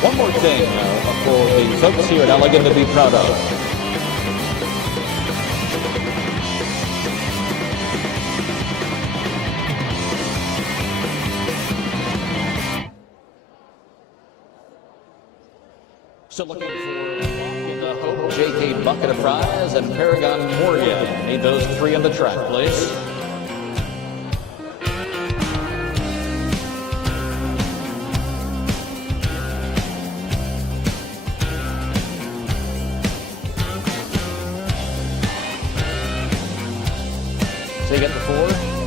One more thing for the folks here at Allegan to be proud of. So looking for the Hope, J.K. Bucket of Fries, and Paragon Morgan. Need those three on the track, please. So you get the four.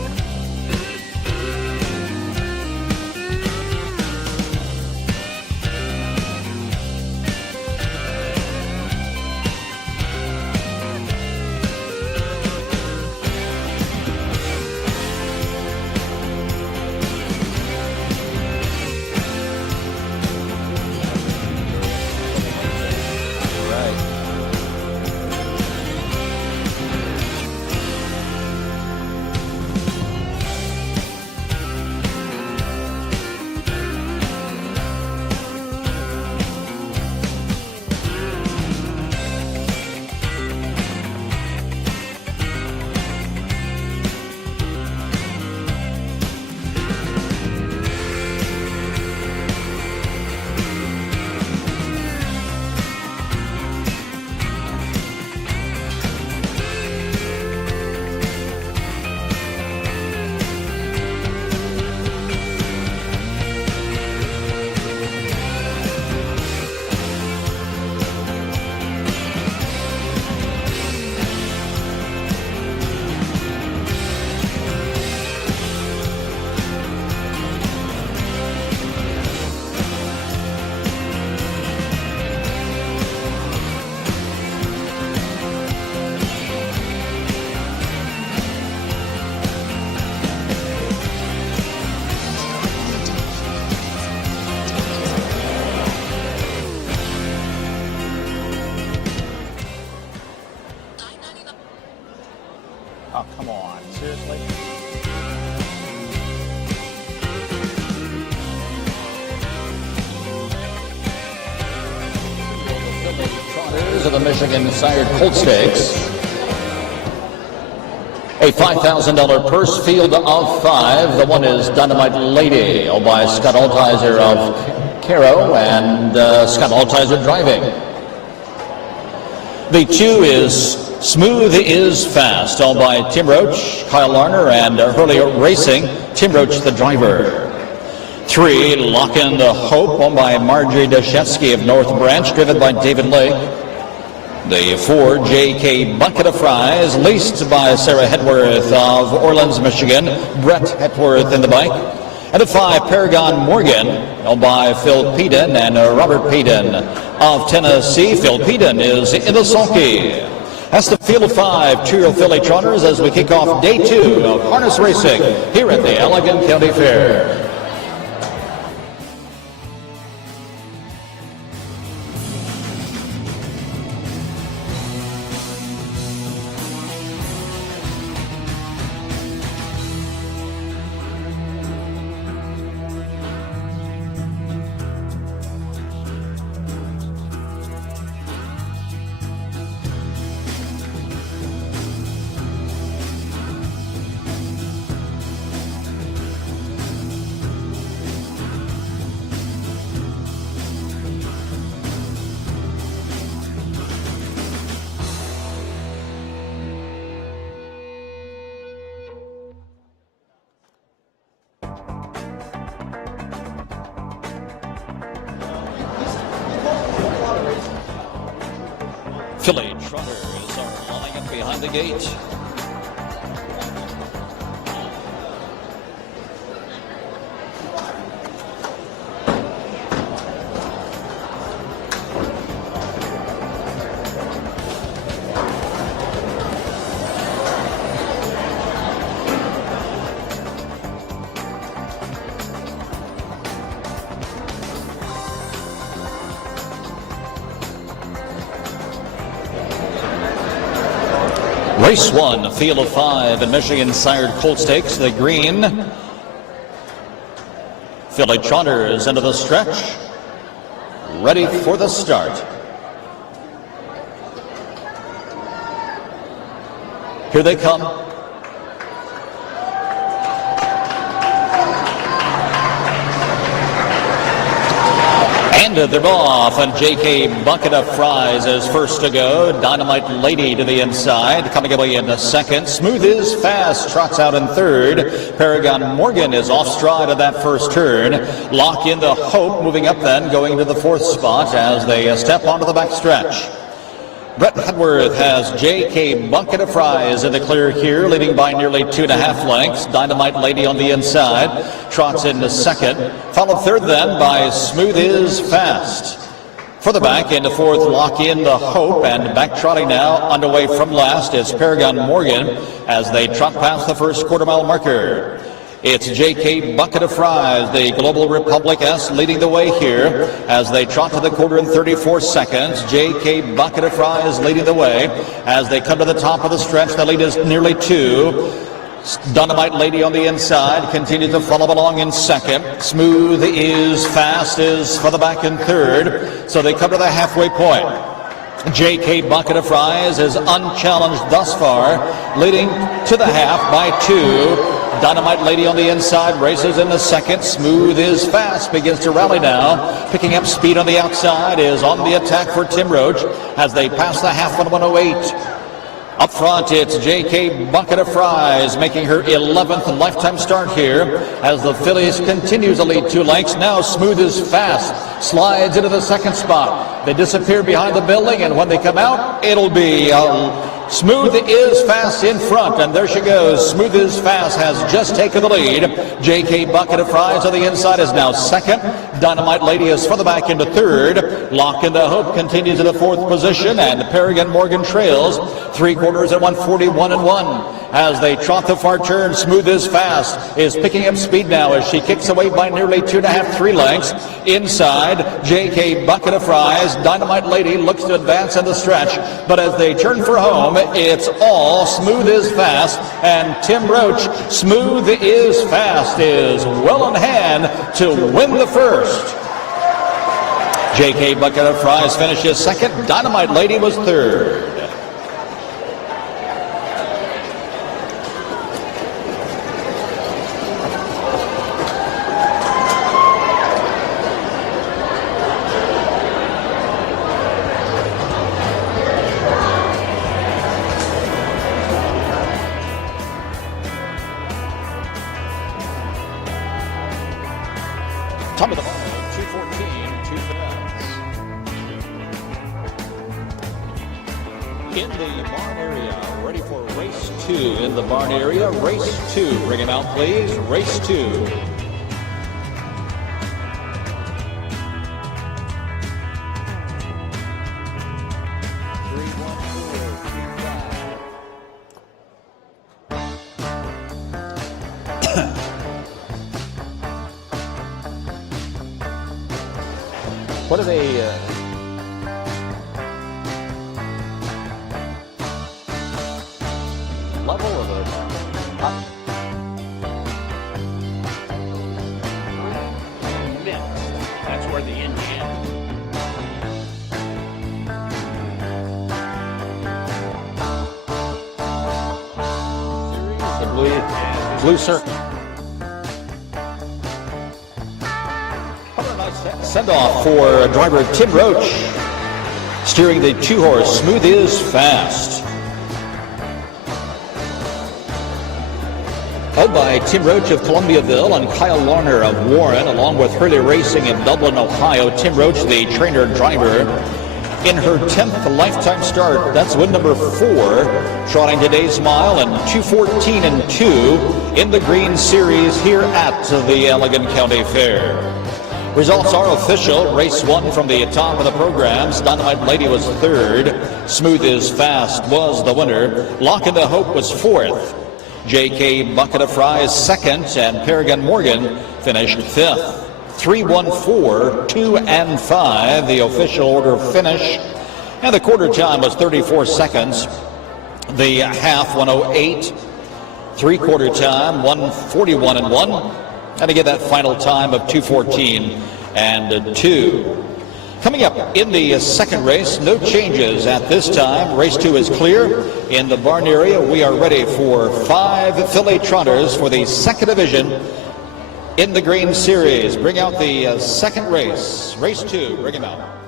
Oh, come on. Seriously? Trotters of the Michigan Sired Colt Stakes. A $5,000 purse field of 5. The one is Dynamite Lady, owned by Scott Altizer of Caro and Scott Altizer driving. The 2 is Smooth is Fast, owned by Tim Roach, Kyle Larner, and Hurley Racing, Tim Roach the driver. 3, Lock in the Hope, owned by Marjorie Deshevsky of North Branch, driven by David Lake. The 4, J.K. Bucket of Fries, leased by Sarah Hetworth of Orleans, Michigan, Brett Hetworth in the bike. And the 5, Paragon Morgan, owned by Phil Peden and Robert Peden of Tennessee. Phil Peden is in the sulky. That's the field of 5 Trio Filly Trotters as we kick off day 2 of harness racing here at the Allegan County Fair. Filly Trotters are lining up behind the gate. Race 1, a field of 5 in Michigan Sired Colt Stakes, the green. Filly Trotters into the stretch. ready for the start. Here they come. And they're off, and J.K. Bucket of Fries is first to go. Dynamite Lady to the inside, coming away in the second. Smooth is Fast trots out in third. Paragon Morgan is off stride of that first turn. Lock in the Hope moving up then, going to the fourth spot as they step onto the back stretch. Brett Hedworth has J.K. Bucket of Fries in the clear here, leading by nearly 2.5 lengths. Dynamite Lady on the inside trots into second, followed third then by Smooth is Fast. For the back into fourth, Lock in the Hope, and back trotting now underway from last is Paragon Morgan as they trot past the first quarter-mile marker. It's J.K. Bucket of Fries, the Global Republic S, leading the way here as they trot to the quarter in 34 seconds. J.K. Bucket of Fries leading the way as they come to the top of the stretch. The lead is nearly 2. Dynamite Lady on the inside continues to follow along in second. Smooth is Fast is for the back in third. So they come to the halfway point. J.K. Bucket of Fries is unchallenged thus far, leading to the half by 2. Dynamite Lady on the inside races in the second. Smooth is Fast begins to rally now. Picking up speed on the outside is on the attack for Tim Roach as they pass the half on 108. Up front, it's J.K. Bucket of Fries making her 11th lifetime start here as the fillies continues to lead 2 lengths. Now Smooth is Fast slides into the second spot. They disappear behind the building, and when they come out, it'll be Smooth is Fast in front, and there she goes. Smooth is Fast has just taken the lead. J.K. Bucket of Fries on the inside is now second. Dynamite Lady is further back into third. Lock in the Hope continues in the fourth position, and Paragon Morgan trails 3/4 at 141.1. As they trot the far turn, Smooth is Fast is picking up speed now as she kicks away by nearly 2.5-3 lengths. Inside, J.K. Bucket of Fries. Dynamite Lady looks to advance in the stretch, but as they turn for home, it's all Smooth is Fast, and Tim Roach. Smooth is Fast is well in hand to win the first. J.K. Bucket of Fries finishes second. Dynamite Lady was third. Top of the ball, 2:14, 2 minutes. In the barn area, ready for race 2. In the barn area, race 2. Bring him out, please. Race 2. What are they? Level of it? That's where the end ends. The blue circle. Send off for driver Tim Roach, steering the 2-horse Smooth is Fast. Held by Tim Roach of Columbiaville and Kyle Larner of Warren, along with Hurley Racing in Dublin, Ohio. Tim Roach, the trainer driver, in her 10th lifetime start. That's win number 4, trotting today's mile in 2:14.2 in the Green Series here at the Allegan County Fair. Results are official. Race 1 from the top of the programs. Dynamite Lady was third. Smooth is Fast was the winner. Lock in the Hope was fourth. J.K. Bucket of Fries second, and Paragon Morgan finished fifth. 3:14, 2 and 5, the official order finish. And the quarter time was 34 seconds. The half 108. 3/4 time 141.1. And to get that final time of 2:14.2. Coming up in the second race, no changes at this time. Race 2 is clear. In the barn area, we are ready for 5 filly trotters for the second division in the Green Series. Bring out the second race. Race 2, bring him out.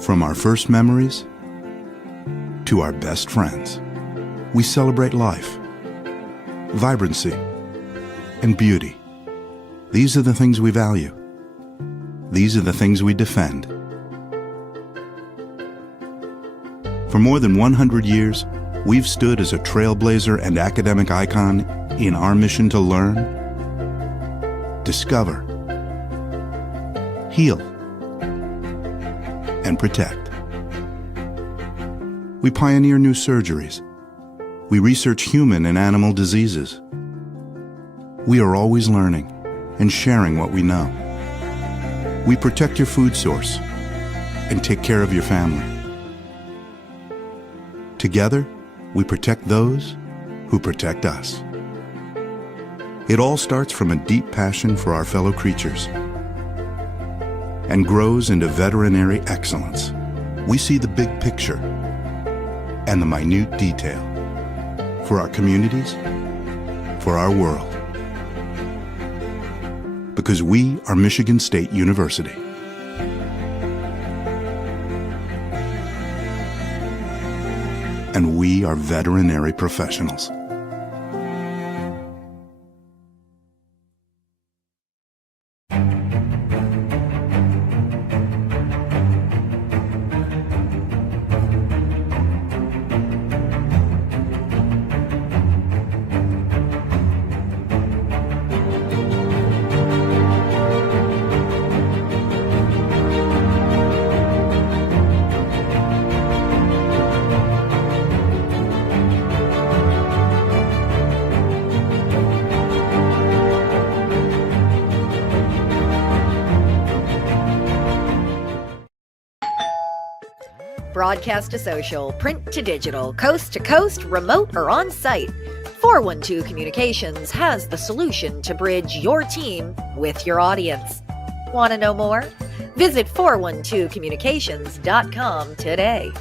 From our first memories to our best friends, we celebrate life, vibrancy, and beauty. These are the things we value. These are the things we defend. For more than 100 years, we've stood as a trailblazer and academic icon in our mission to learn, discover, heal, and protect. We pioneer new surgeries. We research human and animal diseases. We are always learning and sharing what we know. We protect your food source and take care of your family. Together, we protect those who protect us. It all starts from a deep passion for our fellow creatures and grows into veterinary excellence. We see the big picture and the minute detail for our communities, for our world. Because we are Michigan State University. And we are veterinary professionals. Broadcast to social, print to digital, coast to coast, remote or on site, 412 Communications has the solution to bridge your team with your audience. Want to know more? Visit 412communications.com today.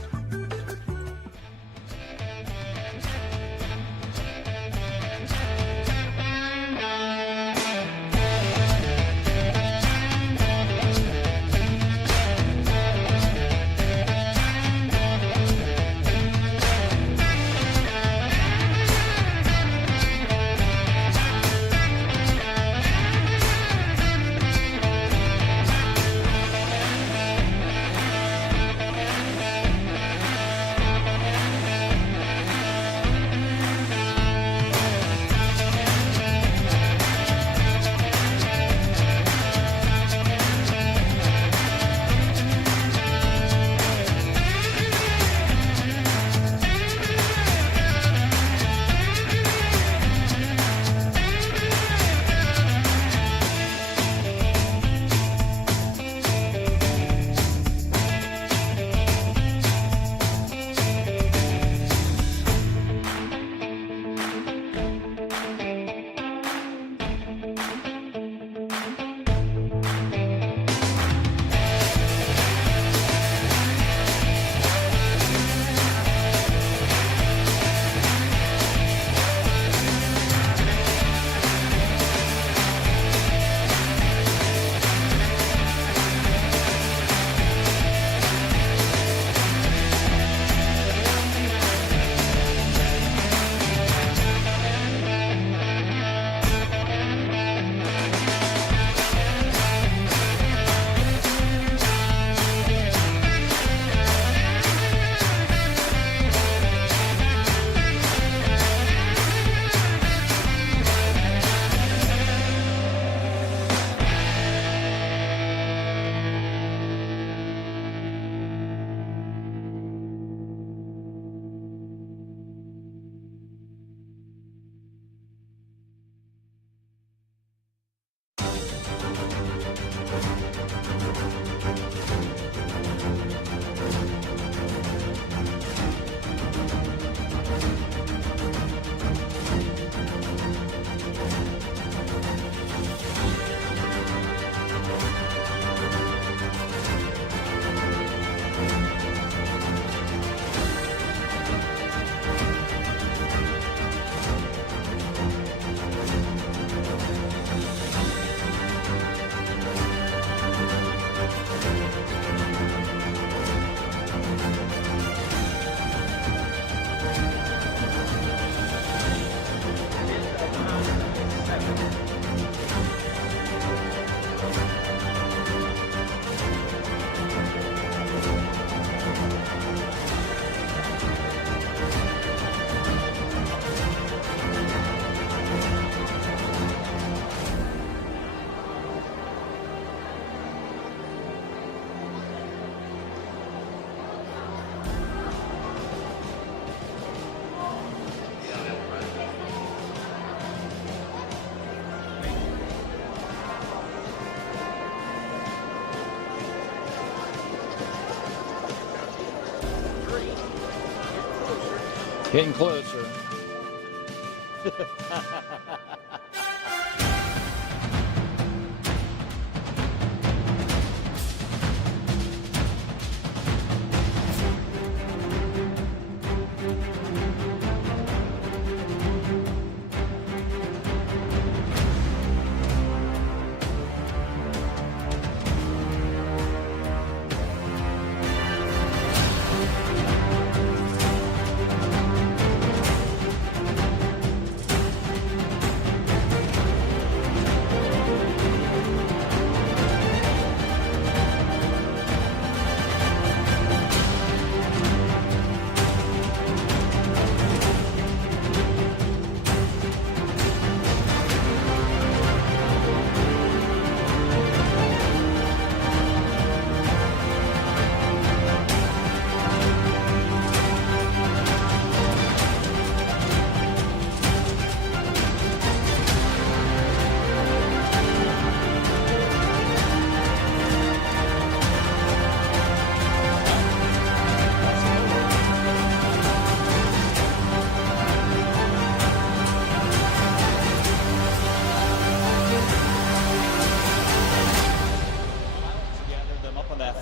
Getting closer.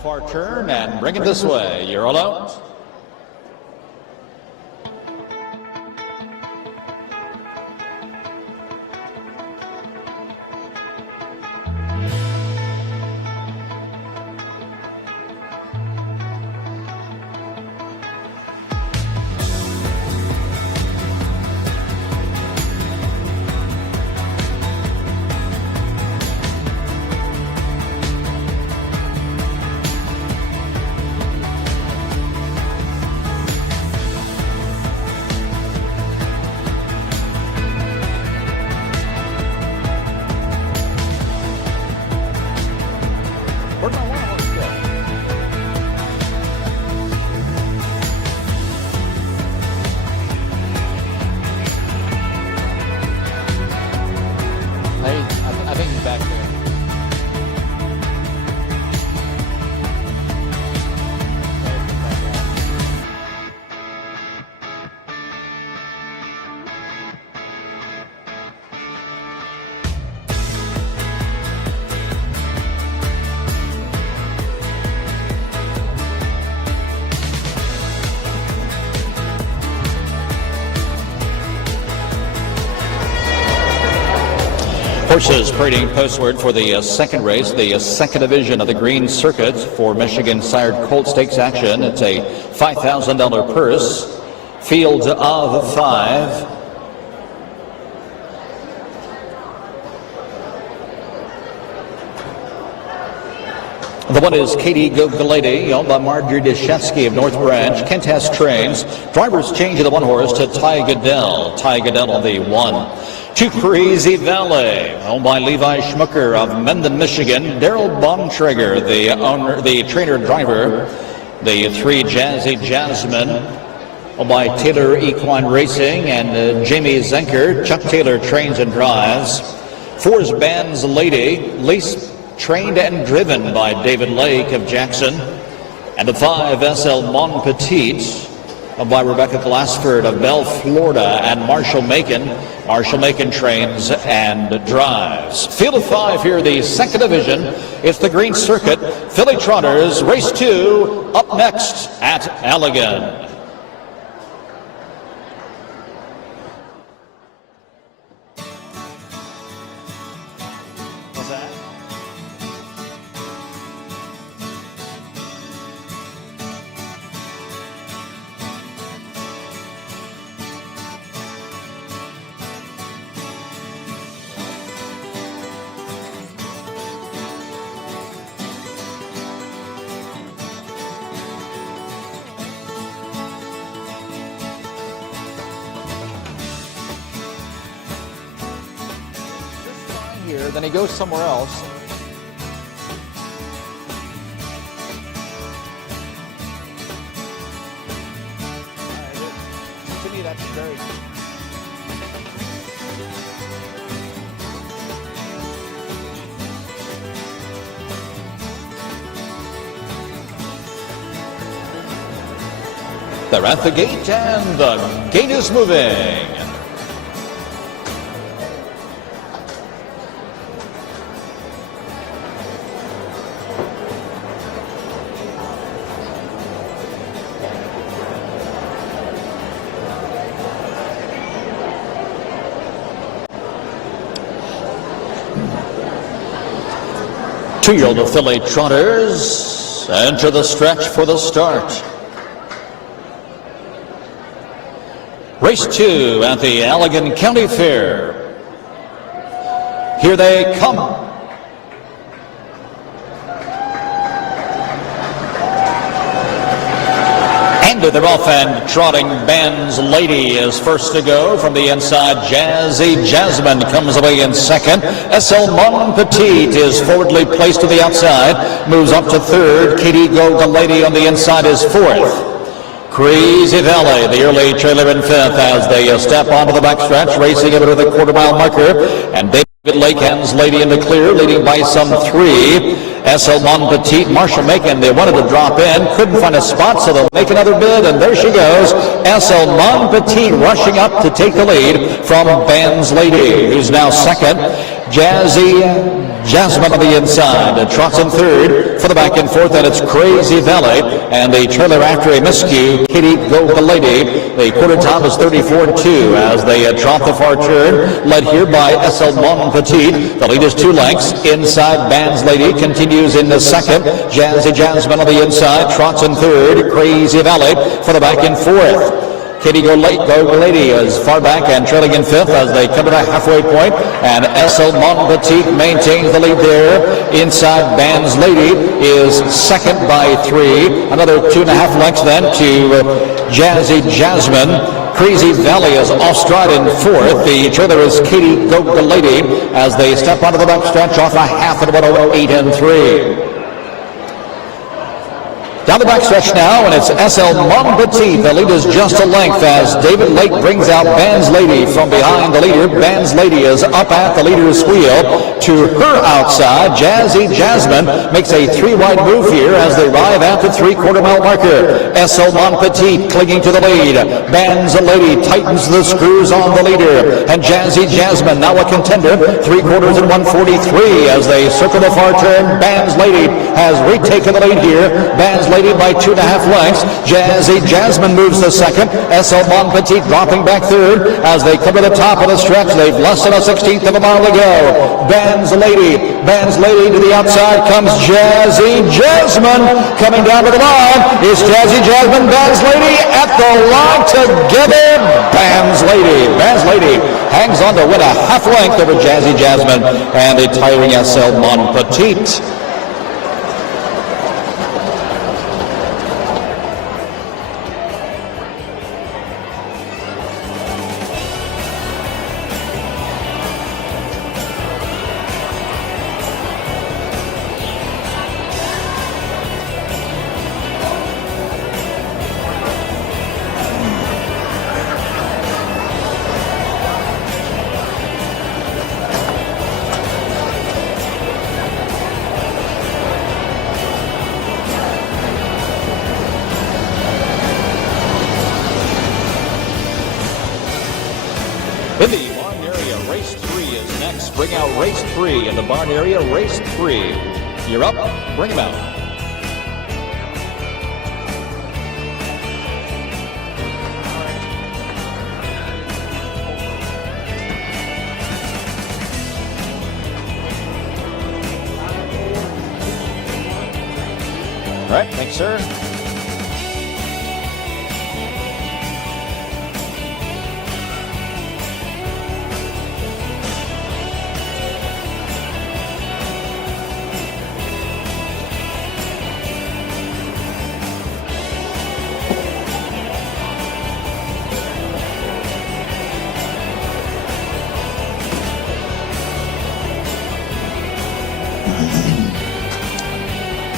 Far turn and bring it this way. You're all out. Where'd my one horse go? I think he's back there. Horses parading postward for the second race, the second division of the Green Circuit for Michigan Sired Colt Stakes action. It's a $5,000 purse. Field of 5. The one is Katie Gogalady, owned by Marjorie Deshetsky of North Branch. Kent has trains. Drivers change of the one horse to Ty Goodell. Ty Goodell on the 1. 2 Crazy Valley, owned by Levi Schmucker of Mendon, Michigan. Daryl Bontrager, the owner, the trainer driver. The 3 Jazzy Jasmine, owned by Taylor Equine Racing and Jamie Zenker. Chuck Taylor trains and drives. 4's Band's Lady, trained and driven by David Lake of Jackson. And the 5 SL Mon Petit, by Rebecca Glassford of Bell, Florida, and Marshall Macon. Marshall Macon trains and drives. Field of 5 here, the second division. It's the Green Circuit. Filly Trotters, race 2, up next at Allegan. What's that? Here, then he goes somewhere else. To me, that's very. They're at the gate, and the gate is moving. Two-year-old filly trotters enter the stretch for the start. Race 2 at the Allegan County Fair. Here they come. And they're off, and trotting Ben's Lady is first to go. From the inside, Jazzy Jasmine comes away in second. SL Mon Petite is forwardly placed to the outside, moves up to third. Katie Go the Lady on the inside is fourth. Crazy Valley, the early trailer in fifth as they step onto the backstretch, racing over to the quarter-mile marker. And David Lake hands Lady in the clear, leading by some 3. SL Mon Petite, Marshall Macon, they wanted to drop in, couldn't find a spot, so they'll make another bid, and there she goes. SL Mon Petite rushing up to take the lead from Ben's Lady, who's now second. Jazzy Jasmine on the inside, trots in third. For the back and forth, and it's Crazy Valley, and the trailer after a miscue, Katie Go the Lady. The quarter time is 34-2 as they trot the far turn, led here by SL Mon Petite. The lead is 2 lengths. Inside, Ben's Lady continues in the second. Jazzy Jasmine on the inside, trots in third. Crazy Valley for the back and forth. Katie Go Lady is far back and trailing in fifth as they come to the halfway point, and SL Mon Petite maintains the lead there. Inside, Ben's Lady is second by 3. Another 2.5 lengths then to Jazzy Jasmine. Crazy Valley is off stride in fourth. The trailer is Katie Go Lady as they step onto the backstretch off a half at 1:08 and 3. Down the backstretch now, and it's SL Mon Petite. The lead is just a length as David Lake brings out Ben's Lady from behind the leader. Ben's Lady is up at the leader's wheel. To her outside, Jazzy Jasmine makes a 3-wide move here as they arrive at the 3/4-mile marker. SL Mon Petite clinging to the lead. Ben's Lady tightens the screws on the leader. And Jazzy Jasmine, now a contender, 3/4 and 1:43 as they circle the far turn. Ben's Lady has retaken the lead here. Ben's Lady by 2.5 lengths. Jazzy Jasmine moves to second. SL Mon Petite dropping back third as they come to the top of the stretch. They've less than a 16th of a mile to go. Ben's Lady to the outside comes Jazzy Jasmine. Coming down to the line is Jazzy Jasmine, Ben's Lady at the line together. Ben's Lady hangs on to win a half length over Jazzy Jasmine and the tiring SL Mon Petite. In the barn area, race 3 is next. Bring out race 3 in the barn area, race 3. You're up, bring him out. All right, thanks, sir.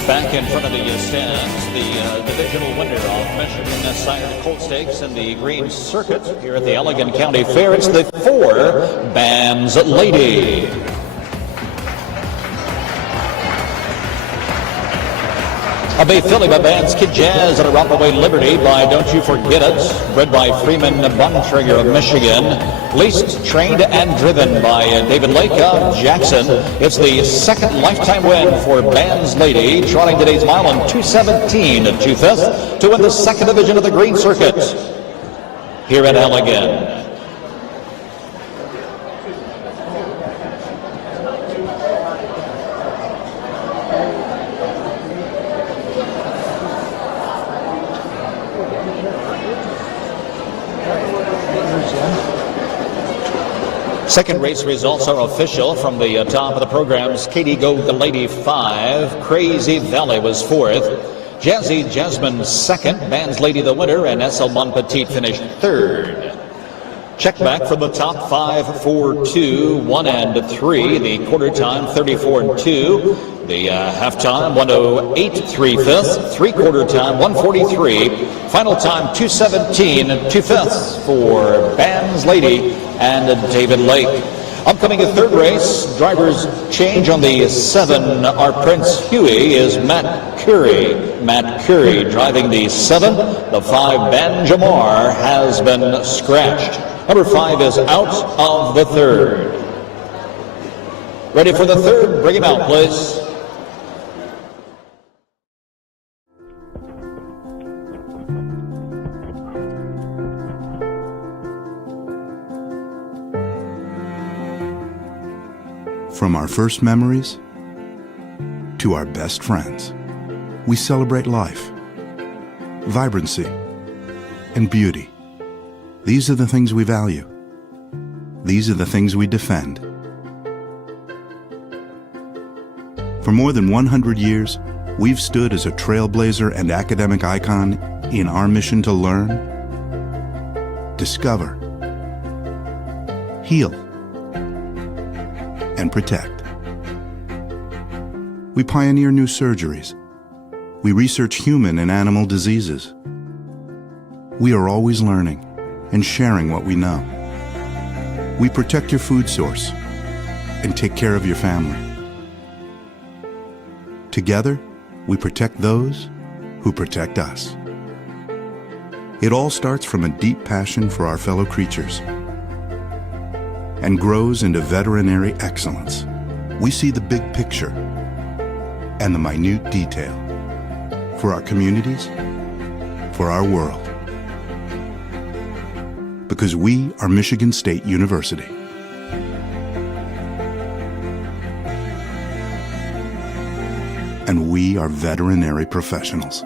Back in front of the stands, the divisional winner of Michigan Sire Colt Stakes in the Green Circuit here at the Allegan County Fair. It's the 4 Ben's Lady. A Bay Philly by Bands Kid Jazz and a Rockaway Liberty by Don't You Forget It, bred by Freeman Buntrigger of Michigan. Leased, trained, and driven by David Lake of Jackson. It's the second lifetime win for Bands Lady, trotting today's mile on 2:17 2/5 to win the second division of the Green Circuit here at Allegan. Second race results are official from the top of the programs. Katie Go the Lady 5, Crazy Valley was 4th, Jazzy Jasmine 2nd, Bands Lady the winner, and SL Mon Petite finished 3rd. Check back from the top 5, 4, 2, 1, and 3. The quarter time 34 and 2. The half time 108 3/5. Three-quarter time 143. Final time 2:17 2/5 for Bands Lady and David Lake. Upcoming a third race, drivers change on the 7. Our Prince Huey is Matt Curry. Matt Curry driving the 7. The 5 Ben Jamar has been scratched. Number 5 is out of the third. Ready for the third? Bring him out, please. From our first memories to our best friends, we celebrate life, vibrancy, and beauty. These are the things we value. These are the things we defend. For more than 100 years, we've stood as a trailblazer and academic icon in our mission to learn, discover, heal, and protect. We pioneer new surgeries. We research human and animal diseases. We are always learning and sharing what we know. We protect your food source and take care of your family. Together, we protect those who protect us. It all starts from a deep passion for our fellow creatures and grows into veterinary excellence. We see the big picture and the minute detail for our communities, for our world. Because we are Michigan State University. And we are veterinary professionals.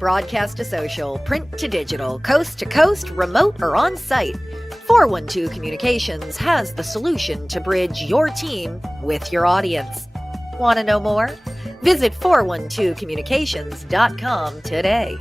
Broadcast to social, print to digital, coast to coast, remote or on site. 412 Communications has the solution to bridge your team with your audience. Want to know more? Visit 412communications.com today.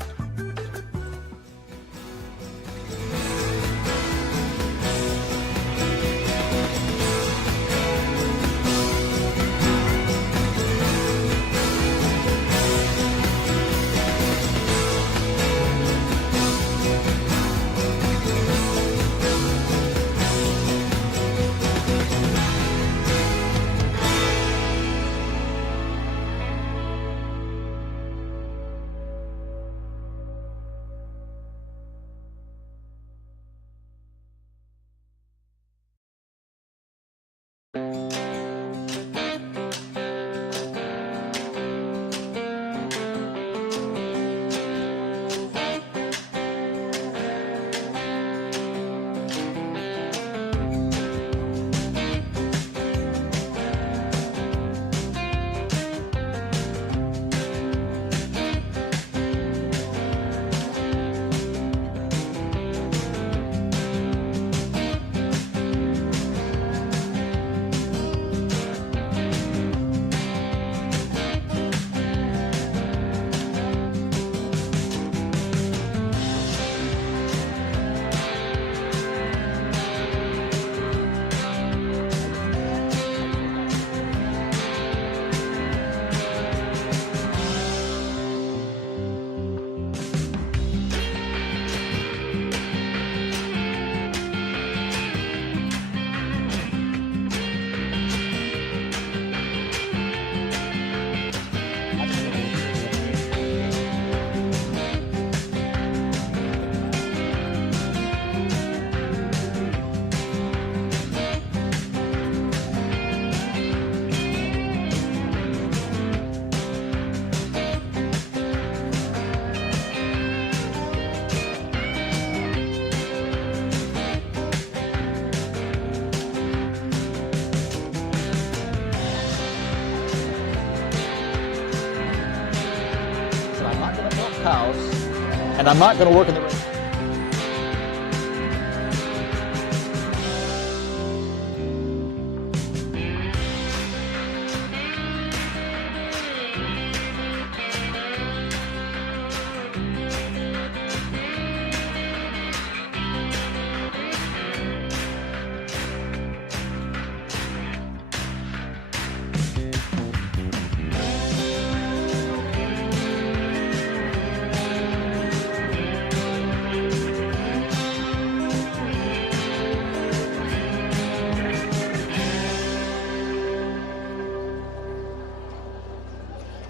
and I'm not going to work in the race.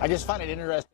I just find it interesting.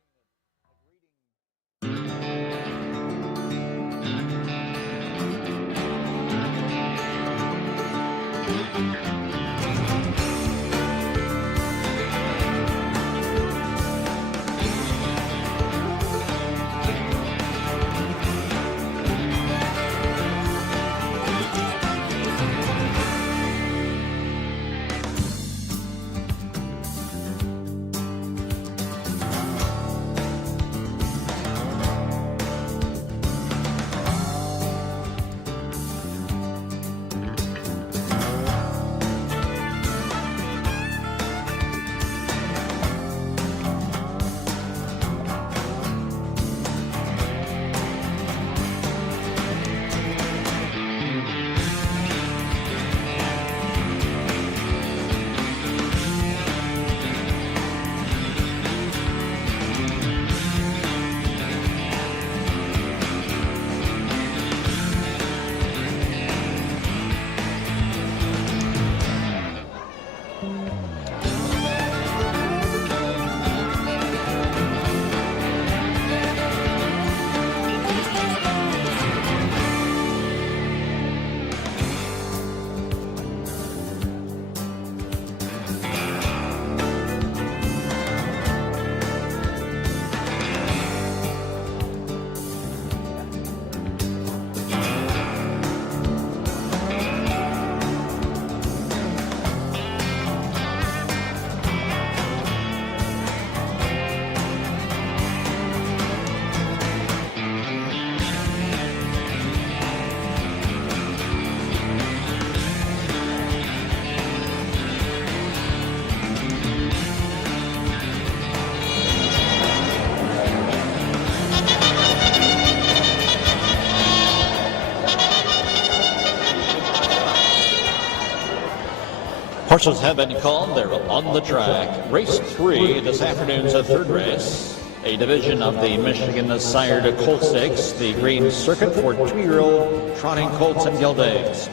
Horses have been called. They're on the track. Race 3, this afternoon's third race. A division of the Michigan Sired Colt Stakes, the green circuit for 2-year-old trotting colts and geldings.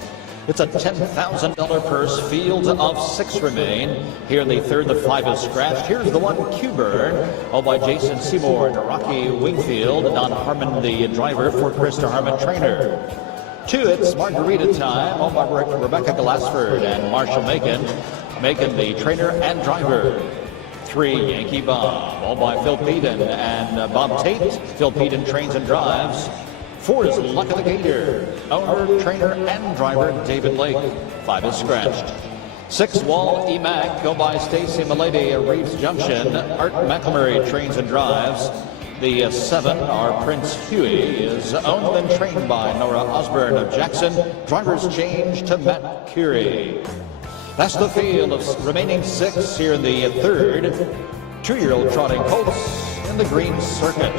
It's a $10,000 purse. Field of 6 remain. Here in the third, the 5 is scratched. Here's the 1, Q-Burn, all by Jason Seymour, Rocky Wingfield, Don Harmon, the driver, for Krista Harmon, trainer. 2, it's Margarita Time, all by Rebecca Glassford and Marshall Macon, the trainer and driver. 3, Yankee Bob, all by Phil Peden and Bob Tate. Phil Peden trains and drives. 4 is Luck of the Gator, owner, trainer, and driver David Lake. 5 is scratched. 6, Wall Emac, go by Stacy Milady at Reeves Junction. Art McElmurray trains and drives. The 7, our Prince Huey, is owned and trained by Nora Osborne of Jackson. Drivers change to Matt Curie. That's the field of remaining 6 here in the third. 2-year-old trotting colts in the green circuit.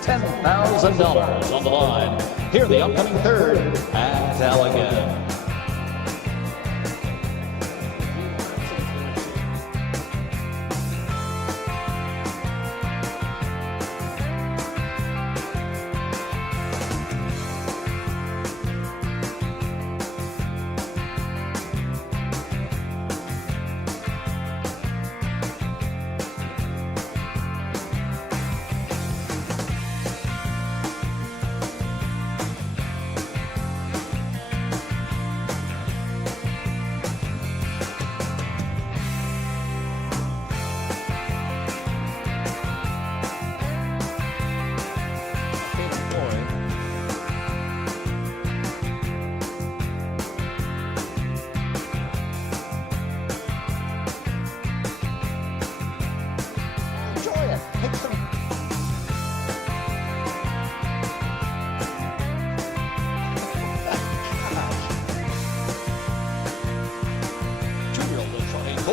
$10,000 on the line here in the upcoming third at Allegan.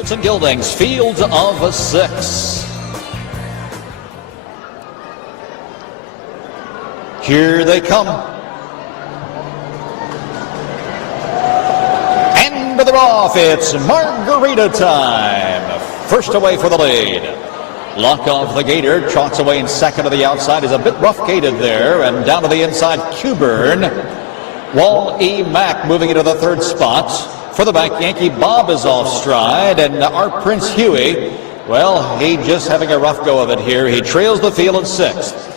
Fulton Gildings, field of 6. Here they come. And they're off. It's Margarita time. First away for the lead. Luck of the Gator trots away in second to the outside. Is a bit rough gated there. And down to the inside, Coburn. Wall E. Mack moving into the third spot. For the back, Yankee Bob is off stride. And our Prince Huey, well, he just having a rough go of it here. He trails the field in 6th.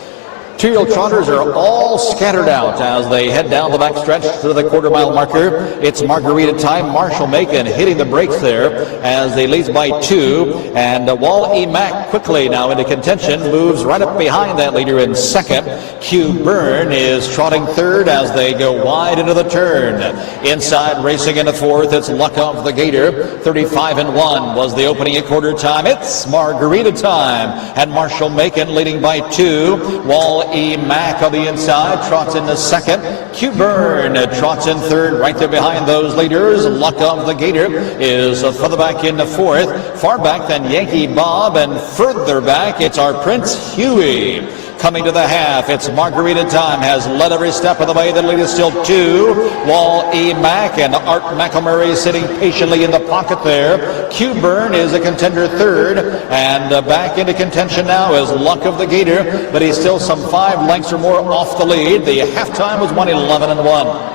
Two-year-old trotters are all scattered out as they head down the backstretch to the quarter-mile marker. It's Margarita time. Marshall Macon hitting the brakes there as they leads by 2. And Wall E. Mack quickly now into contention, moves right up behind that leader in second. Q Byrne is trotting third as they go wide into the turn. Inside, racing into fourth, it's Luck of the Gator. 35-1 was the opening at quarter time. It's Margarita time. And Marshall Macon leading by 2. Wall E. Mack on the inside trots into second. Q Byrne trots in third, right there behind those leaders. Luck of the Gator is further back into fourth. Far back than Yankee Bob, and further back it's our Prince Huey. Coming to the half, it's Margarita time, has led every step of the way. The lead is still 2. Wall E. Mack and Art McElmurray sitting patiently in the pocket there. Q Byrne is a contender third, and back into contention now is Luck of the Gator, but he's still some 5 lengths or more off the lead. The halftime was 1:11-1.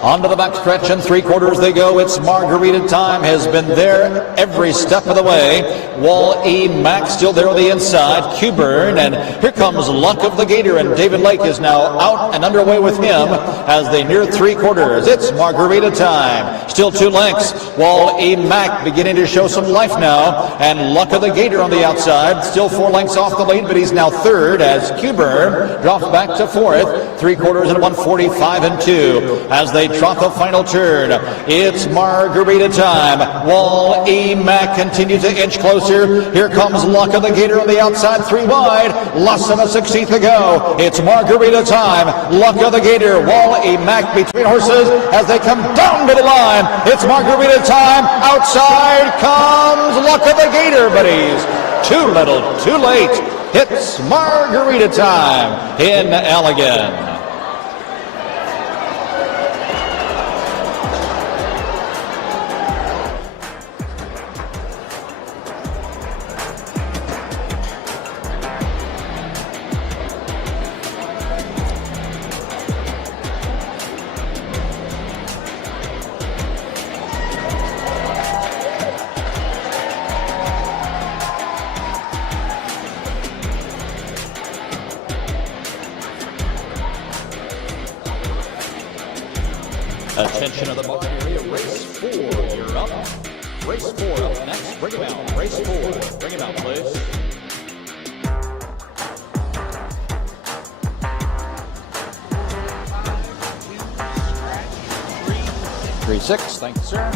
On to the backstretch and 3/4 they go. It's Margarita time, has been there every step of the way. Wall E. Mack still there on the inside. Q Byrne, and here comes Luck of the Gator, and David Lake is now out and underway with him as they near 3/4. It's Margarita time. Still 2 lengths. Wall E. Mack beginning to show some life now, and Luck of the Gator on the outside. Still 4 lengths off the lead, but he's now third as Q Byrne drops back to fourth. 3/4 and 1:45-2 as they trot the final turn. It's Margarita time. Wall E. Mack continues to inch closer. Here comes Luck of the Gator on the outside, 3 wide. Less than a 16th to go. It's Margarita time. Luck of the Gator, Wall E. Mack between horses as they come down to the line. It's Margarita time. Outside comes Luck of the Gator, but he's too little, too late. It's Margarita time in Allegan. Attention of the market area, race 4, you're up. Race 4 up next, bring him out. Race 4, bring him out, please. 3-6, thank you, sir.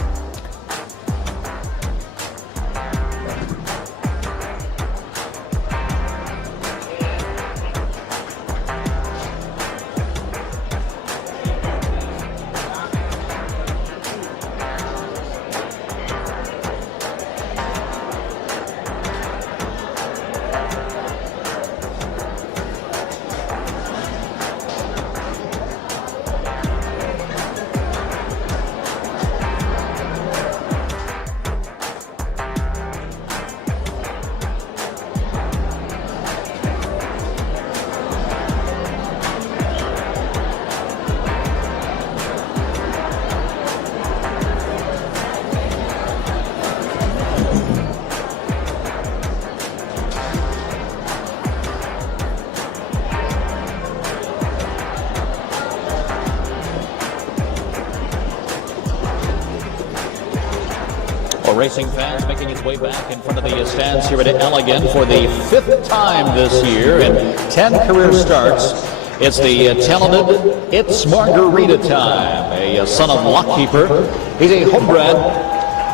Racing fans making its way back in front of the stands here at Allegan for the 5th time this year in 10 career starts. It's the talented It's Margarita time, a son of lockkeeper. He's a homebred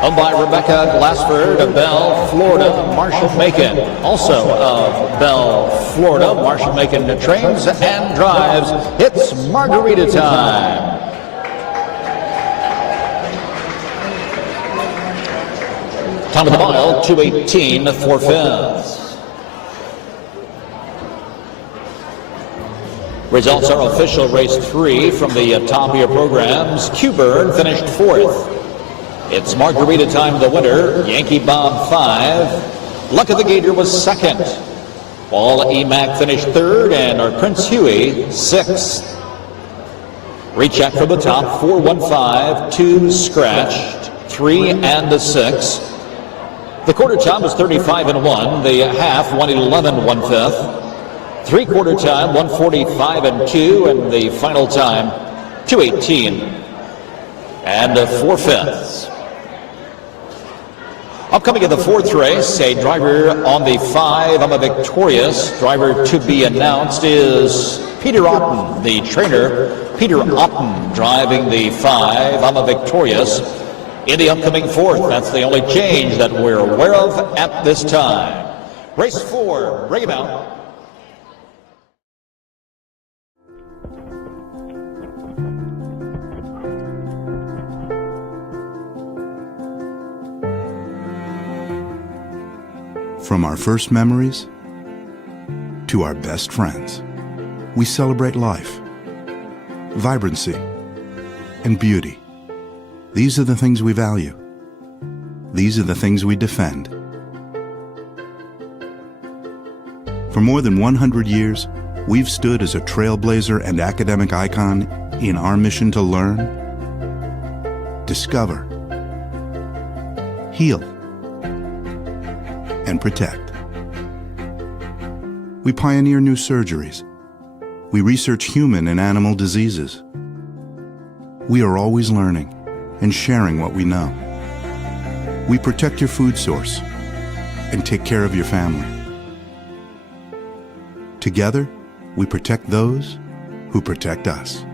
owned by Rebecca Glassford of Bell, Florida. Marshall Macon, also of Bell, Florida. Marshall Macon trains and drives. It's Margarita time. Time of the mile, 2:18 4/5. Results are official. Race 3 from the top of your programs. Q-Burn finished 4th. It's Margarita Time, the winner. Yankee Bob 5. Luck of the Gator was 2nd. Paul Emack finished 3rd, and our Prince Huey 6th. Recheck from the top, 4-1-5, 2 scratched, 3 and a 6. The quarter time was 35-1. The half 1:11 1/5. Three-quarter time 1:45 2, and the final time 2:18 and 4/5. Upcoming in the 4th race, a driver on the 5, I'm a Victorious. Driver to be announced is Peter Otten, the trainer. Peter Otten driving the 5, I'm a Victorious. In the upcoming 4th, that's the only change that we're aware of at this time. Race 4, bring him out. From our first memories to our best friends, we celebrate life, vibrancy, and beauty. These are the things we value. These are the things we defend. For more than 100 years, we've stood as a trailblazer and academic icon in our mission to learn, discover, heal, and protect. We pioneer new surgeries. We research human and animal diseases. We are always learning and sharing what we know. We protect your food source and take care of your family. Together, we protect those who protect us.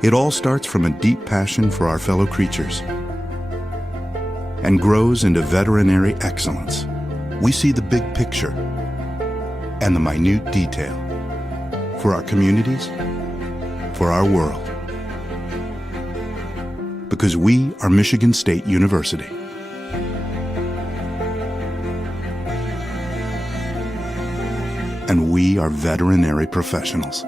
It all starts from a deep passion for our fellow creatures and grows into veterinary excellence. We see the big picture and the minute detail for our communities, for our world. Because we are Michigan State University. And we are veterinary professionals.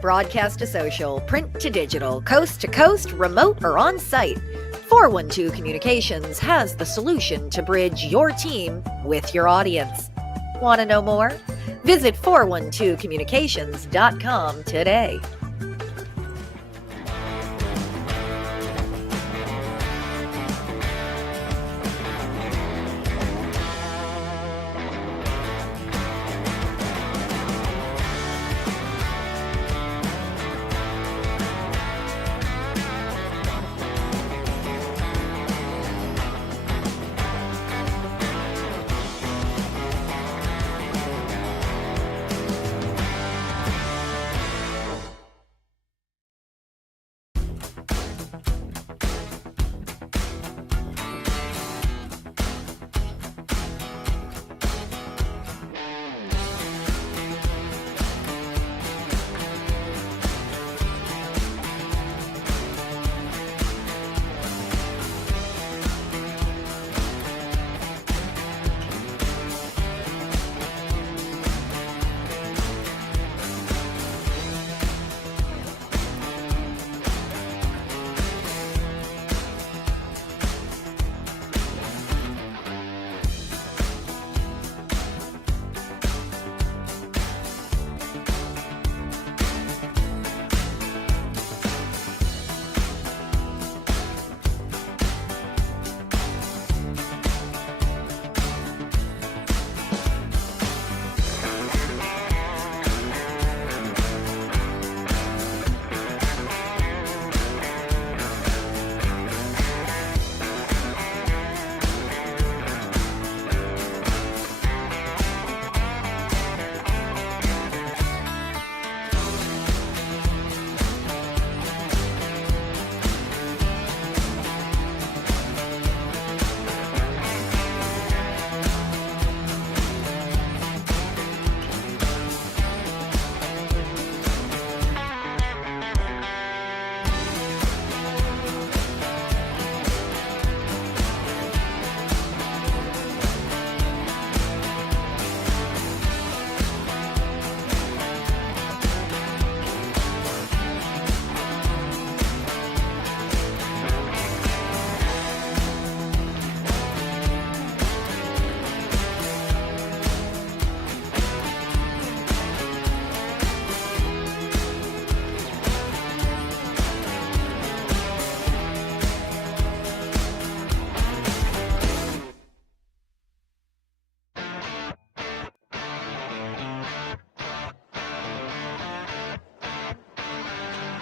Broadcast to social, print to digital, coast to coast, remote or on site, 412 Communications has the solution to bridge your team with your audience. Want to know more? Visit 412communications.com today.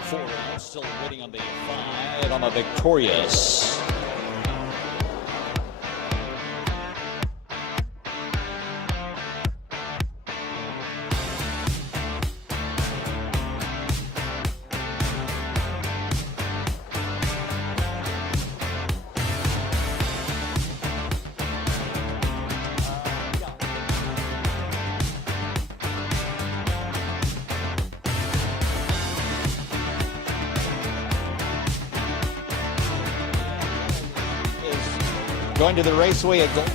4 out, still waiting on the 5. I'm a Victorious. Going to the raceway at Gold.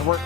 And we're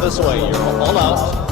this way, you're all out.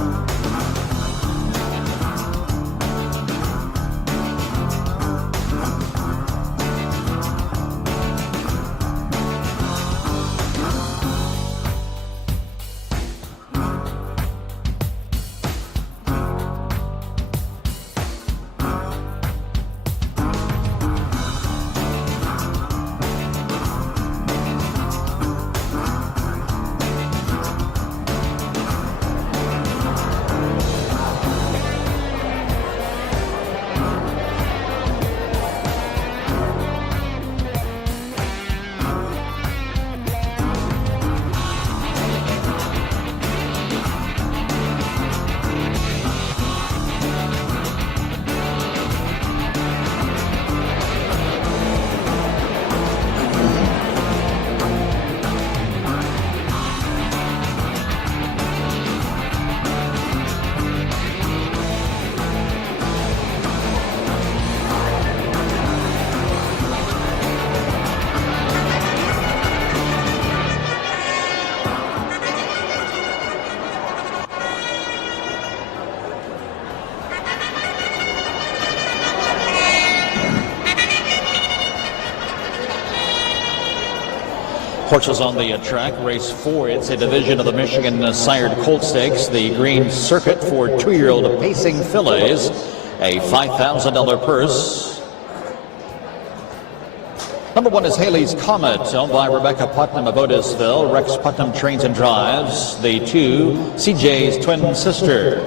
Horses on the track, race 4. It's a division of the Michigan Sired Colt Stakes, the green circuit for 2-year-old pacing fillies, a $5,000 purse. Number 1 is Haley's Comet, owned by Rebecca Putnam of Otisville. Rex Putnam trains and drives. The 2, CJ's twin sister,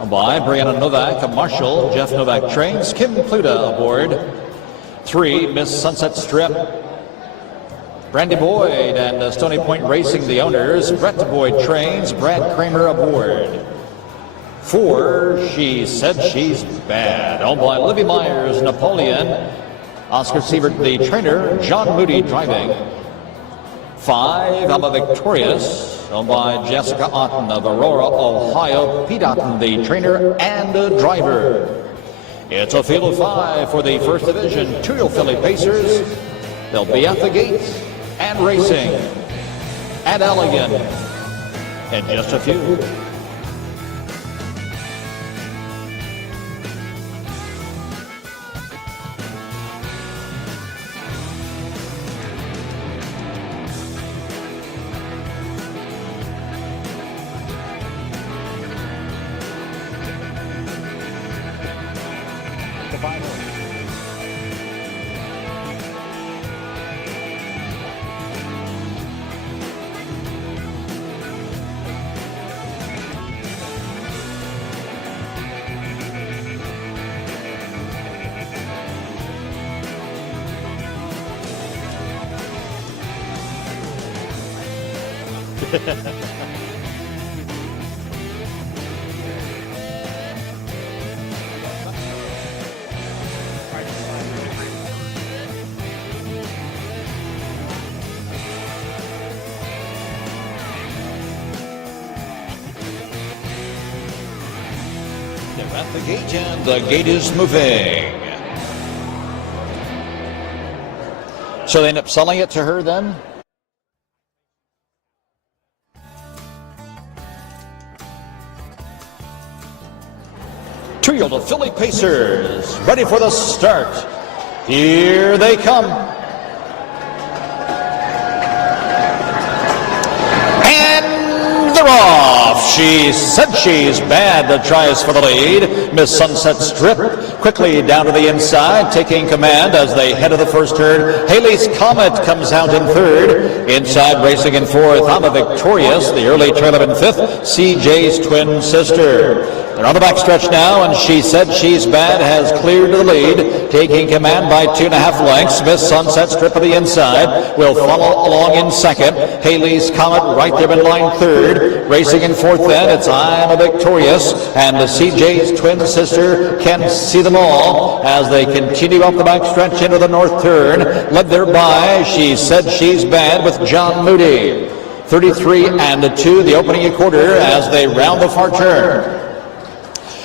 owned by Brianna Novak of Marshall. Jeff Novak trains. Kim Pluta aboard. 3, Miss Sunset Strip, Brandy Boyd and Stony Point Racing, the owners. Brett Boyd trains. Brad Kramer aboard. 4, She Said She's Bad, owned by Libby Myers, Napoleon. Oscar Siebert, the trainer. John Moody driving. 5, I'm a Victorious. owned by Jessica Otten of Aurora, Ohio. Pete Otten, the trainer and driver. It's a field of 5 for the First Division Trio Philly Pacers. They'll be at the gate and racing at Allegan in just a few. The final. They're at the gate and the gate is moving. So they end up selling it to her then? Trio of Philly Pacers, ready for the start. Here they come. And they're off. She said she's bad that tries for the lead. Miss Sunset Strip quickly down to the inside, taking command as they head to the first turn. Haley's Comet comes out in third. Inside racing in fourth, I'm a Victorious. The early trailer in fifth, CJ's twin sister. They're on the backstretch now, and She Said She's Bad has cleared to the lead, taking command by 2.5 lengths. Miss Sunset Strip of the inside will follow along in second. Haley's Comet right there in line third. Racing in fourth then, it's I'm a Victorious, and the CJ's twin sister can see them all as they continue up the backstretch into the north turn. Led there by She Said She's Bad with John Moody. 33-2, the opening quarter as they round the far turn.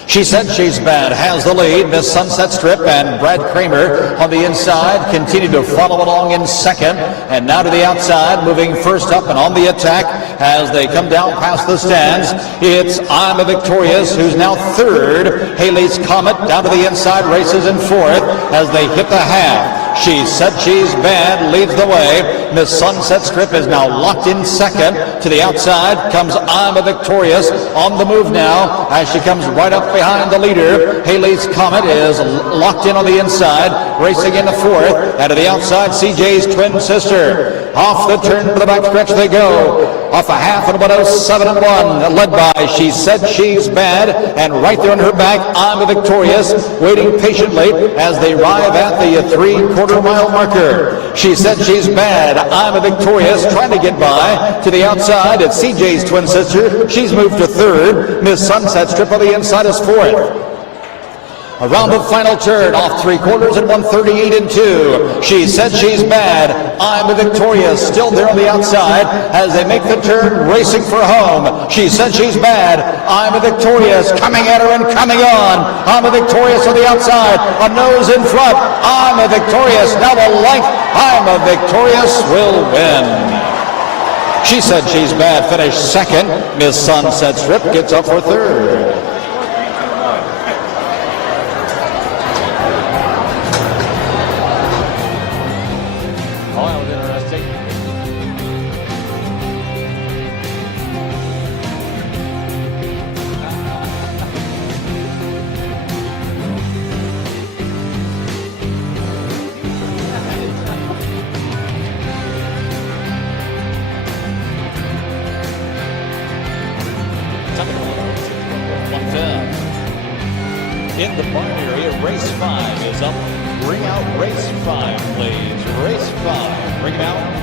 She Said She's Bad has the lead. Miss Sunset Strip and Brad Kramer on the inside continue to follow along in second. And now to the outside, moving first up and on the attack as they come down past the stands. It's I'm a Victorious, who's now third. Haley's Comet down to the inside, races in fourth as they hit the half. She Said She's Bad leads the way. Miss Sunset Strip is now locked in second. To the outside comes I'm a Victorious on the move now as she comes right up behind the leader. Haley's Comet is locked in on the inside, racing into fourth. And to the outside, CJ's twin sister. Off the turn to the backstretch they go. Off a half and 107-1, led by She Said She's Bad. And right there on her back, I'm a Victorious, waiting patiently as they arrive at the 3/4 mile marker. She Said She's Bad, I'm a Victorious, trying to get by. To the outside, it's CJ's twin sister. She's moved to third. Miss Sunset Strip on the inside is fourth. Around the final turn, off 3/4 and 138-2. She Said She's Bad, I'm a Victorious, still there on the outside as they make the turn, racing for home. She Said She's Bad, I'm a Victorious, coming at her and coming on. I'm a Victorious on the outside, a nose in front. I'm a Victorious, now the length. I'm a Victorious will win. She Said She's Bad finished second. Miss Sunset Strip gets up for third. Oh, that was interesting. In the barn area, race 5 is up. Bring out race 5, please. Race 5, bring it out.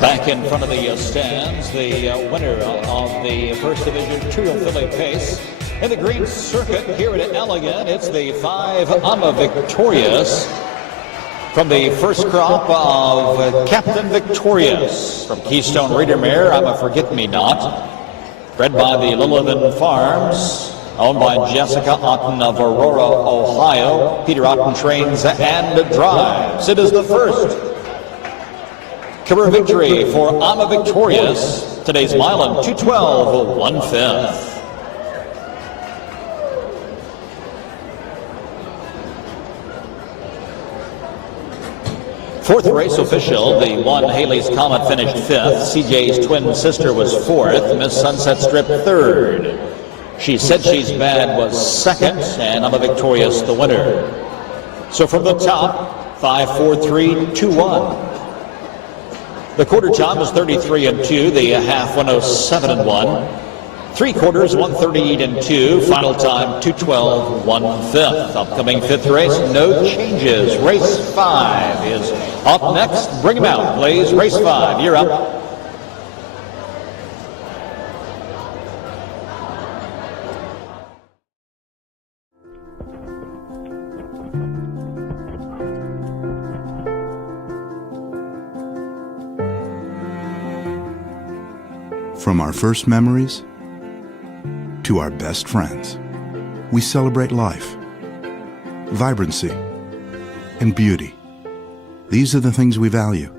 Back in front of the stands, the winner of the First Division Trio Filly Pace in the green circuit here at Allegan. It's the 5 I'm Victorious from the first crop of Captain Victorious from Keystone Reader Mare. I'm a Forget-Me-Not, bred by the Lillivan Farms, owned by Jessica Otten of Aurora, Ohio. Peter Otten trains and drives. It is the first career victory for I'm Victorious. Today's mile in 2:12 1/5. Fourth race official, the one Haley's Comet finished 5th. CJ's twin sister was 4th. Miss Sunset Strip 3rd. She Said She's Bad was 2nd, and I'm Victorious the winner. So from the top, 5, 4, 3, 2, 1. The quarter time is 33 and 2. The half 107 and 1. 3 quarters 138 and 2. Final time 2:12 1/5. Upcoming 5th race, no changes. Race 5 is up next. Bring him out, please. Race 5, you're up. From our first memories to our best friends, we celebrate life, vibrancy, and beauty. These are the things we value.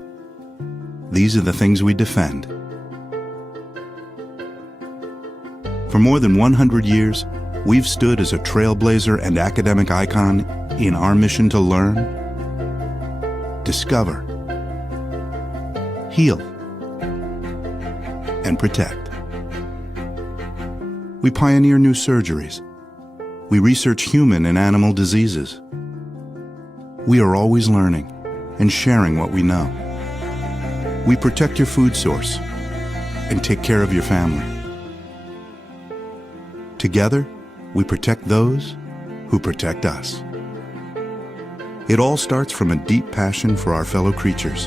These are the things we defend. For more than 100 years, we've stood as a trailblazer and academic icon in our mission to learn, discover, heal, and protect. We pioneer new surgeries. We research human and animal diseases. We are always learning and sharing what we know. We protect your food source and take care of your family. Together, we protect those who protect us. It all starts from a deep passion for our fellow creatures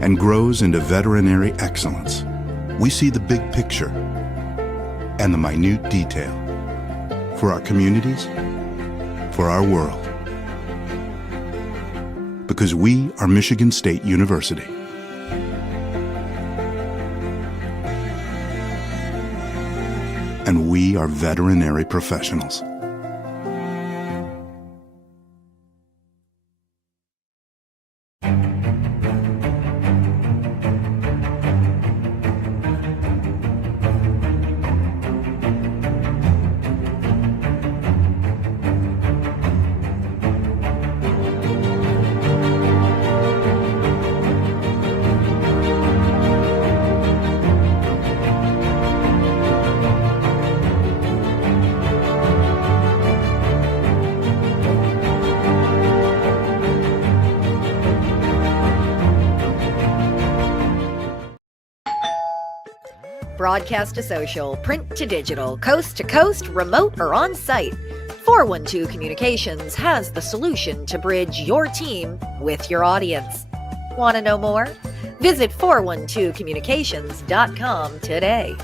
and grows into veterinary excellence. We see the big picture and the minute detail for our communities, for our world. Because we are Michigan State University. And we are veterinary professionals. Broadcast to social, print to digital, coast to coast, remote or on site, 412 Communications has the solution to bridge your team with your audience. Want to know more? Visit 412communications.com today.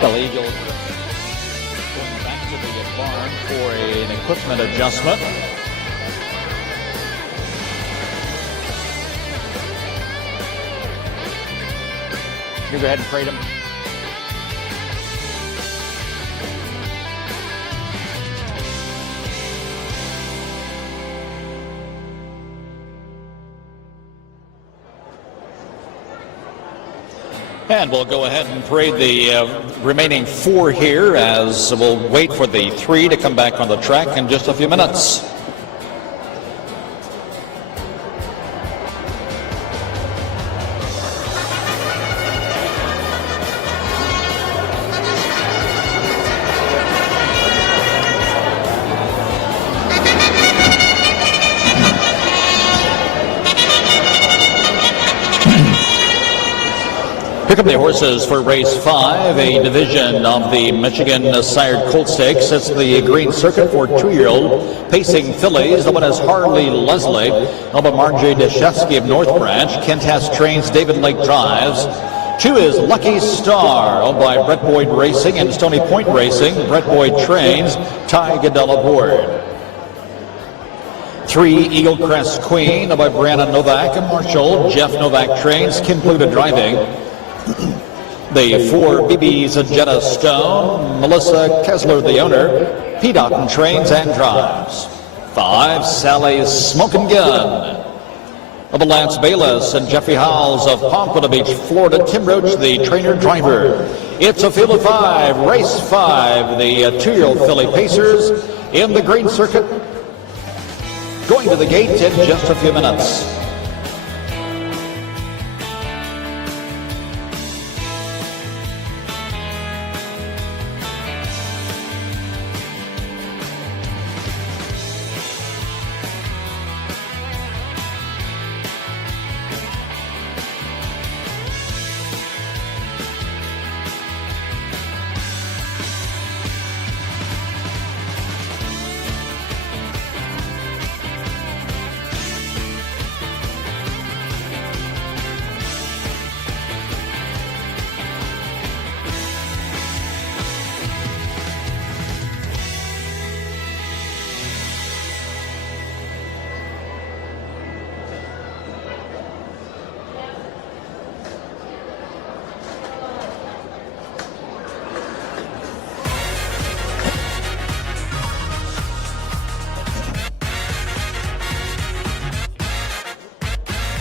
The legal going back to the barn for an equipment adjustment. You go ahead and freight him. And we'll go ahead and parade the remaining 4 here as we'll wait for the 3 to come back on the track in just a few minutes. Here come the horses for race 5, a division of the Michigan Sired Colt Stakes. It's the green circuit for 2-year-old pacing fillies. The one is Harley Leslie, owned by Marjorie Deshefsky of North Branch. Kent Hess trains, David Lake drives. 2 is Lucky Star, owned by Brett Boyd Racing and Stony Point Racing. Brett Boyd trains, Ty Goodell aboard. 3, Eagle Crest Queen, owned by Brianna Novak and Marshall. Jeff Novak trains, Kim Pluta driving. The 4, BB's Jetta Stone, Melissa Kessler, the owner. Pete Otten trains and drives. 5, Sally's Smokin' Gun, of Lance Bayless and Jeffrey Howells of Pompano Beach, Florida. Tim Roach, the trainer-driver. It's a field of 5, race 5, the 2-year-old filly pacers in the green circuit. Going to the gate in just a few minutes.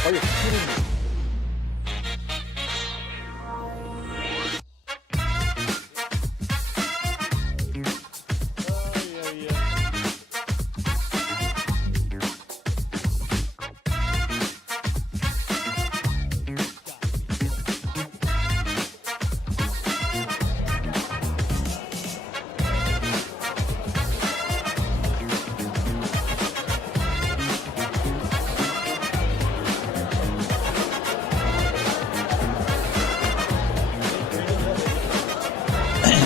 Are you kidding me?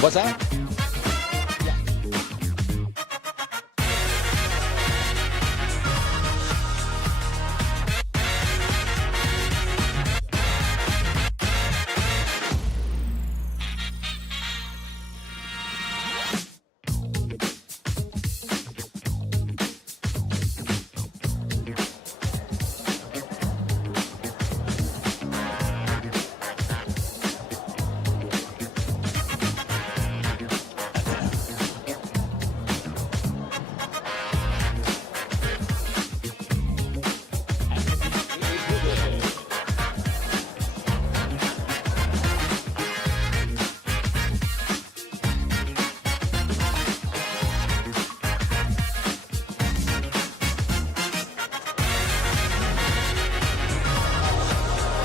What's that?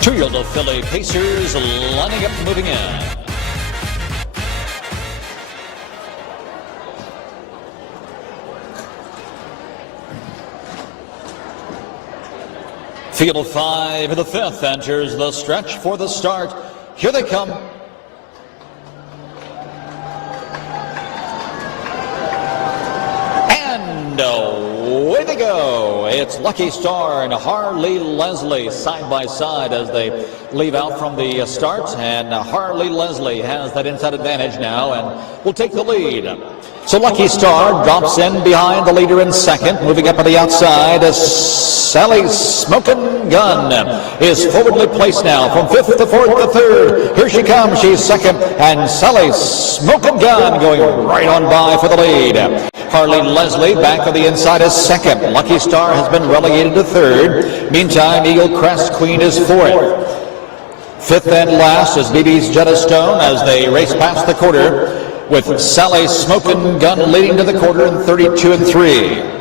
Two-year-old filly pacers lining up, moving in. Field of 5 in the 5th enters the stretch for the start. Here they come. And away they they go. It's Lucky Star and Harley Leslie side by side as they leave out from the start. And Harley Leslie has that inside advantage now and will take the lead. So Lucky Star drops in behind the leader in second. Moving up on the outside, Sally Smokin' Gun is forwardly placed now from fifth to fourth to third. Here she comes, she's second, and Sally Smokin' Gun going right on by for the lead. Harley Leslie back on the inside is second. Lucky Star has been relegated to third. Meantime, Eagle Crest Queen is fourth. Fifth and last is BB's Jetta Stone as they race past the quarter, with Sally Smokin' Gun leading to the quarter in 32-3.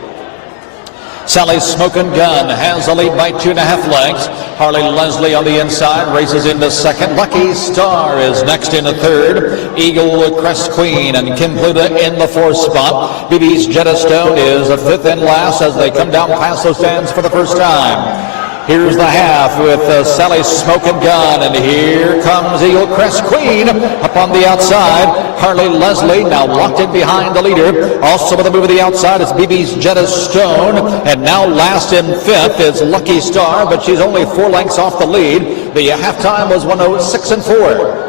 Sally Smokin' Gun has the lead by 2.5 lengths. Harley Leslie on the inside races into second. Lucky Star is next into third. Eagle Crest Queen and Kim Pluta in the fourth spot. BB's Jetta Stone is a fifth and last as they come down past those stands for the first time. Here's the half with Sally Smokin' Gun, and here comes Eagle Crest Queen up on the outside. Harley Leslie now locked in behind the leader. Also with a move to the outside is BB's Jetta Stone, and now last in fifth is Lucky Star, but she's only 4 lengths off the lead. The halftime was 1:06.4.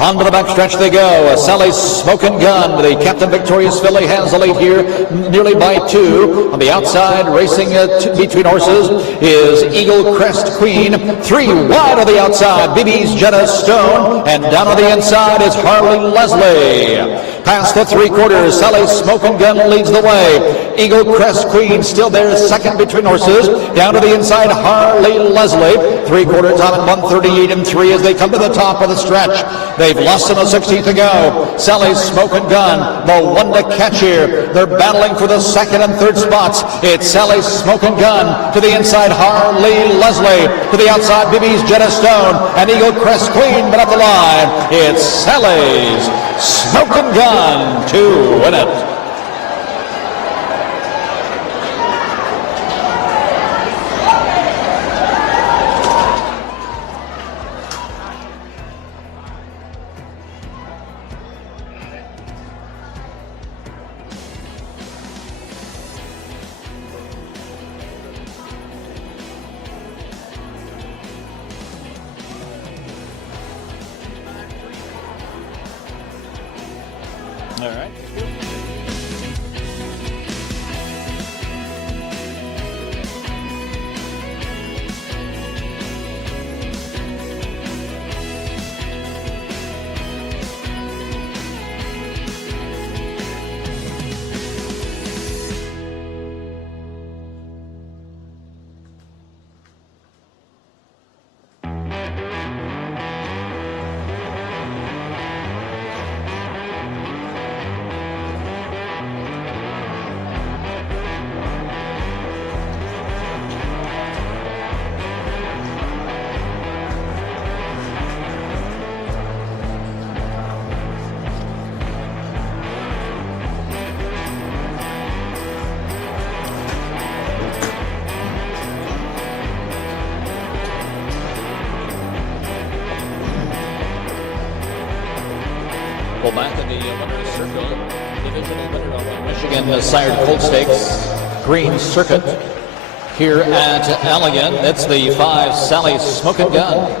On to the backstretch they go. Sally Smokin' Gun, the Captain Victorious filly, has the lead here nearly by 2. On the outside, racing between horses, is Eagle Crest Queen. 3 wide on the outside, BB's Jetta Stone. And down on the inside is Harley Leslie. Past the 3/4, Sally Smokin' Gun leads the way. Eagle Crest Queen still there, second between horses. Down to the inside, Harley Leslie. 3/4 time at 1:38.3 as they come to the top of the stretch. They've lost in the 16th to go. Sally Smokin' Gun, the one to catch here. They're battling for the second and third spots. It's Sally Smokin' Gun to the inside, Harley Leslie. To the outside, BB's Jetta Stone and Eagle Crest Queen, but up the line, it's Sally's Smokin' Gun to win it. All right. Well, back in the winner's circle, divisional winner of the Michigan Sired Colt Stakes Green Circuit here at Allegan. It's the 5 Sally Smokin' Gun.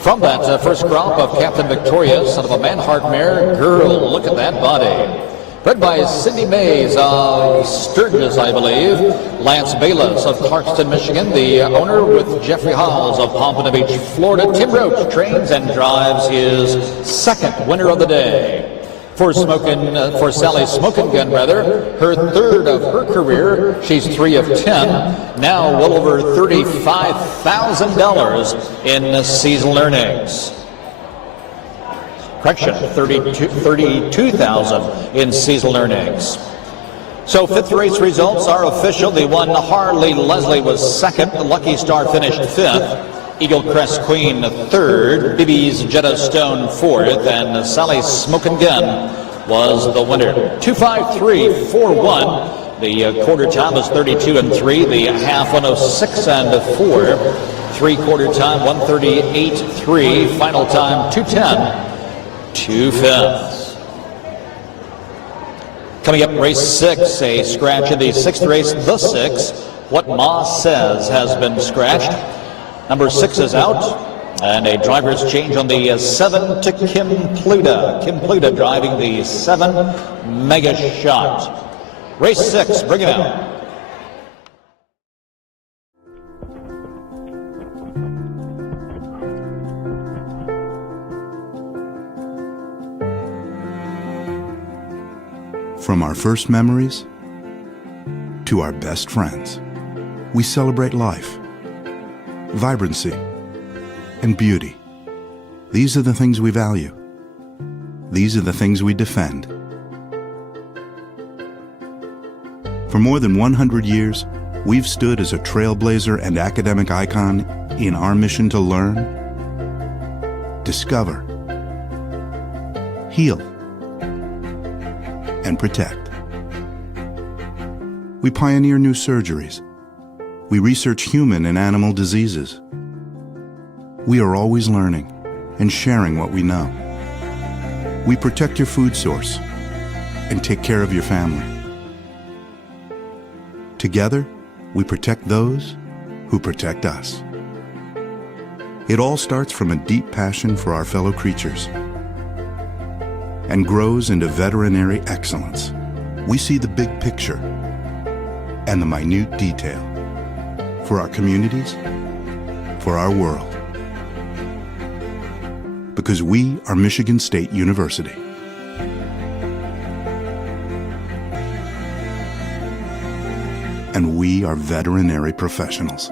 From that first crop of Captain Victorious, son of a Manhart mare, Girl, look at that body. Bred by Cindy Mays of Sturgis, I believe. Lance Bayless of Clarkston, Michigan. The owner with Jeffrey Howells of Pompano Beach, Florida. Tim Roach trains and drives his second winner of the day. For Sally Smokin' Gun, her third of her career. She's 3 of 10. Now well over $35,000 in seasonal earnings. Correction, 32,000 in seasonal earnings. So fifth race results are official. The one Harley Leslie was second. The Lucky Star finished fifth. Eagle Crest Queen third. BB's Jetta Stone fourth. And Sally Smokin' Gun was the winner. 2:53.41. The quarter time was 32-3. The half 1:06.4. 3/4 time 1:38.3. Final time 2:10. 2/5. Coming up, race 6, a scratch in the 6th race, the 6. What Ma Says has been scratched. Number 6 is out. And a driver's change on the 7 to Kim Pluta. Kim Pluta driving the 7 Mega Shot. Race 6, bring it out. From our first memories to our best friends, we celebrate life, vibrancy, and beauty. These are the things we value. These are the things we defend. For more than 100 years, we've stood as a trailblazer and academic icon in our mission to learn, discover, heal, and protect. We pioneer new surgeries. We research human and animal diseases. We are always learning and sharing what we know. We protect your food source and take care of your family. Together, we protect those who protect us. It all starts from a deep passion for our fellow creatures and grows into veterinary excellence. We see the big picture and the minute detail for our communities, for our world. Because we are Michigan State University. And we are veterinary professionals.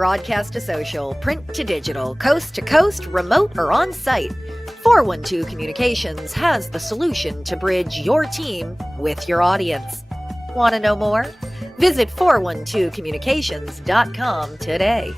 Broadcast to social, print to digital, coast to coast, remote or on site, 412 Communications has the solution to bridge your team with your audience. Want to know more? Visit 412communications.com today.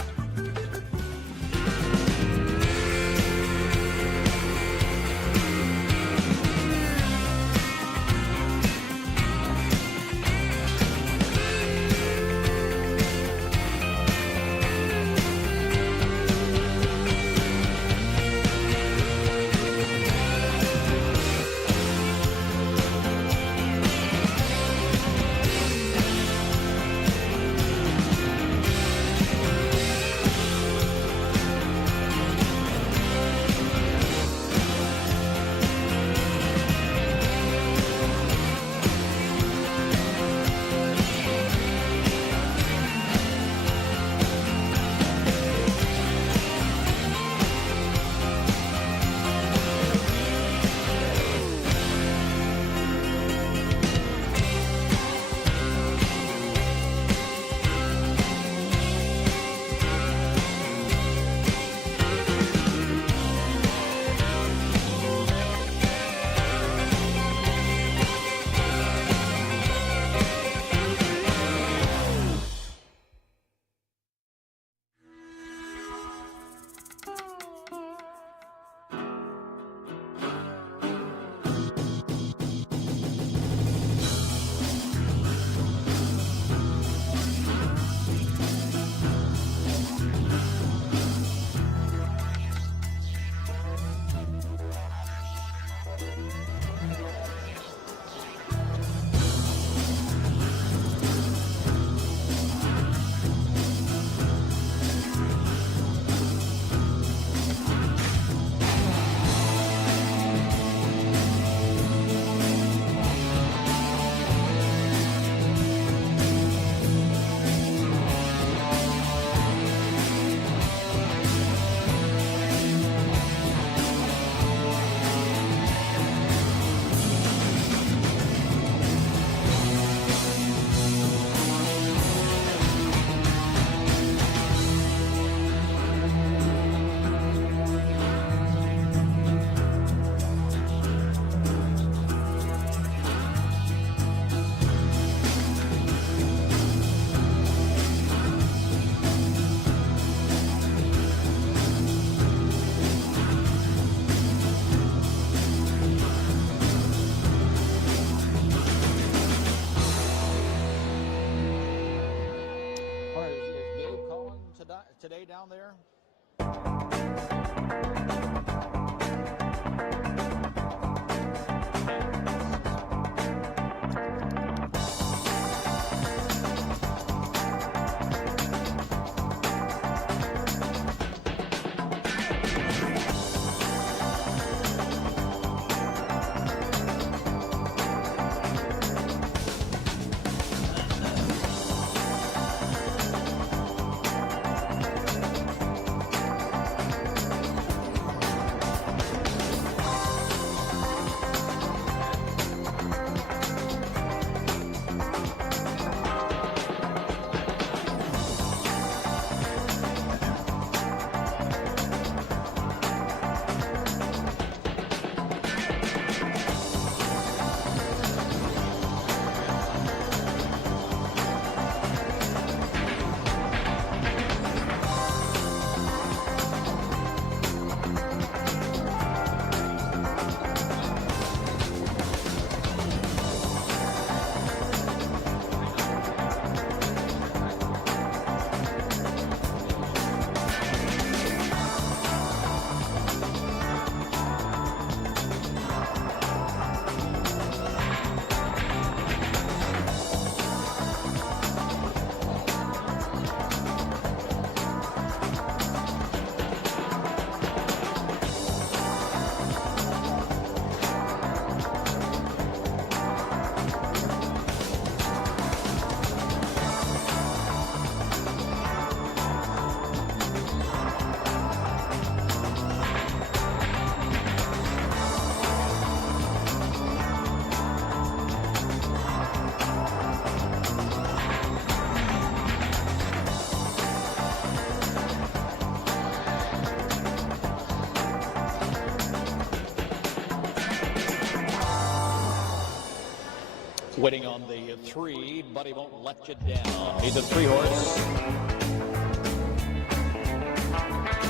Waiting on the 3, but he won't let you down. He's a 3-horse.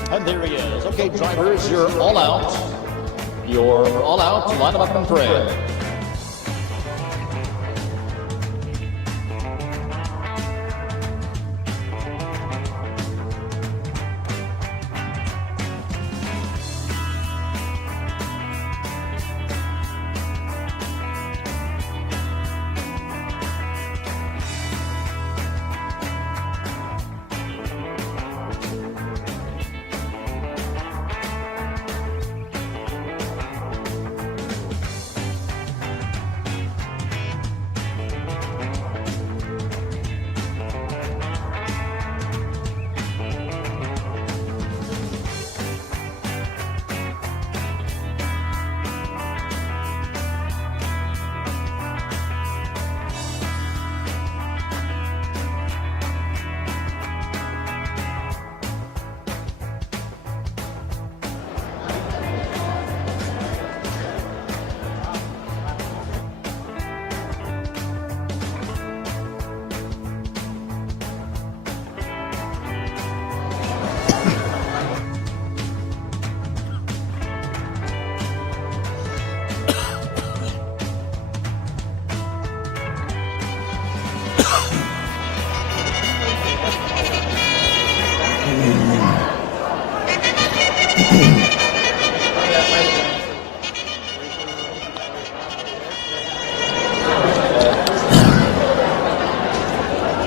And there he is. Okay, drivers, you're all out. You're all out. Line them up and pray.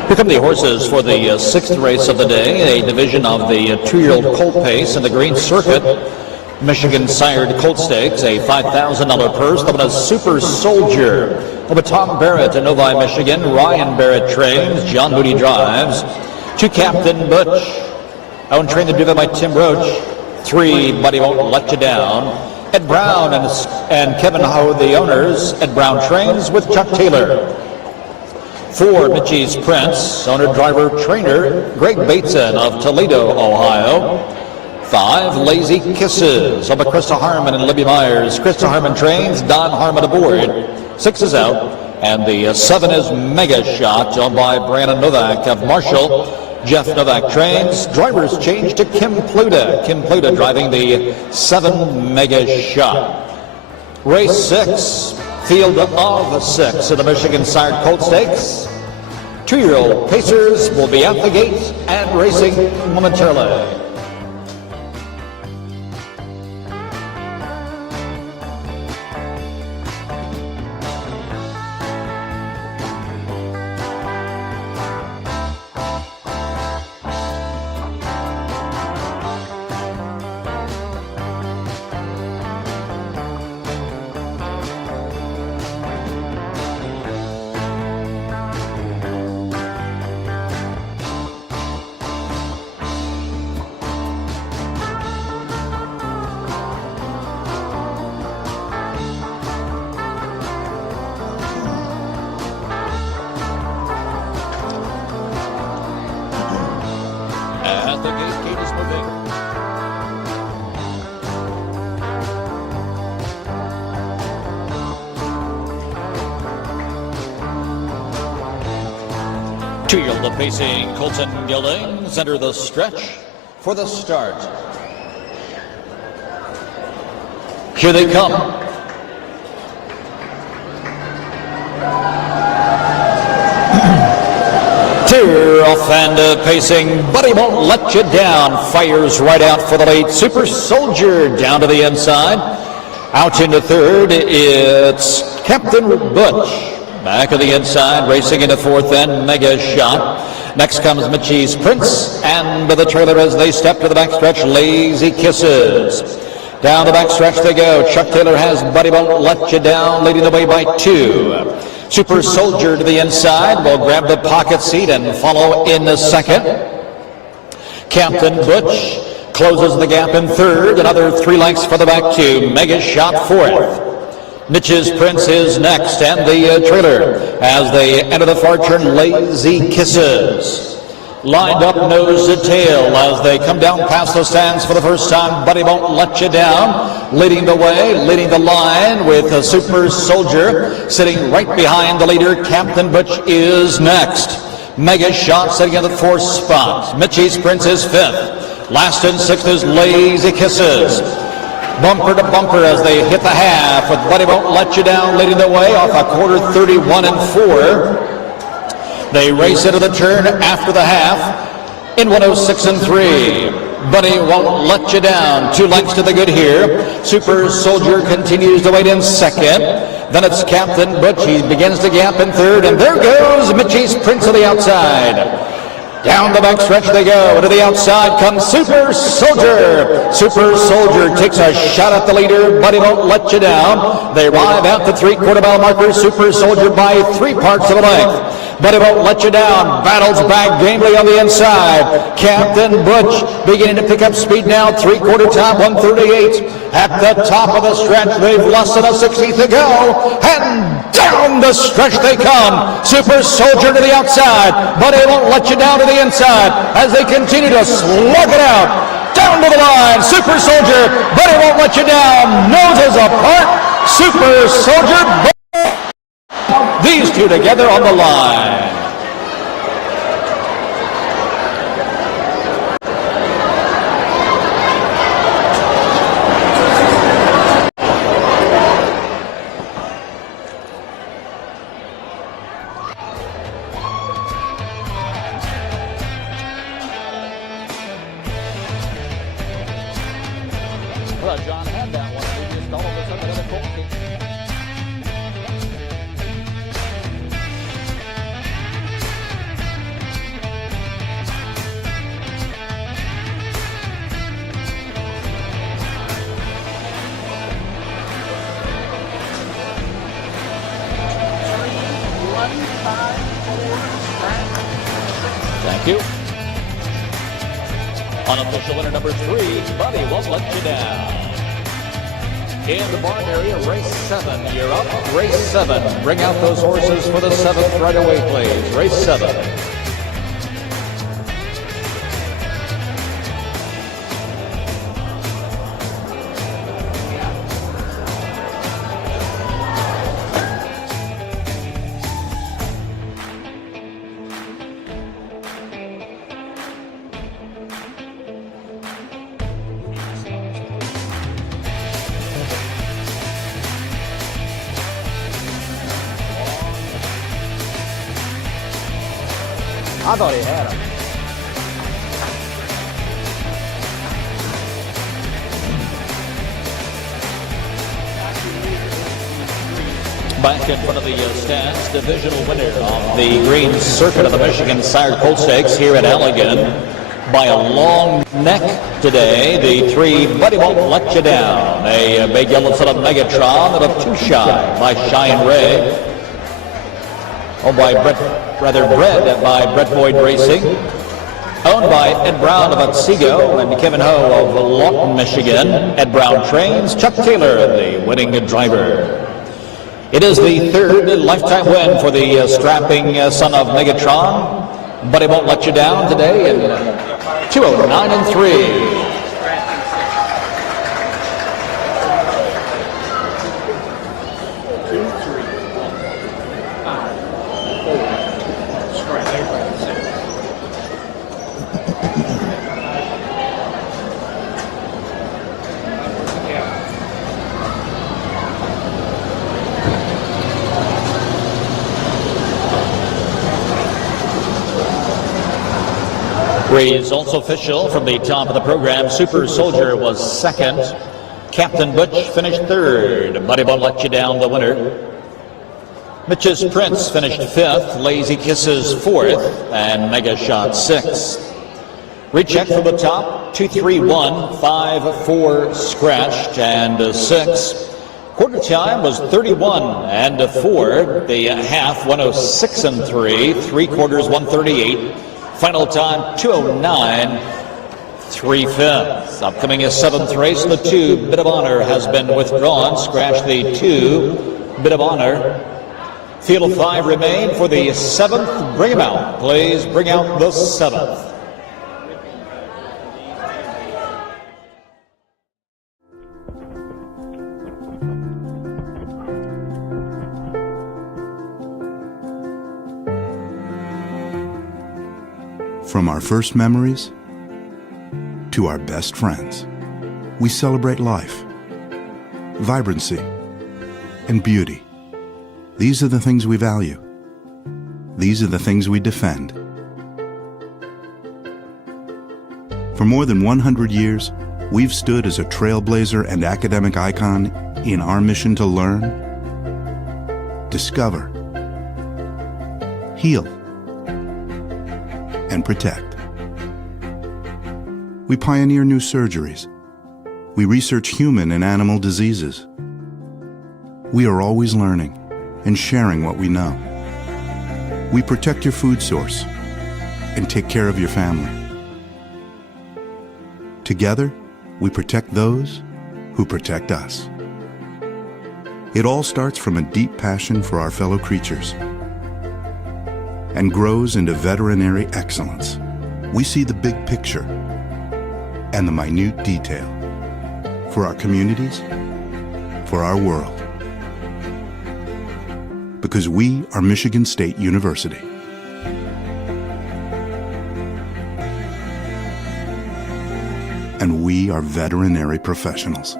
Here come the horses for the 6th race of the day, a division of the 2-year-old colt pace in the Green Circuit. Michigan sired colt stakes, a $5,000 purse. The one is Super Soldier. Over Tom Barrett in Novi, Michigan. Ryan Barrett trains. John Moody drives. 2, Captain Butch. Owned trained and driven by Tim Roach. 3, Buddy Won't Let You Down. Ed Brown and Kevin Ho, the owners. Ed Brown trains with Chuck Taylor. 4, Mitchie's Prince, owner, driver, trainer, Greg Bateson of Toledo, Ohio. 5, Lazy Kisses, owned by Krista Harmon and Libby Myers. Krista Harmon trains, Don Harmon aboard. 6 is out, and the 7 is Mega Shot, owned by Brandon Novak of Marshall. Jeff Novak trains. Drivers change to Kim Pluta. Kim Pluta driving the 7 Mega Shot. Race 6. Field of 6 in the Michigan sired colt stakes. 2-year-old pacers will be at the gate and racing momentarily. As the gate is moving. Two-year-old pacing Colton Gildings enter the stretch for the start. Here they come. Tear off and pacing, Buddy Won't Let You Down. Fires right out for the lead. Super Soldier down to the inside. Out into 3rd, it's Captain Butch. Back of the inside, racing into 4th and Mega Shot. Next comes Mitchie's Prince, and the trailer as they step to the backstretch, Lazy Kisses. Down the backstretch they go. Chuck Taylor has Buddy Won't Let You Down, leading the way by 2. Super Soldier to the inside will grab the pocket seat and follow in the 2nd. Captain Butch closes the gap in 3rd. Another 3 lengths for the back 2. Mega Shot 4th. Mitch's Prince is next, and the trailer as they enter the far turn, Lazy Kisses. lined up nose to tail as they come down past the stands for the first time. Buddy Won't Let You Down leading the way, leading the line with a Super Soldier sitting right behind the leader. Captain Butch is next. Mega Shot sitting in the 4th spot. Mitchie's Prince is 5th. Last and 6th is Lazy Kisses. Bumper to bumper as they hit the half with Buddy Won't Let You Down leading the way off a quarter 31 and 4. They race into the turn after the half in 106 and 3. Buddy Won't Let You Down, 2 lengths to the good here. Super Soldier continues to wait in 2nd. Then it's Captain Butch. He begins to gap in 3rd. And there goes Mitchie's Prince on the outside. Down the back stretch they go. To the outside comes Super Soldier. Super Soldier takes a shot at the leader. Buddy Won't Let You Down. They arrive at the 3/4 mile marker. Super Soldier by 3 parts of a length. Buddy Won't Let You Down. Battles back gamely on the inside. Captain Butch beginning to pick up speed now. 3/4 time, 138. At the top of the stretch, they've less than a 60th to go. And down the stretch they come. Super Soldier to the outside. Buddy Won't Let You Down to the inside as they continue to slug it out. Down to the line. Super Soldier. Buddy Won't Let You Down. Noses apart. Super Soldier. These two together on the line. Well, John had that one. He just all of a sudden another cold kick. Thank you. Unofficial winner number 3, Buddy Won't Let You Down. In the barn area, race 7. You're up. Race 7. Bring out those horses for the 7th right away, please. Race 7. I thought he had him. Back in front of the stands, divisional winner on the green circuit of the Michigan Sire Colt Stakes here at Allegan by a long neck today. The 3, Buddy Won't Let You Down. A big yellow set of Megatron and a 2 Shy by Cheyenne Ray. Owned by bred by Brett Boyd Racing. Owned by Ed Brown of Otsego and Kevin Ho of Lawton, Michigan. Ed Brown trains. Chuck Taylor, the winning driver. It is the 3rd lifetime win for the strapping son of Megatron. Buddy Won't Let You Down today in 209 and 3. Results official from the top of the program. Super Soldier was 2nd. Captain Butch finished 3rd. Buddy Won't Let You Down, the winner. Mitch's Prince finished 5th. Lazy Kisses 4th. And Mega Shot 6th. Recheck from the top. 2-3-1, 5-4 scratched and 6. Quarter time was 31 and 4. The half 106 and 3. 3/4 138. Final time 209 3/5. Upcoming is 7th race. The 2 Bit of Honor has been withdrawn. Scratch the 2 Bit of Honor. Field of 5 remain for the 7th. Bring him out. Please bring out the 7th. From our first memories to our best friends, we celebrate life, vibrancy, and beauty. These are the things we value. These are the things we defend. For more than 100 years, we've stood as a trailblazer and academic icon in our mission to learn, discover, heal, and protect. We pioneer new surgeries. We research human and animal diseases. We are always learning and sharing what we know. We protect your food source and take care of your family. Together, we protect those who protect us. It all starts from a deep passion for our fellow creatures and grows into veterinary excellence. We see the big picture and the minute detail for our communities, for our world. Because we are Michigan State University. And we are veterinary professionals.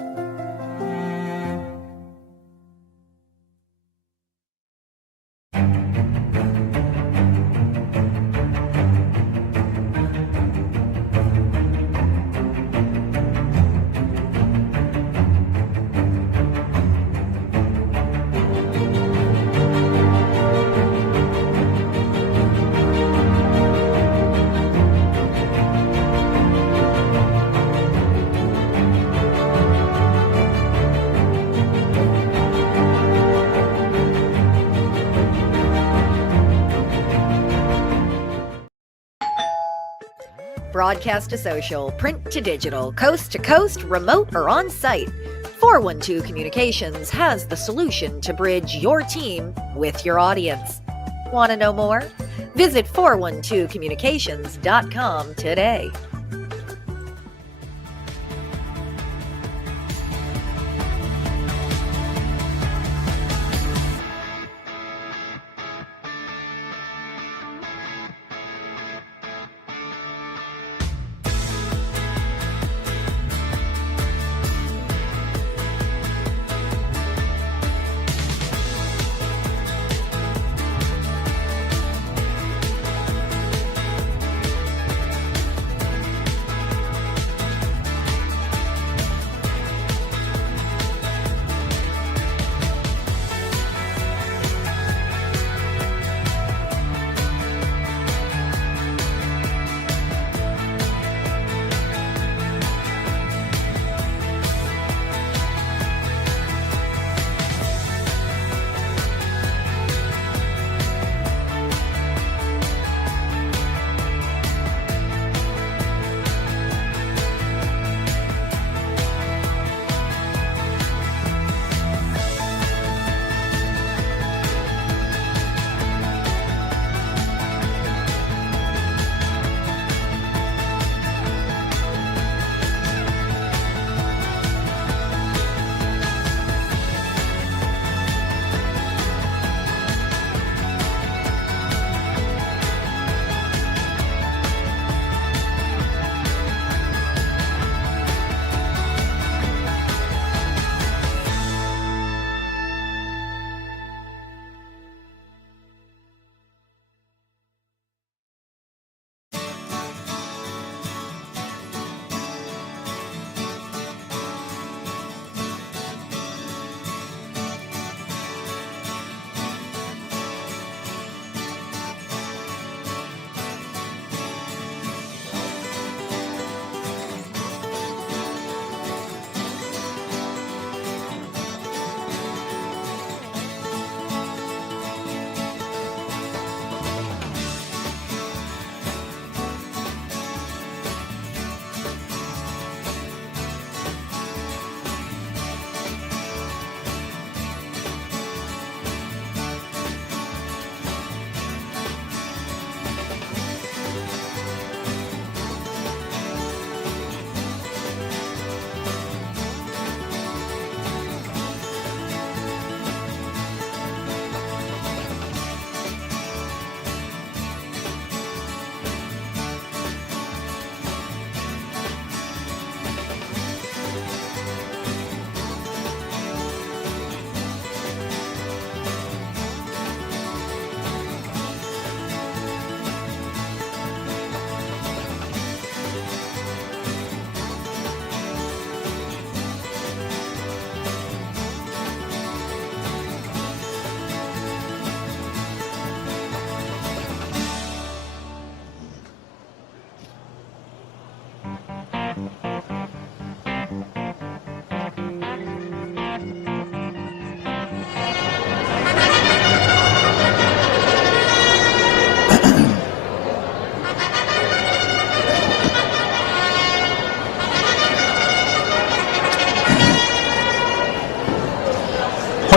Broadcast to social, print to digital, coast to coast, remote or on site, 412 Communications has the solution to bridge your team with your audience. Want to know more? Visit 412communications.com today.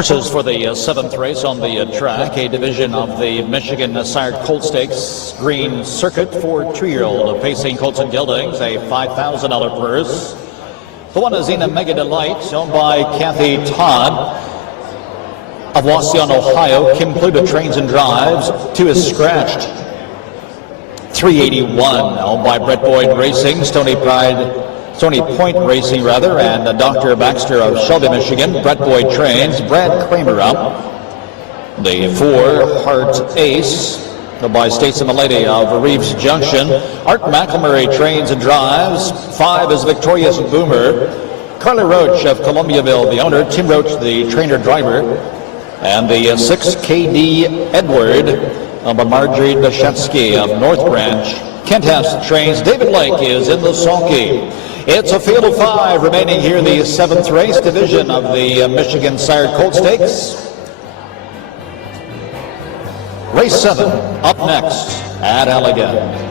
Horses for the seventh race on the track, a division of the Michigan Sired Colt Stakes Green Circuit for 2-year-old pacing colts and geldings, a $5,000 purse. The one is in a Mega Delight, owned by Kathy Todd of Wasion, Ohio. Kim Pluta trains and drives. 2 is scratched. 381, owned by Brett Boyd Racing, Stony Point Racing, and Dr. Baxter of Shelby, Michigan. Brett Boyd trains. Brad Kramer up. The 4, Heart Ace, by States and Milady of Reeves Junction. Art McElmurray trains and drives. 5 is Victorious Boomer. Carly Roach of Columbiaville, the owner. Tim Roach, the trainer-driver. And the 6, KD Edward, by Marjorie Deshetsky of North Branch. Kent Hess trains. David Lake is in the sulky. It's a field of 5 remaining here, the 7th race division of the Michigan Sired Colt Stakes. Race 7 up next at Allegan.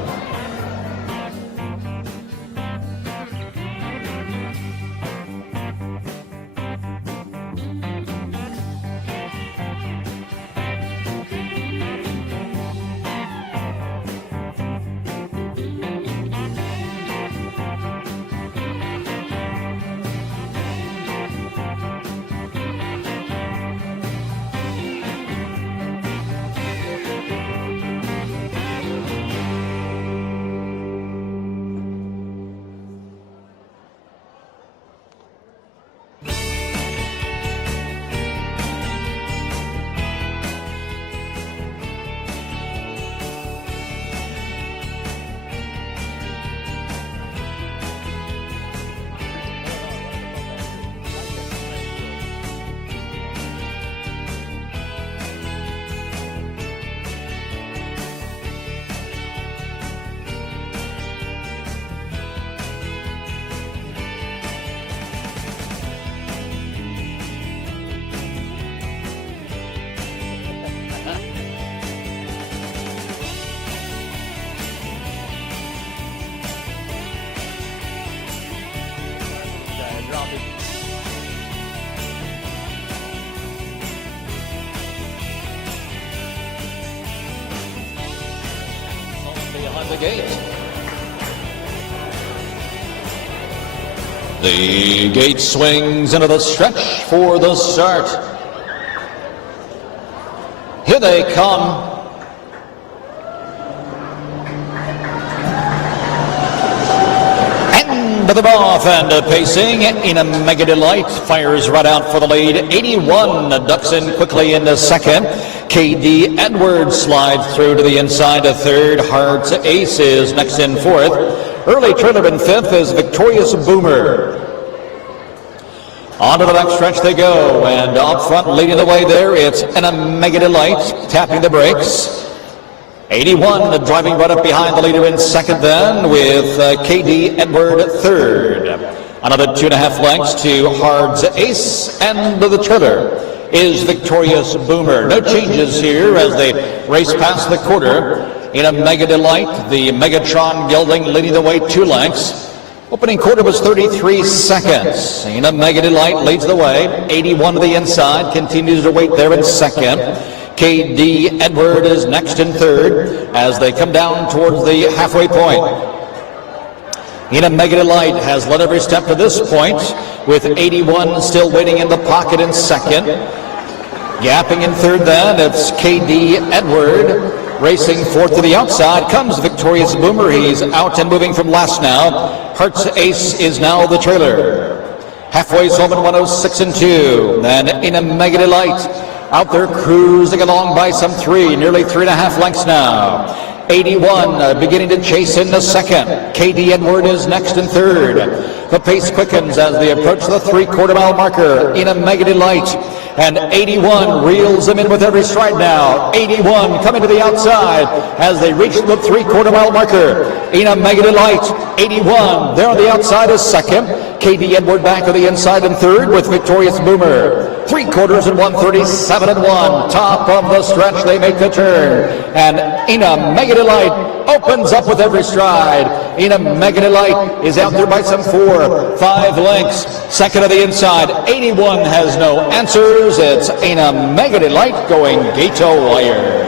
Behind the gate. The gate swings into the stretch for the start. Here they come. End of the off and pacing in a Mega Delight. Fires right out for the lead. 81 ducks in quickly into second. KD Edwards slides through to the inside of third. Hearts Ace is next in fourth. Early trailer in fifth is Victorious Boomer. Onto the back stretch they go, and up front leading the way there, it's a Mega Delight tapping the brakes. 81 driving right up behind the leader in second then, with KD Edward third. Another 2.5 lengths to Hearts Ace, and the trailer is Victorious Boomer. No changes here as they race past the quarter. In a Mega Delight, the Megatron gelding leading the way 2 lengths. Opening quarter was 33 seconds. In a Mega Delight leads the way. 81 to the inside, continues to wait there in second. KD Edward is next in third as they come down towards the halfway point. In a Mega Delight has led every step to this point, with 81 still waiting in the pocket in second. Gapping in third then, it's KD Edward. Racing fourth to the outside comes Victorious Boomer. He's out and moving from last now. Hearts Ace is now the trailer. Halfway home in 106 and 2. Then in a Mega Delight, out there cruising along by some 3, nearly 3.5 lengths now. 81 beginning to chase into second. KD Edward is next in third. The pace quickens as they approach the 3/4 mile marker in a Mega Delight. And 81 reels them in with every stride now. 81 coming to the outside as they reach the 3/4 mile marker in a Mega Delight. 81 there on the outside is second. Katie Edward back to the inside in third with Victorious Boomer. 3/4 and 137 and 1. Top of the stretch, they make the turn. And Ina Mega Delight opens up with every stride. Ina Mega Delight is out there by some 4-5 lengths. Second of the inside, 81 has no answers. It's Ina Mega Delight going gate to wire.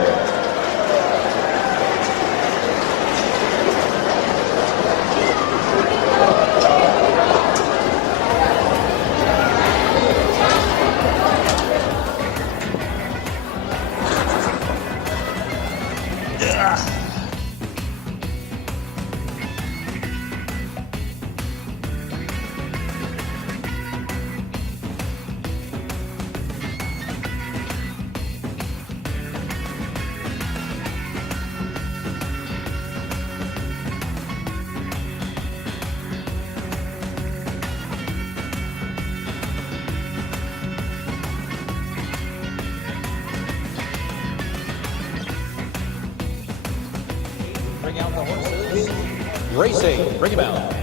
Bring out the horses. Racing, bring him out.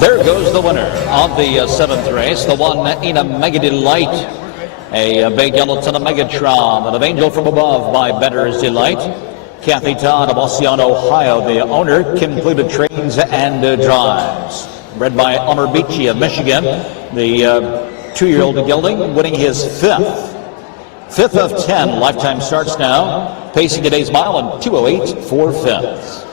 There goes the winner of the seventh race, the one Ina Mega Delight, a big yellow ton of Megatron, and an angel from above by Better's Delight. Kathy Todd of Oceano, Ohio, the owner, completed trains and drives. Bred by Elmer Beachy of Michigan, the 2-year-old gelding winning his fifth of 10 lifetime starts now, pacing today's mile in 2:08 4/5.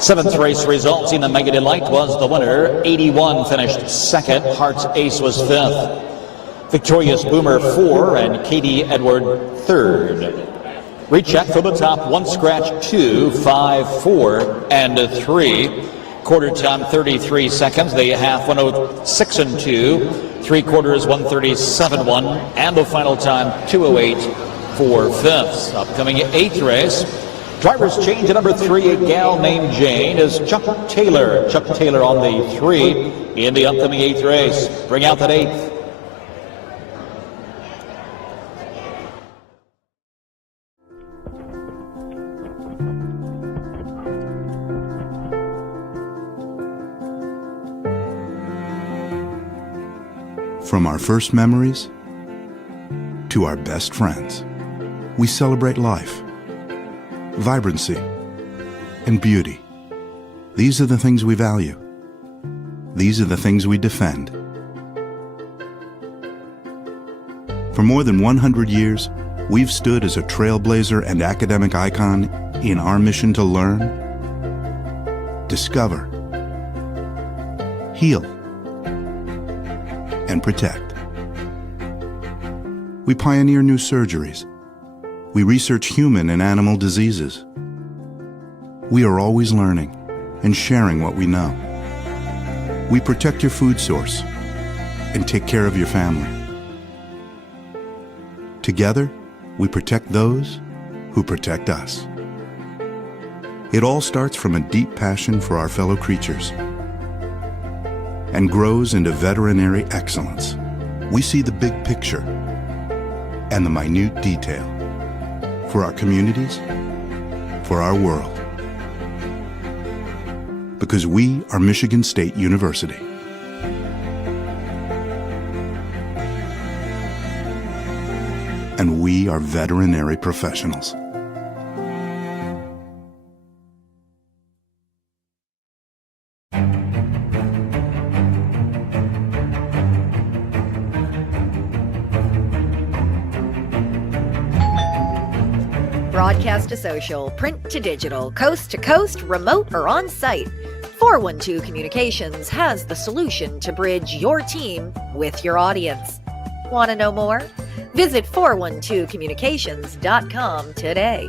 Seventh race results, Ina Mega Delight was the winner. 81 finished second. Heart's Ace was fifth. Victorious Boomer 4 and Katie Edward third. Recheck for the top, 1 scratch 2, 5, 4, and 3. Quarter time 33 seconds. The half 106 and 2. 3/4 137 1, and the final time 2:08 4/5. Upcoming 8th race. Driver's change at number 3, a gal named Jane, is Chuck Taylor. Chuck Taylor on the 3 in the upcoming 8th race. Bring out that 8th. From our first memories to our best friends, we celebrate life, vibrancy, and beauty. These are the things we value. These are the things we defend. For more than 100 years, we've stood as a trailblazer and academic icon in our mission to learn, discover, heal, and protect. We pioneer new surgeries. We research human and animal diseases. We are always learning and sharing what we know. We protect your food source and take care of your family. Together, we protect those who protect us. It all starts from a deep passion for our fellow creatures and grows into veterinary excellence. We see the big picture and the minute detail for our communities, for our world. Because we are Michigan State University. And we are veterinary professionals. Broadcast to social, print to digital, coast to coast, remote or on site, 412 Communications has the solution to bridge your team with your audience. Want to know more? Visit 412communications.com today.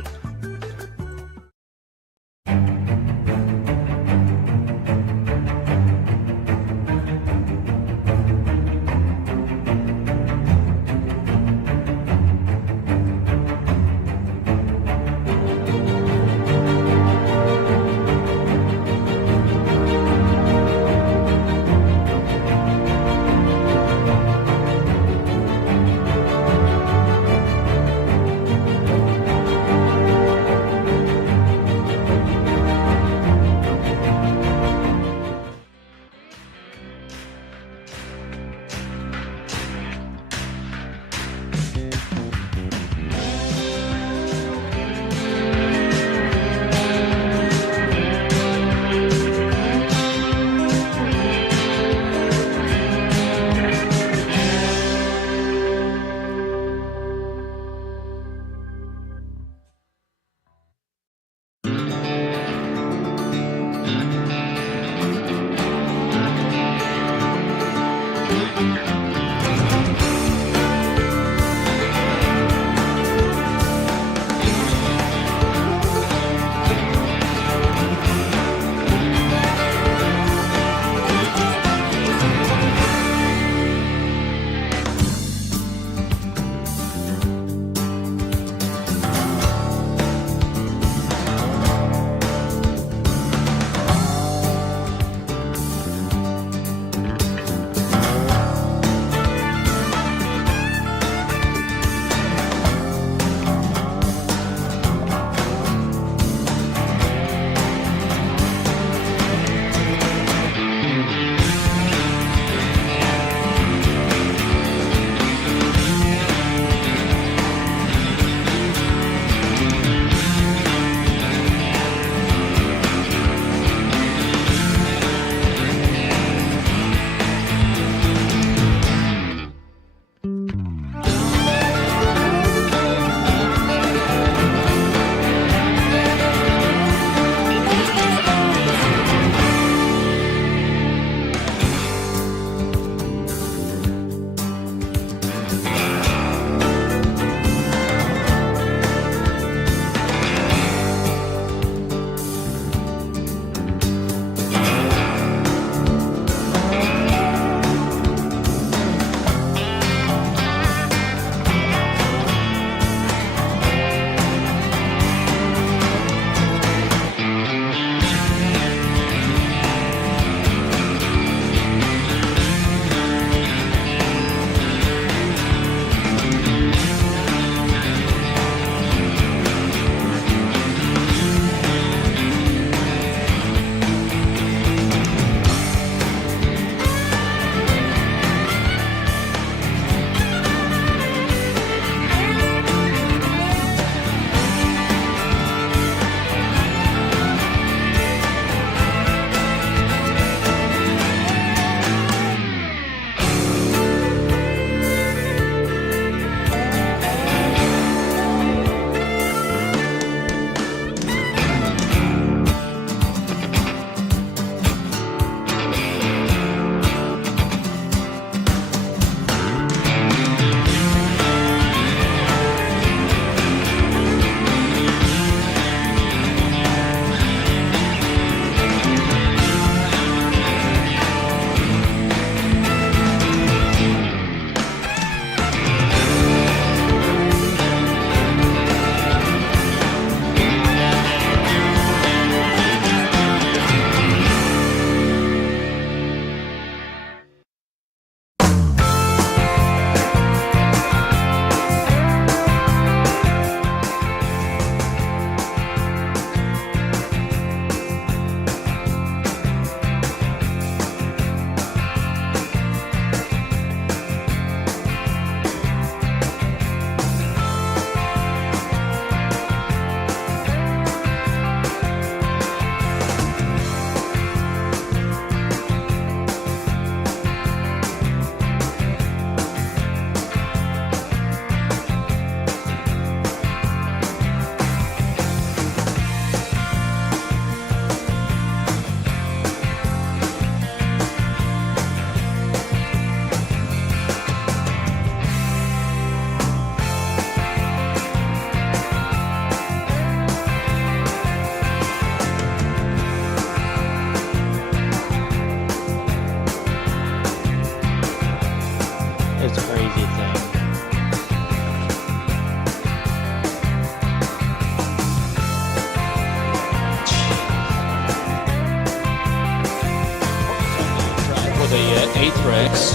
for the eighth race.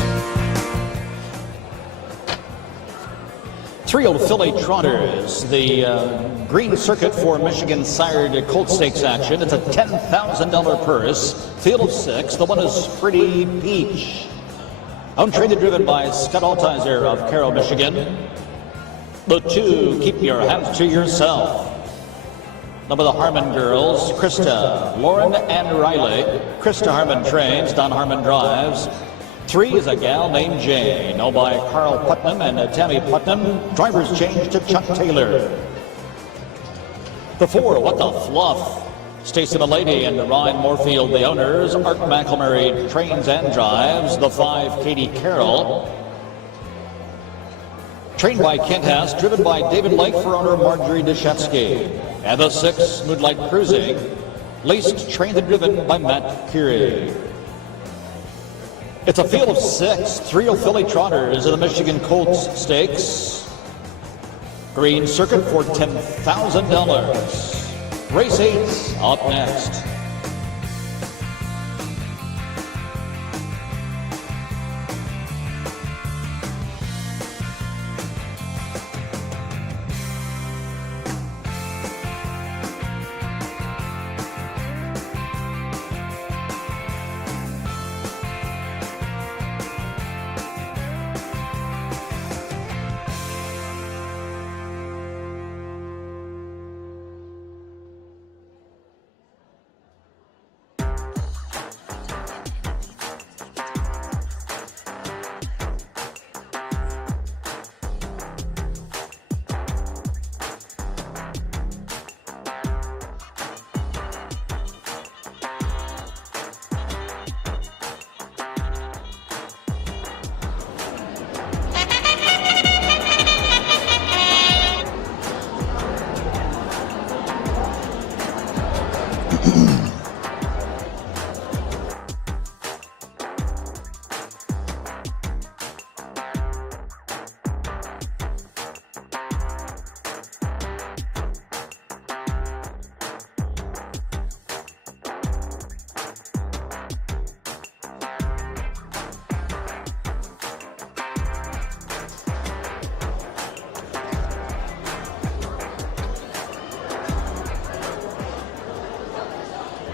3-year-old filly trotters, the green circuit for Michigan sired colt stakes action. It's a $10,000 purse. Field of 6. The one is Pretty Peach. Owned, trained, and driven by Scott Altizer of Carroll, Michigan. The 2, Keep Your Hands to Yourself. Number the Harmon girls, Krista, Lauren, and Riley. Krista Harmon trains, Don Harmon drives. 3 is a gal named Jane, owned by Carl Putnam and Tammy Putnam. Drivers change to Chuck Taylor. The 4, What the Fluff. Stacey Milady and Ryan Moorfield, the owners. Art McElmurray trains and drives. The 5, Katie Carroll. Trained by Kent Hess, driven by David Lake for owner Marjorie Deshetsky. And the 6, Moonlight Cruising, leased, trained, and driven by Matt Curie. It's a field of 6, 3-year-old filly trotters in the Michigan Colts Stakes. Green circuit for $10,000. Race 8 up next.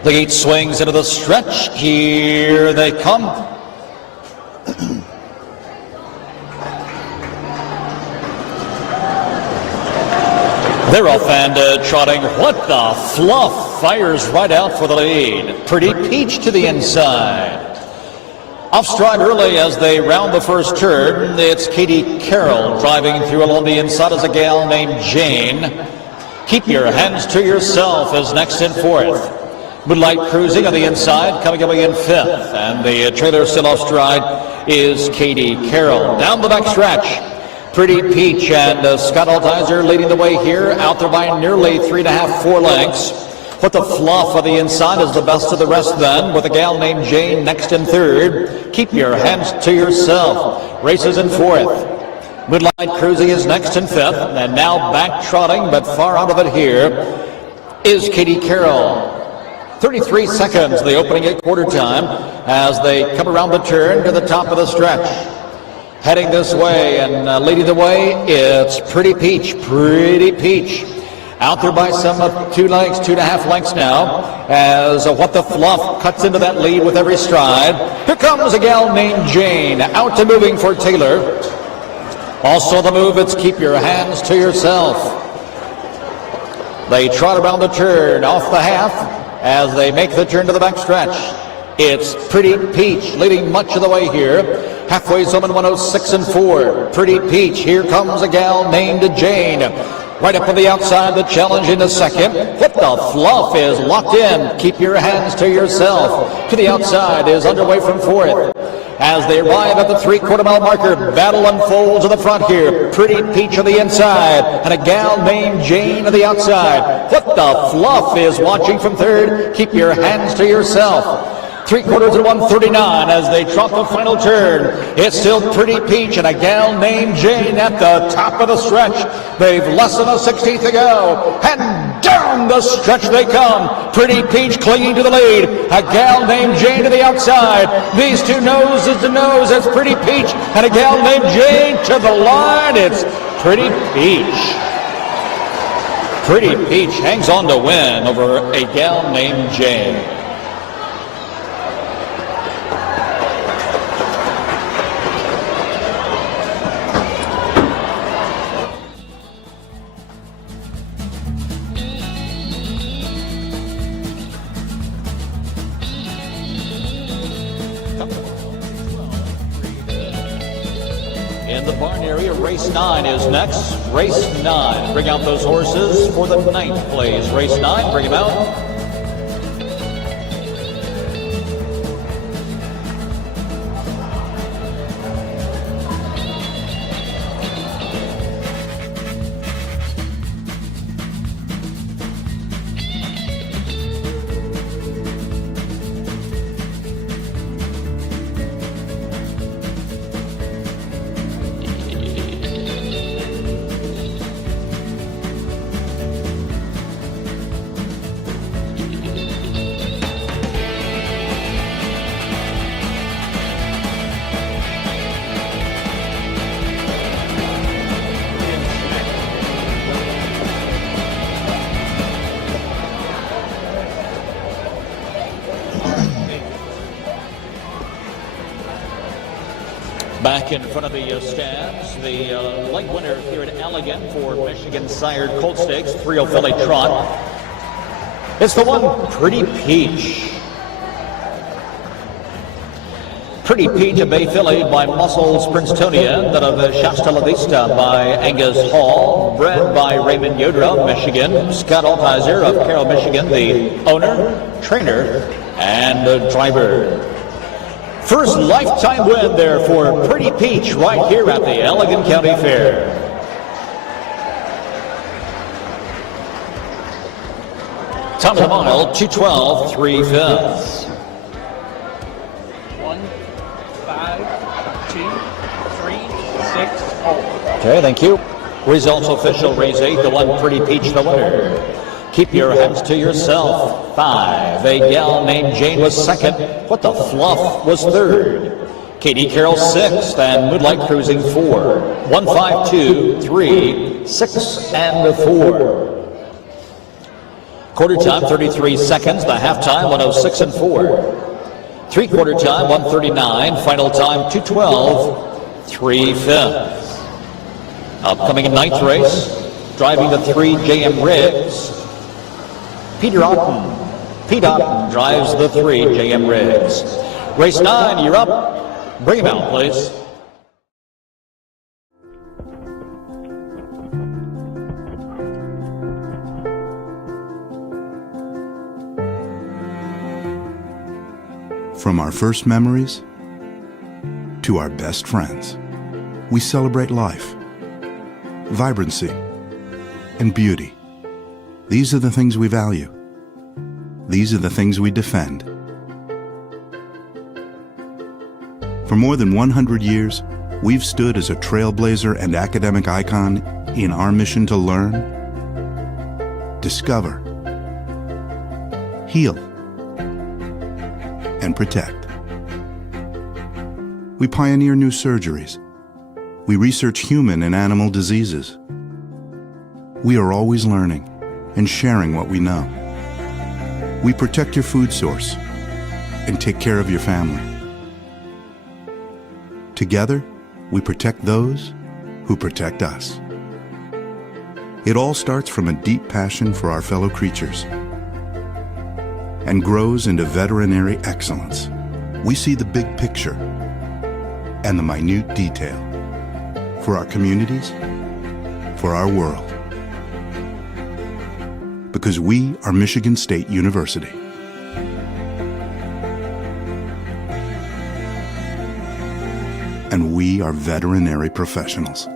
The gate swings into the stretch. Here they come. They're off and trotting. What the Fluff fires right out for the lead. Pretty Peach to the inside. Off stride early as they round the first turn. It's Katie Carroll driving through along the inside as a gal named Jane. Keep Your Hands to Yourself is next in 4th. Moonlight Cruising on the inside, coming away in 5th. And the trailer still off stride is Katie Carroll. Down the back stretch, Pretty Peach and Scott Altizer leading the way here, out there by nearly 3.5, 4 lengths. What the Fluff on the inside is the best of the rest then, with a gal named Jane next in 3rd. Keep Your Hands to Yourself races in 4th. Moonlight Cruising is next in 5th, and now back trotting, but far out of it here is Katie Carroll. 33 seconds, the opening at quarter time, as they come around the turn to the top of the stretch. Heading this way and leading the way, it's Pretty Peach. Pretty Peach. Out there by some 2 lengths, 2.5 lengths now, as What the Fluff cuts into that lead with every stride. Here comes a gal named Jane, out to moving for Taylor. Also the move, it's Keep Your Hands to Yourself. They trot around the turn, off the half, as they make the turn to the back stretch. It's Pretty Peach leading much of the way here. Halfway zone in 106 and 4. Pretty Peach. Here comes a gal named Jane. Right up on the outside, the challenge in the second. What the Fluff is locked in. Keep Your Hands to Yourself. To the outside is underway from 4th. As they arrive at the 3/4 mile marker, battle unfolds in the front here. Pretty Peach on the inside, and a gal named Jane on the outside. What the Fluff is watching from 3rd. Keep Your Hands to Yourself. 3/4 to 139 as they trot the final turn. It's still Pretty Peach and a gal named Jane at the top of the stretch. They've less than a 16th to go, and down the stretch they come. Pretty Peach clinging to the lead. A gal named Jane to the outside. These two noses to nose. It's Pretty Peach and a gal named Jane to the line. It's Pretty Peach. Pretty Peach hangs on to win over a gal named Jane. In the barn area, race 9 is next. Race 9. Bring out those horses for the 9th place. Race 9, bring them out. Back in front of the stands, the leg winner here at Allegan for Michigan Sired Colt Stakes, 3-0 filly trot. It's the one, Pretty Peach. Pretty Peach, a bay filly by Muscles Princetonia, that of Shasta La Vista by Angus Hall, bred by Raymond Yoder of Michigan, Scott Altizer of Carroll, Michigan, the owner, trainer, and driver. First lifetime win there for Pretty Peach right here at the Allegan County Fair. Top of the mile, 2:12, 3/5. 1, 5, 2, 3, 6, 0. Okay, thank you. Results official, race 8, the one, Pretty Peach, the winner. Keep your hands to yourself. 5. A gal named Jane was 2nd. What the Fluff was 3rd. Katie Carroll 6th, and Moonlight Cruising 4. 1, 5, 2, 3, 6, and 4. Quarter time 33 seconds. The halftime 106 and 4. 3/4 time 139. Final time 2:12, 3/5. Upcoming in 9th race, driving the 3 J.M. Riggs. Peter Otten. Pete Otten drives the 3 J.M. Riggs. Race 9, you're up. Bring him out, please. From our first memories to our best friends, we celebrate life, vibrancy, and beauty. These are the things we value. These are the things we defend. For more than 100 years, we've stood as a trailblazer and academic icon in our mission to learn, discover, heal, and protect. We pioneer new surgeries. We research human and animal diseases. We are always learning and sharing what we know. We protect your food source and take care of your family. Together, we protect those who protect us. It all starts from a deep passion for our fellow creatures and grows into veterinary excellence. We see the big picture and the minute detail for our communities, for our world. Because we are Michigan State University. And we are veterinary professionals.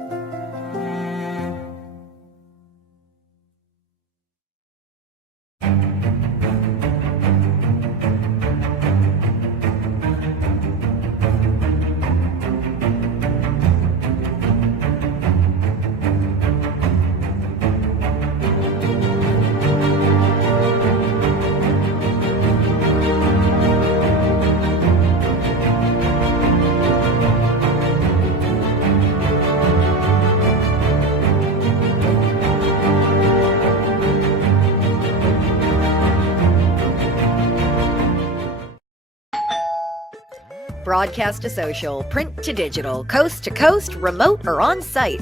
broadcast to social, print to digital, coast to coast, remote or on site,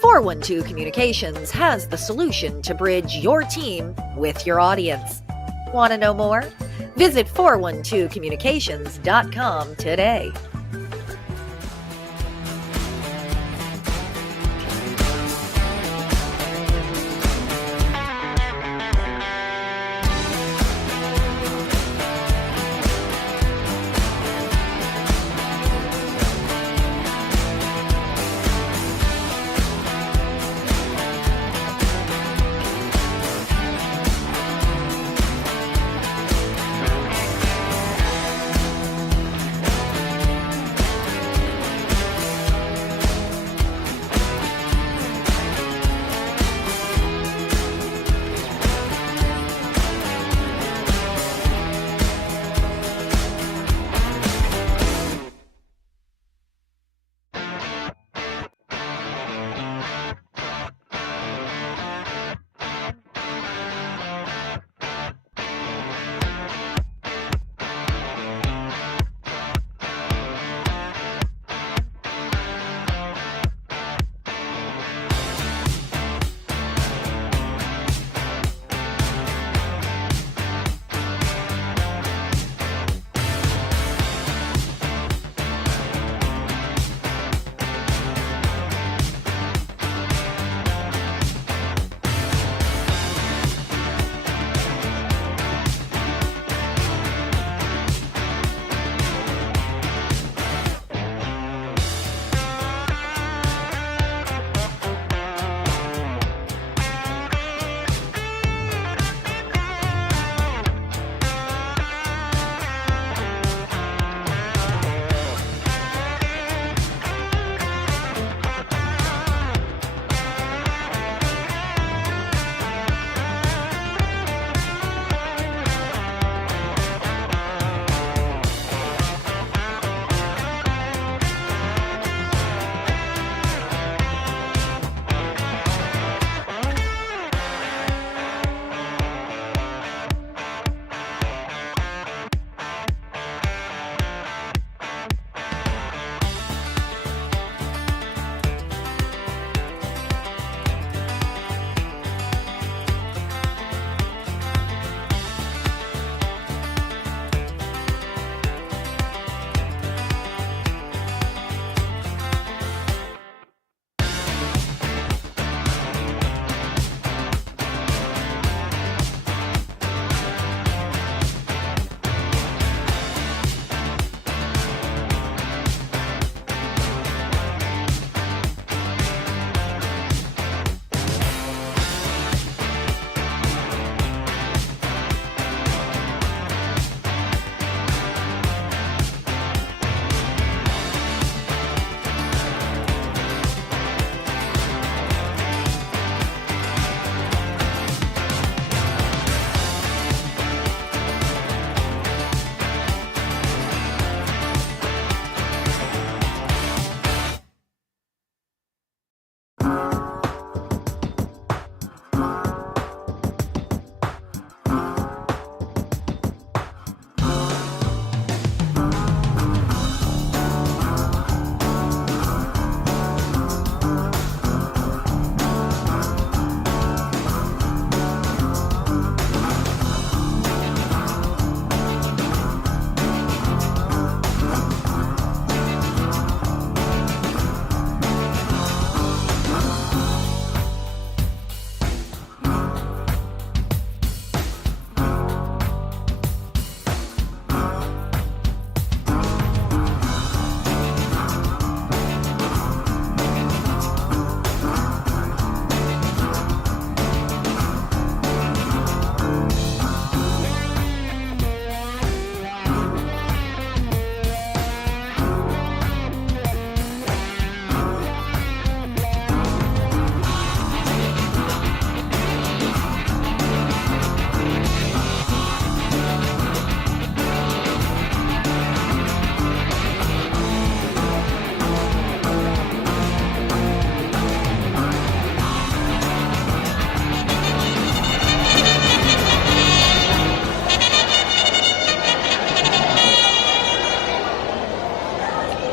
412 Communications has the solution to bridge your team with your audience. Want to know more? Visit 412communications.com today.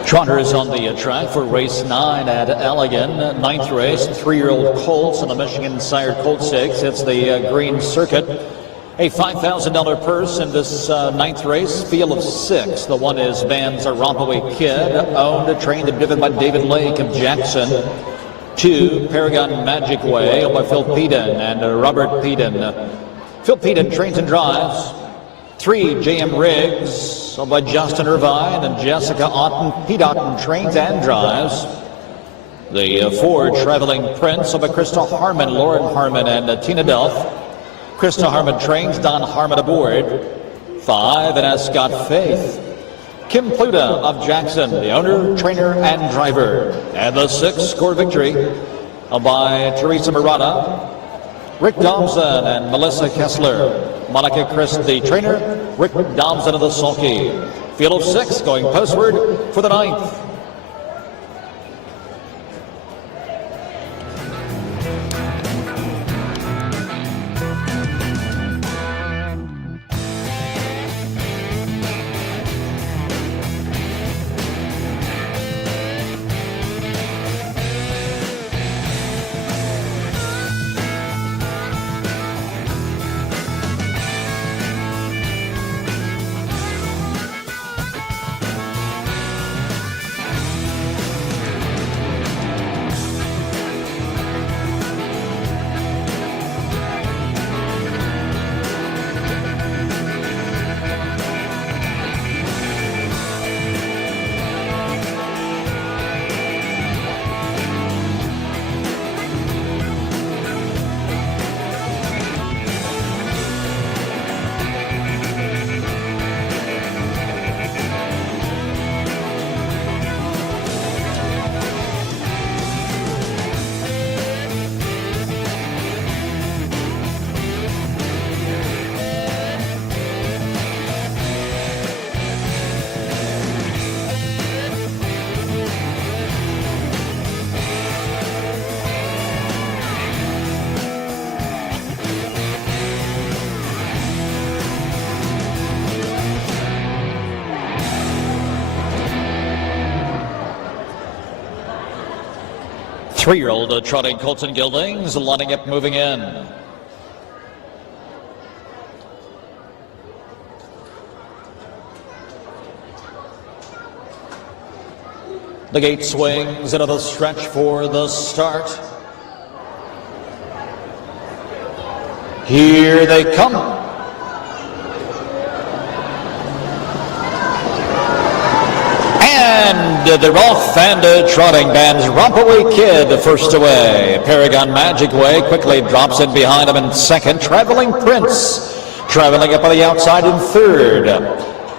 Trotters on the track for race 9 at Allegan. Ninth race, 3-year-old colts in the Michigan Sired Colt Stakes. It's the green circuit. A $5,000 purse in this ninth race, field of 6. The one is Van's Rompaway Kid, owned, trained, and driven by David Lake of Jackson. 2, Paragon Magic Way, owned by Phil Peden and Robert Peden. Phil Peden trains and drives. 3, J.M. Riggs, owned by Justin Irvine and Jessica Otten. Pete Otten trains and drives. The 4, Traveling Prince, owned by Krista Harmon, Lauren Harmon, and Tina Delph. Krista Harmon trains, Don Harmon aboard. 5, and Ascot Faith. Kim Pluta of Jackson, the owner, trainer, and driver. And the 6, Score Victory, by Teresa Murata, Rick Dobson, and Melissa Kessler. Monica Chris, the trainer, Rick Dobson of the sulky. Field of 6 going postward for the 9th. Three-year-old trotting colts and geldings, lining up, moving in. The gate swings into the stretch for the start. Here they come. And they're off, and trotting. Van's Rompaway Kid first away. Paragon Magic Way quickly drops in behind him in second. Traveling Prince traveling up on the outside in third.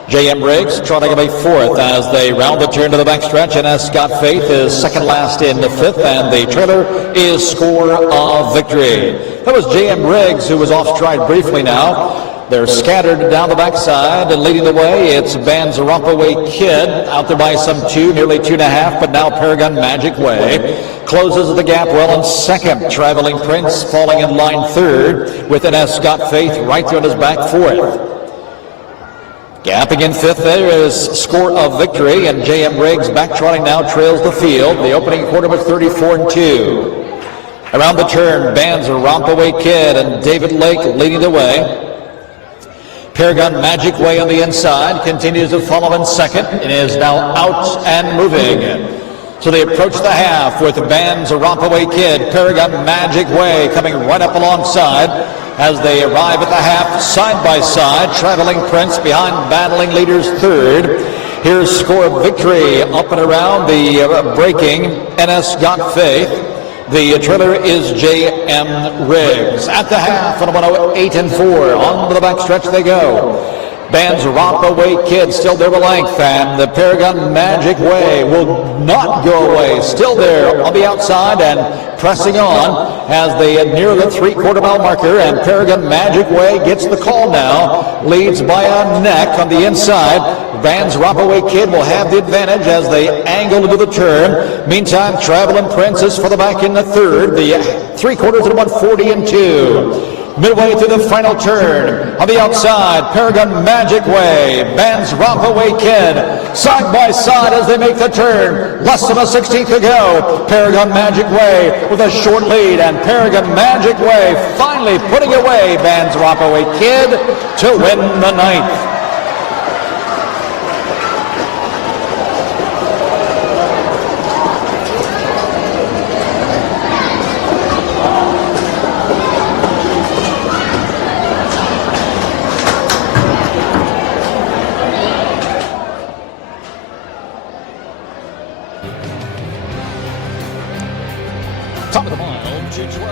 J.M. Riggs trotting up a fourth as they round the turn to the backstretch, and Ascot Faith is second last in the fifth, and the trailer is Score of Victory. That was J.M. Riggs, who was off stride briefly now. They're scattered down the backside, and leading the way, it's Van's Rompaway Kid, out there by some 2, nearly 2.5, but now Paragon Magic Way closes the gap well in second. Traveling Prince falling in line third, with an Ascot Faith right there on his back fourth. Gapping in fifth there is Score of Victory, and J.M. Riggs back trotting now trails the field. The opening quarter was 34-2. Around the turn, Van's Rompaway Kid and David Lake leading the way. Paragon Magic Way on the inside continues to follow in second and is now out and moving. So they approach the half with Van's Rompaway Kid, Paragon Magic Way coming right up alongside as they arrive at the half side by side. Traveling Prince behind battling leaders third. Here's Score of Victory up and around the breaking NS Got Faith. The trailer is J.M. Riggs. At the half on a 108-4. On to the backstretch they go. Van's Rompaway Kid still there with length, and the Paragon Magic Way will not go away. Still there on the outside and pressing on as they near the 3/4 mile marker, and Paragon Magic Way gets the call now. Leads by a neck on the inside. Van's Rompaway Kid will have the advantage as they angle into the turn. Meantime, Traveling Prince is for the back in the third. The 3/4 at 140-2. Midway through the final turn, on the outside, Paragon Magic Way, Band's Rompaway Kid, side by side as they make the turn. Less than a 16th to go. Paragon Magic Way with a short lead, and Paragon Magic Way finally putting away Band's Rompaway Kid to win the ninth. Top of the mile, 212.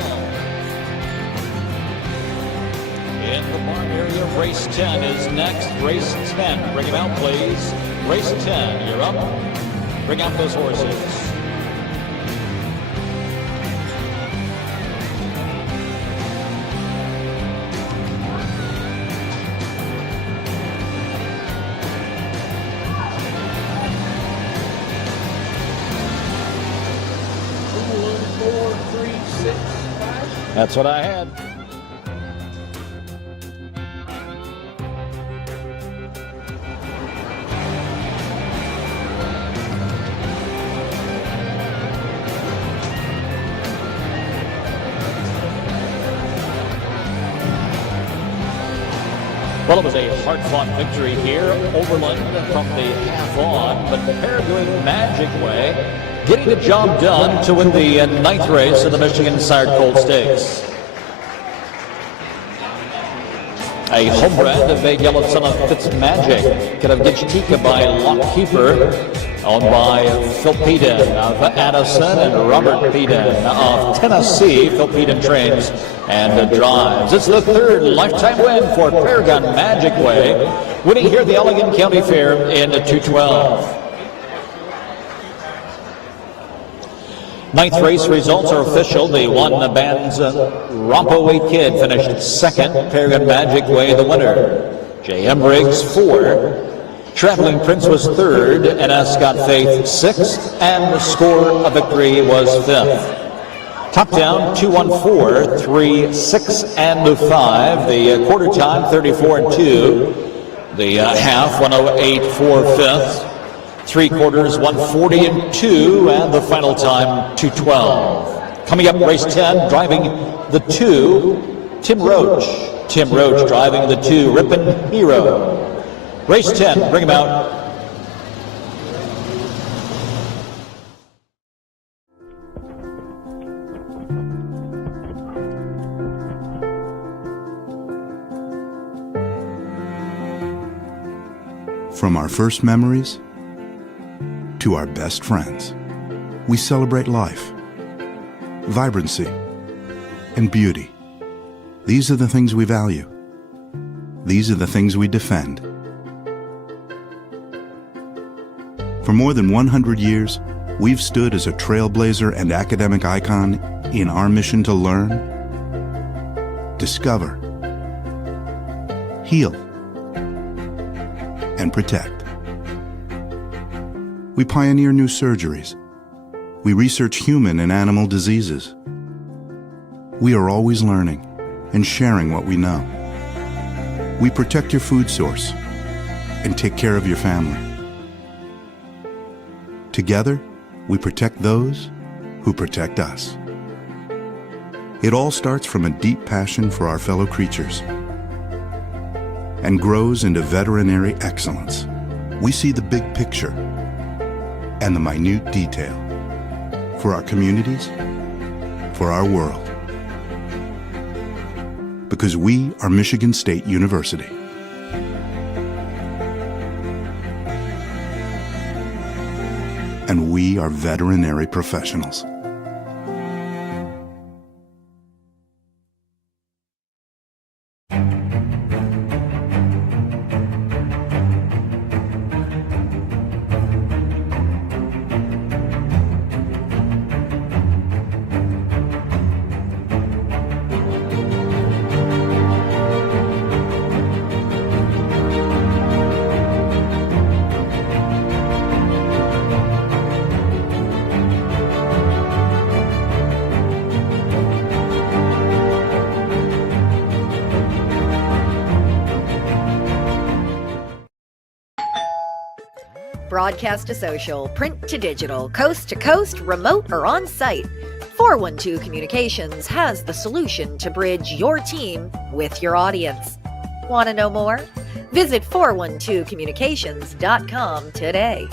In the barn area, race 10 is next. Race 10, bring him out, please. Race 10, you're up. Bring out those horses. That's what I had. Well, it was a hard-fought victory here. Overland from the half on, but Paragon Magic Way getting the job done to win the ninth race of the Michigan Sired Colt Stakes. A homebred of a yellow son of Fitzmagic. Kitavgichtika by Lockkeeper, owned by Phil Peden of Addison and Robert Peden of Tennessee. Phil Peden trains and drives. It's the third lifetime win for Paragon Magic Way, winning here at the Allegan County Fair in 212. Ninth race results are official. The Band's Rompaway Kid finished second. Paragon Magic Way the winner. J.M. Briggs 4. Traveling Prince was third, and Ascot Faith sixth, and the score of victory was fifth. Top down 2:14, 3, 6, and 5. The quarter time 34-2. The half 108-4 fifth. Three quarters 140-2, and the final time 2:12. Coming up, race 10, driving the 2, Tim Roach. Tim Roach driving the 2, Rippin' Hero. Race 10, bring him out. From our first memories to our best friends, we celebrate life, vibrancy, and beauty. These are the things we value. These are the things we defend. For more than 100 years, we've stood as a trailblazer and academic icon in our mission to learn, discover, heal, and protect. We pioneer new surgeries. We research human and animal diseases. We are always learning and sharing what we know. We protect your food source and take care of your family. Together, we protect those who protect us. It all starts from a deep passion for our fellow creatures and grows into veterinary excellence. We see the big picture and the minute detail for our communities, for our world. Because we are Michigan State University. And we are veterinary professionals. broadcast to social, print to digital, coast to coast, remote or on site, 412 Communications has the solution to bridge your team with your audience. Want to know more? Visit 412communications.com today.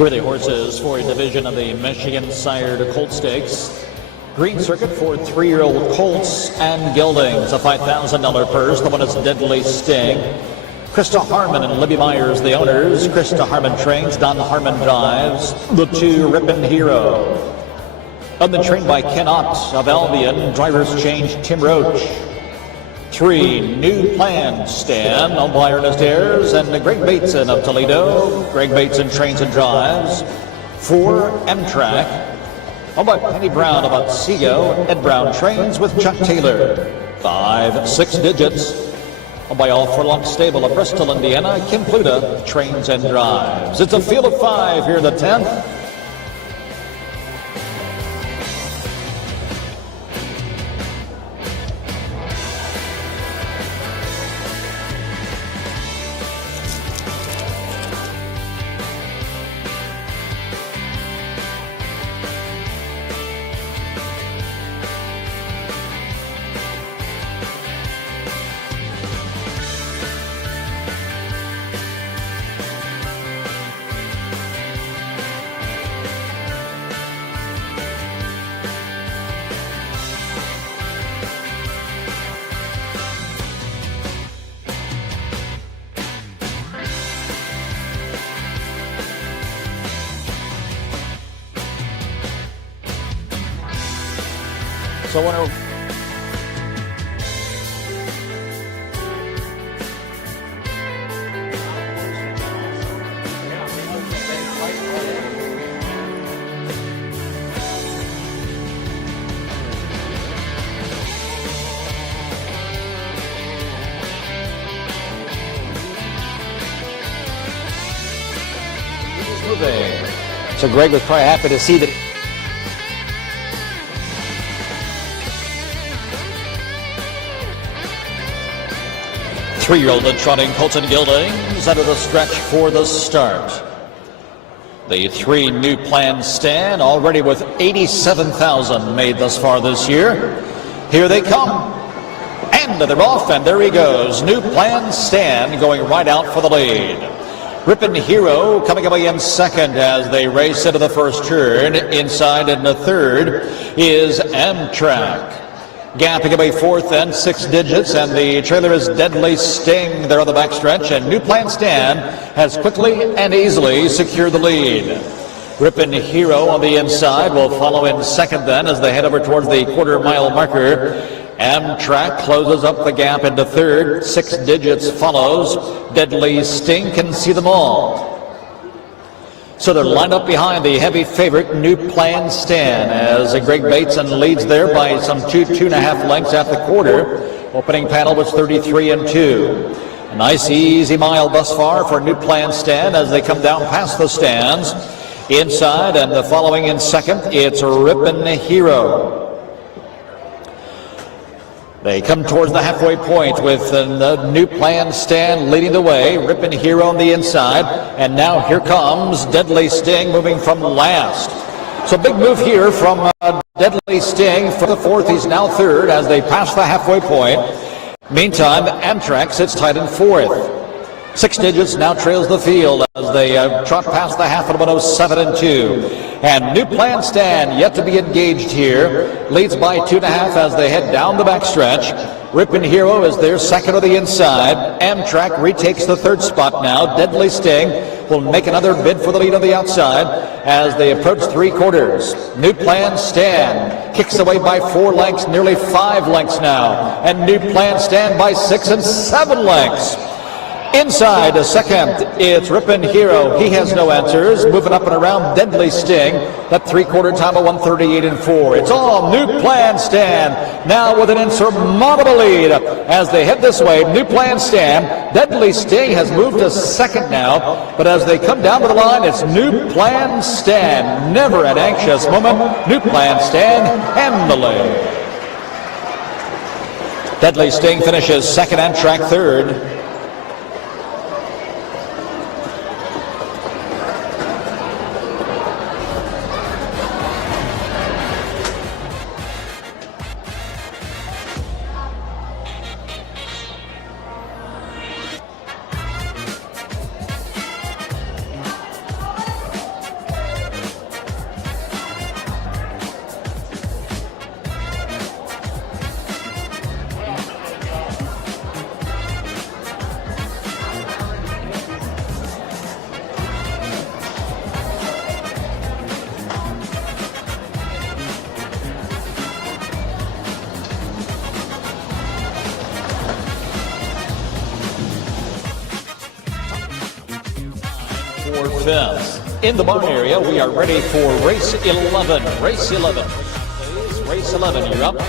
Here are the horses for a division of the Michigan Sired Colt Stakes. Green circuit for 3-year-old colts and geldings. A $5,000 purse. The one is Deadly Sting. Krista Harmon and Libby Myers, the owners. Krista Harmon trains, Don Harmon drives. The 2, Rippin' Hero. And then trained by Ken Ott of Albion. Drivers change, Tim Roach. 3, New Plan Stand, owned by Ernest Ayers and Greg Bateson of Toledo. Greg Bateson trains and drives. 4, M-Track, owned by Penny Brown of Otsego. Ed Brown trains with Chuck Taylor. 5, 6 Digits, owned by All Furlong Stable of Bristol, Indiana. Kim Pluta trains and drives. It's a field of 5 here in the 10th. So when So Greg was probably happy to see that. Three-year-old trotting colts and geldings out of the stretch for the start. The 3, New Plan Stand, already with 87,000 made thus far this year. Here they come. And they're off, and there he goes. New Plan Stand going right out for the lead. Rippin' Hero coming away in second as they race into the first turn. Inside in the third is M-Track. Gapping away fourth and 6 Digits, and the trailer is Deadly Sting there on the backstretch, and New Plan Stand has quickly and easily secured the lead. Rippin' Hero on the inside will follow in second then as they head over towards the quarter-mile marker. M-Track closes up the gap into third. 6 Digits follows. Deadly Sting can see them all. So they're lined up behind the heavy favorite, New Plan Stand, as Greg Bateson leads there by some 2.5 lengths at the quarter. Opening panel was 33-2. A nice easy mile thus far for New Plan Stand as they come down past the stands. Inside and the following in second, it's Rippin' Hero. They come towards the halfway point with the New Plan Stand leading the way. Rippin' Hero on the inside. And now here comes Deadly Sting moving from last. So big move here from Deadly Sting for the fourth. He's now third as they pass the halfway point. Meantime, M-Track sits tight in fourth. 6 Digits now trails the field as they trot past the half at 107-2. And New Plan Stand yet to be engaged here. Leads by 2.5 as they head down the backstretch. Rippin' Hero is there second on the inside. M-Track retakes the third spot now. Deadly Sting will make another bid for the lead on the outside as they approach 3/4. New Plan Stand kicks away by 4 lengths, nearly 5 lengths now. And New Plan Stand by 6 and 7 lengths. Inside a second, it's Rippin' Hero. He has no answers. Moving up and around Deadly Sting. That 3/4 time of 1:38-4. It's all New Plan Stand now with an insurmountable lead as they head this way. New Plan Stand. Deadly Sting has moved to second now, but as they come down to the line, it's New Plan Stand. Never an anxious moment. New Plan Stand and the lead. Deadly Sting finishes second and track third. 4/5. In the barn area, we are ready for race 11. Race 11. Please, race 11, you're up.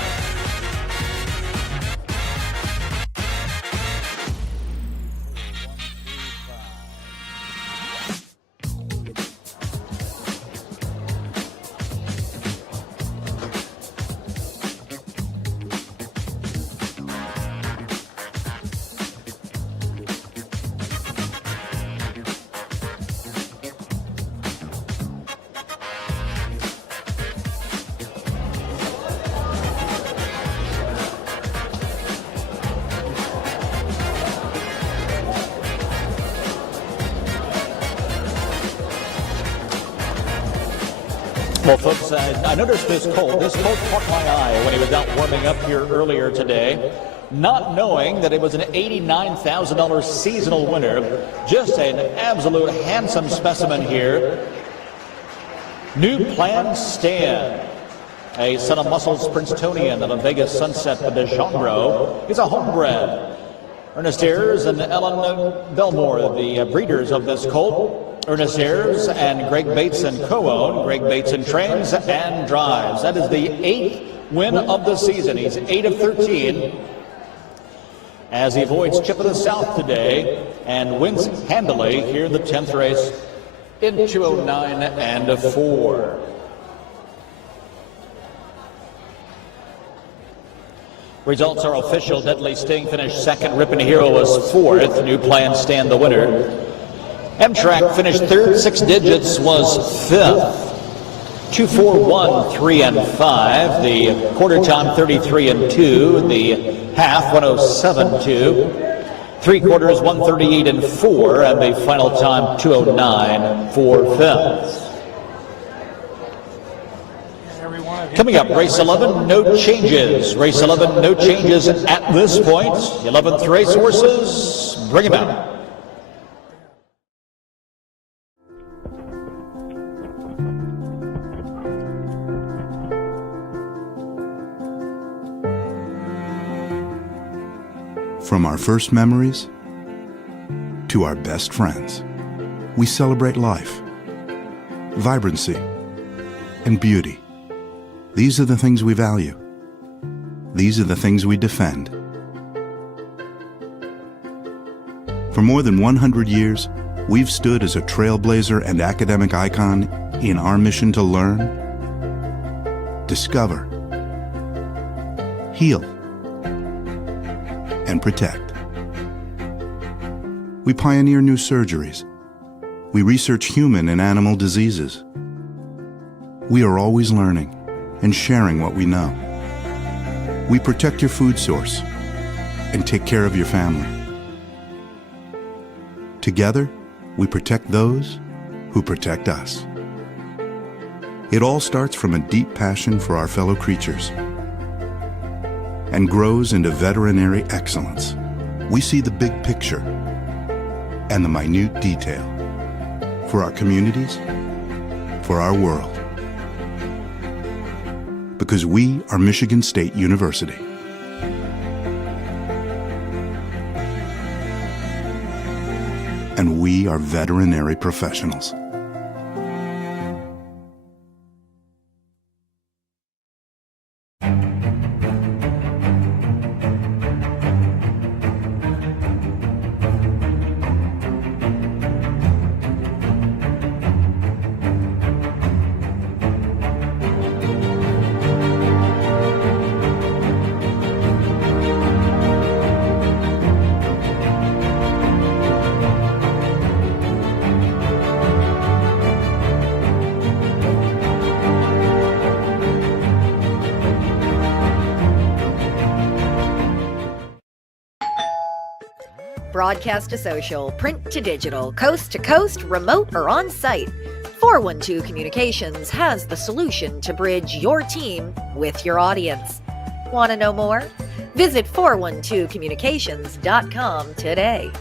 Well, folks, I noticed this colt. This colt caught my eye when he was out warming up here earlier today, not knowing that it was an $89,000 seasonal winner. Just an absolute handsome specimen here. New Plan Stan, a son of Muscles Princetonian of a Vegas Sunset de Jambro. He's a homebred. Ernest Ayers and Ellen Belmore, the breeders of this colt. Ernest Ayers and Greg Bateson co-own. Greg Bateson trains and drives. That is the 8th win of the season. He's 8 of 13 as he avoids Chip of the South today and wins handily here in the 10th race in 2:09 and 4. Results are official. Deadly Sting finished second. Rippin' Hero was fourth. New Plan Stan the winner. Amtrak finished third. 6 digits was fifth. 2, 4, 1, 3, and 5. The quarter time 33 and 2. The half 107.2. 3 quarters 138 and 4. And the final time 209 for fifth. Coming up, race 11, no changes. Race 11, no changes at this point. 11th race horses, bring him out. From our first memories to our best friends, we celebrate life, vibrancy, and beauty. These are the things we value. These are the things we defend. For more than 100 years, we've stood as a trailblazer and academic icon in our mission to learn, discover, heal, and protect. We pioneer new surgeries. We research human and animal diseases. We are always learning and sharing what we know. We protect your food source and take care of your family. Together, we protect those who protect us. It all starts from a deep passion for our fellow creatures and grows into veterinary excellence. We see the big picture and the minute detail for our communities, for our world. Because we are Michigan State University. And we are veterinary professionals. Broadcast to social, print to digital, coast to coast, remote or on site, 412 Communications has the solution to bridge your team with your audience. Want to know more? Visit 412communications.com today.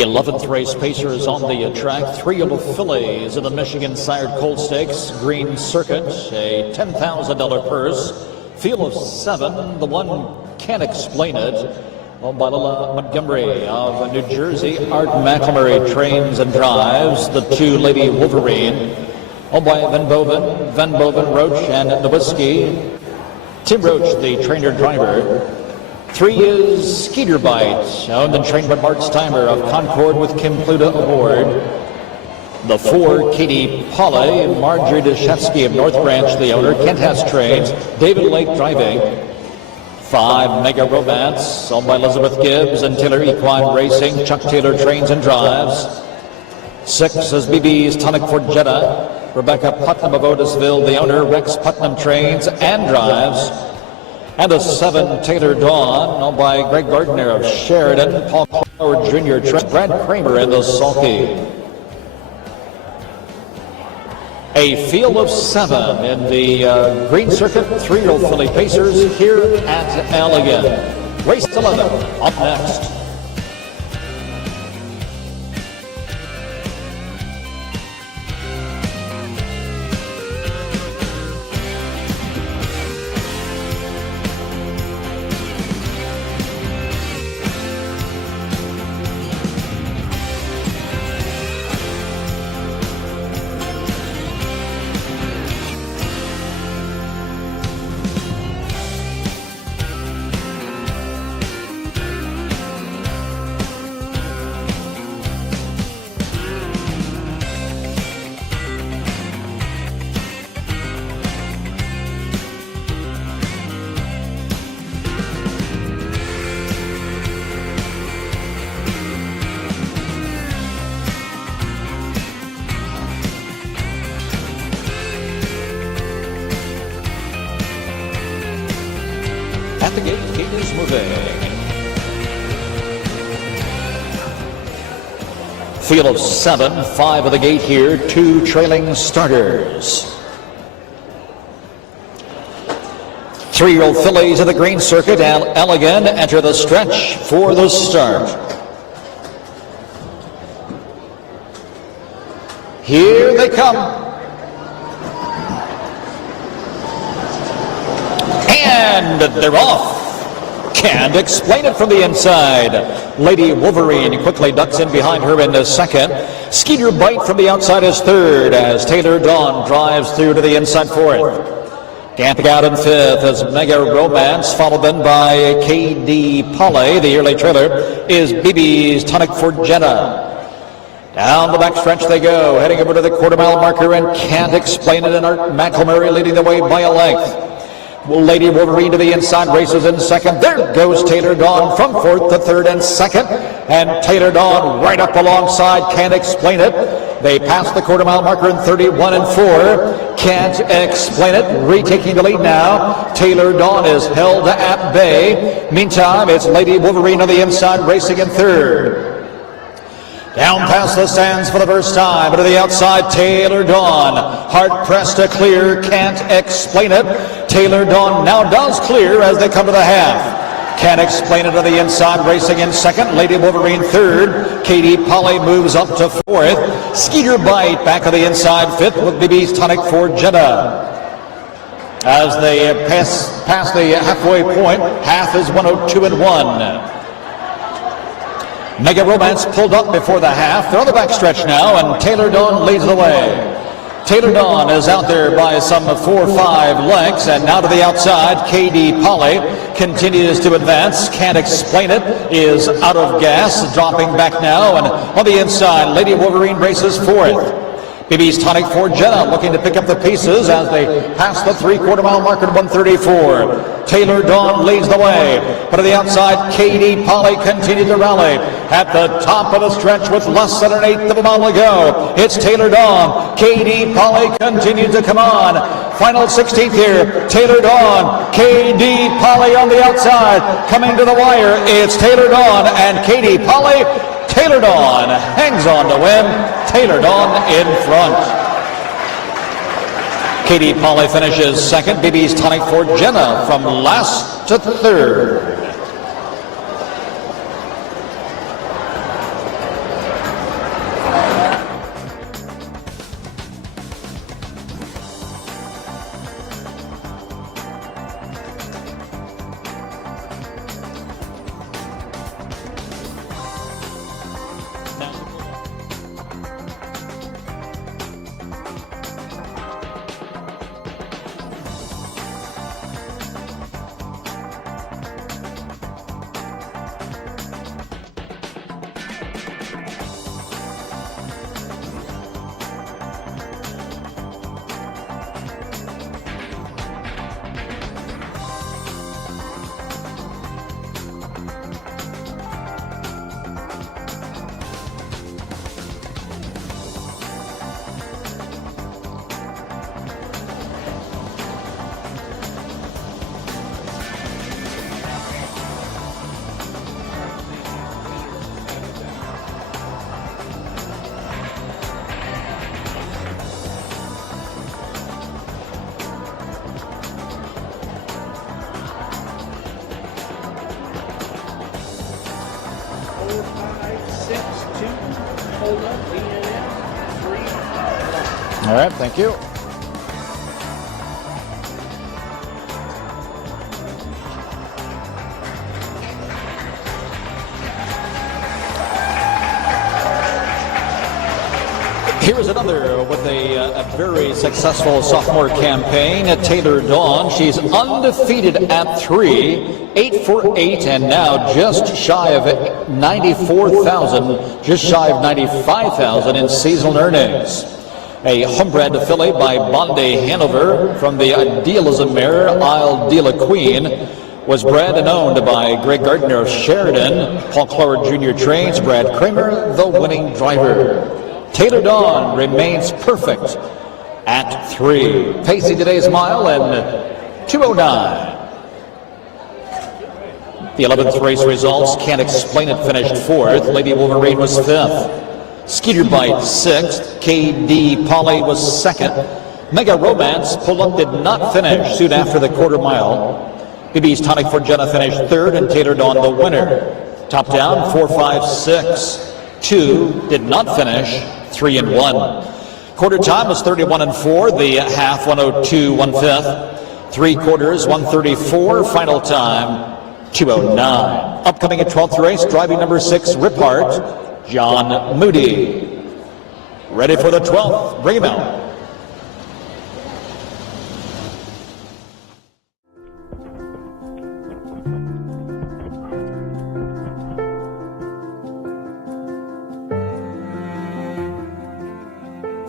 11th race Pacers on the track. 3 of the fillies in the Michigan Sired Colt Stakes Green Circuit, a $10,000 purse. Field of 7, the one Can't Explain It, owned by Lila Montgomery of New Jersey. Art McElmurray trains and drives. The 2 Lady Wolverine, owned by Van Boven, Roach, and Nowitzki. Tim Roach, the trainer driver. 3 is Skeeter Bite, owned and trained by Bart Steimer of Concord with Kim Pluta aboard. The 4, Katie Polly, Marjorie Deshetsky of North Branch, the owner. Kent has trains. David Lake driving. 5, Mega Romance, owned by Elizabeth Gibbs and Taylor Equine Racing. Chuck Taylor trains and drives. 6 is BB's Tonic for Jetta. Rebecca Putnam of Otisville, the owner. Rex Putnam trains and drives. And the 7, Taylor Dawn, owned by Greg Gardner of Sheridan. Paul Howard Jr. trains. Brad Kramer in the sulky. A field of 7 in the Green Circuit 3-year-old filly Pacers here at Allegan. Race 11 up next. At the gate, gate is moving. Field of 7, 5 of the gate here, 2 trailing starters. 3-year-old fillies of the Green Circuit and Allegan enter the stretch for the start. Here they come. And they're off. Can't Explain It from the inside. Lady Wolverine quickly ducks in behind her in the 2nd. Skeeter Bite from the outside is 3rd as Taylor Dawn drives through to the inside 4th. Camping out in 5th as Mega Romance, followed then by KD Polly. The early trailer is BB's Tonic for Jenna. Down the back stretch they go, heading over to the quarter-mile marker, and Can't Explain It, and Art McElmurray leading the way by a length. Lady Wolverine to the inside, races in 2nd. There goes Taylor Dawn from 4th to 3rd and 2nd. And Taylor Dawn right up alongside Can't Explain It. They pass the quarter-mile marker in 31 and 4. Can't Explain It retaking the lead now. Taylor Dawn is held at bay. Meantime, it's Lady Wolverine on the inside, racing in 3rd. Down past the stands for the first time, but to the outside, Taylor Dawn. Hard pressed to clear, Can't Explain It. Taylor Dawn now does clear as they come to the half. Can't Explain It to the inside, racing in 2nd. Lady Wolverine 3rd. Katie Polly moves up to 4th. Skeeter Bite back to the inside 5th with BB's Tonic for Jetta. As they pass the halfway point, half is 102 and 1. Mega Romance pulled up before the half. They're on the backstretch now, and Taylor Dawn leads the way. Taylor Dawn is out there by some 4 or 5 lengths, and now to the outside, KD Polly continues to advance. Can't Explain It is out of gas, dropping back now, and on the inside, Lady Wolverine races 4th. BB's Tonic for Jenna looking to pick up the pieces as they pass the 3/4 mile marker at 134. Taylor Dawn leads the way, but to the outside, KD Polly continued to rally. At the top of the stretch with less than an 1/8 of a mile to go, it's Taylor Dawn. KD Polly continues to come on. Final 16th here, Taylor Dawn, KD Polly on the outside, coming to the wire. It's Taylor Dawn and KD Polly. Taylor Dawn hangs on to win. Taylor Dawn in front. Katie Polly finishes 2nd. BB's Tonic for Jenna from last to 3rd. All right, thank you. Here is another with a very successful sophomore campaign, Taylor Dawn. She's undefeated at 3, 8 for 8, and now just shy of 94,000, just shy of 95,000 in seasonal earnings. A homebred filly by Bondi Hanover from the Idealism mare, Isle de la Queen, was bred and owned by Greg Gardner of Sheridan. Paul Clore Jr. trains Brad Kramer, the winning driver. Taylor Dawn remains perfect at 3. Pacing today's mile in 2:09. The 11th race results, Can't Explain It finished 4th. Lady Wolverine was 5th. Skeeter Bite 6th. KD Polly was 2nd. Mega Romance pulled up, did not finish soon after the quarter mile. BB's Tonic for Jenna finished 3rd, and Taylor Dawn the winner. Top down 4, 5, 6. 2 did not finish. 3 and 1. Quarter time was 31 and 4. The half 102 1/5. 3 quarters 134. Final time 2:09. Upcoming at 12th race, driving number 6, Ripart, John Moody. Ready for the 12th. Bring him out.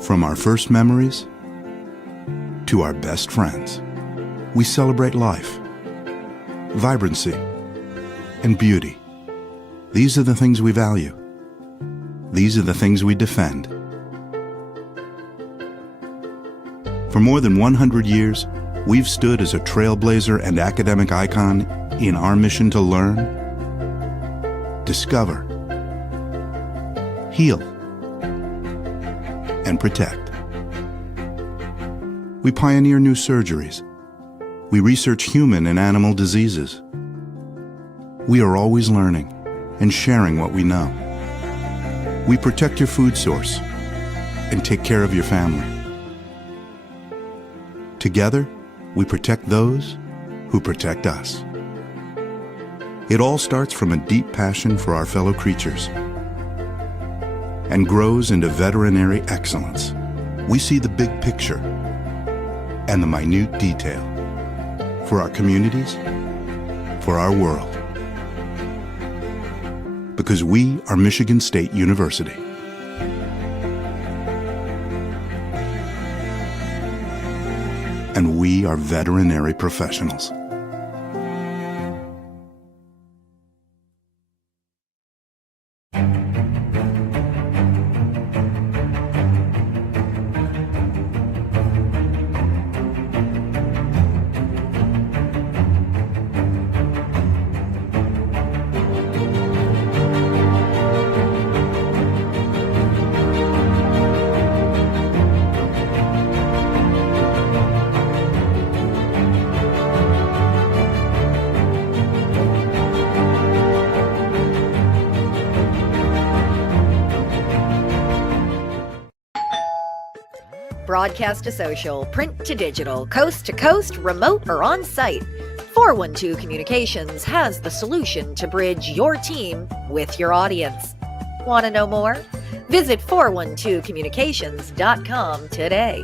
From our first memories to our best friends, we celebrate life, vibrancy, and beauty. These are the things we value. These are the things we defend. For more than 100 years, we've stood as a trailblazer and academic icon in our mission to learn, discover, heal, and protect. We pioneer new surgeries. We research human and animal diseases. We are always learning and sharing what we know. We protect your food source and take care of your family. Together, we protect those who protect us. It all starts from a deep passion for our fellow creatures and grows into veterinary excellence. We see the big picture and the minute detail for our communities, for our world. Because we are Michigan State University. And we are veterinary professionals. Broadcast to social, print to digital, coast to coast, remote or on site, 412 Communications has the solution to bridge your team with your audience. Want to know more? Visit 412communications.com today.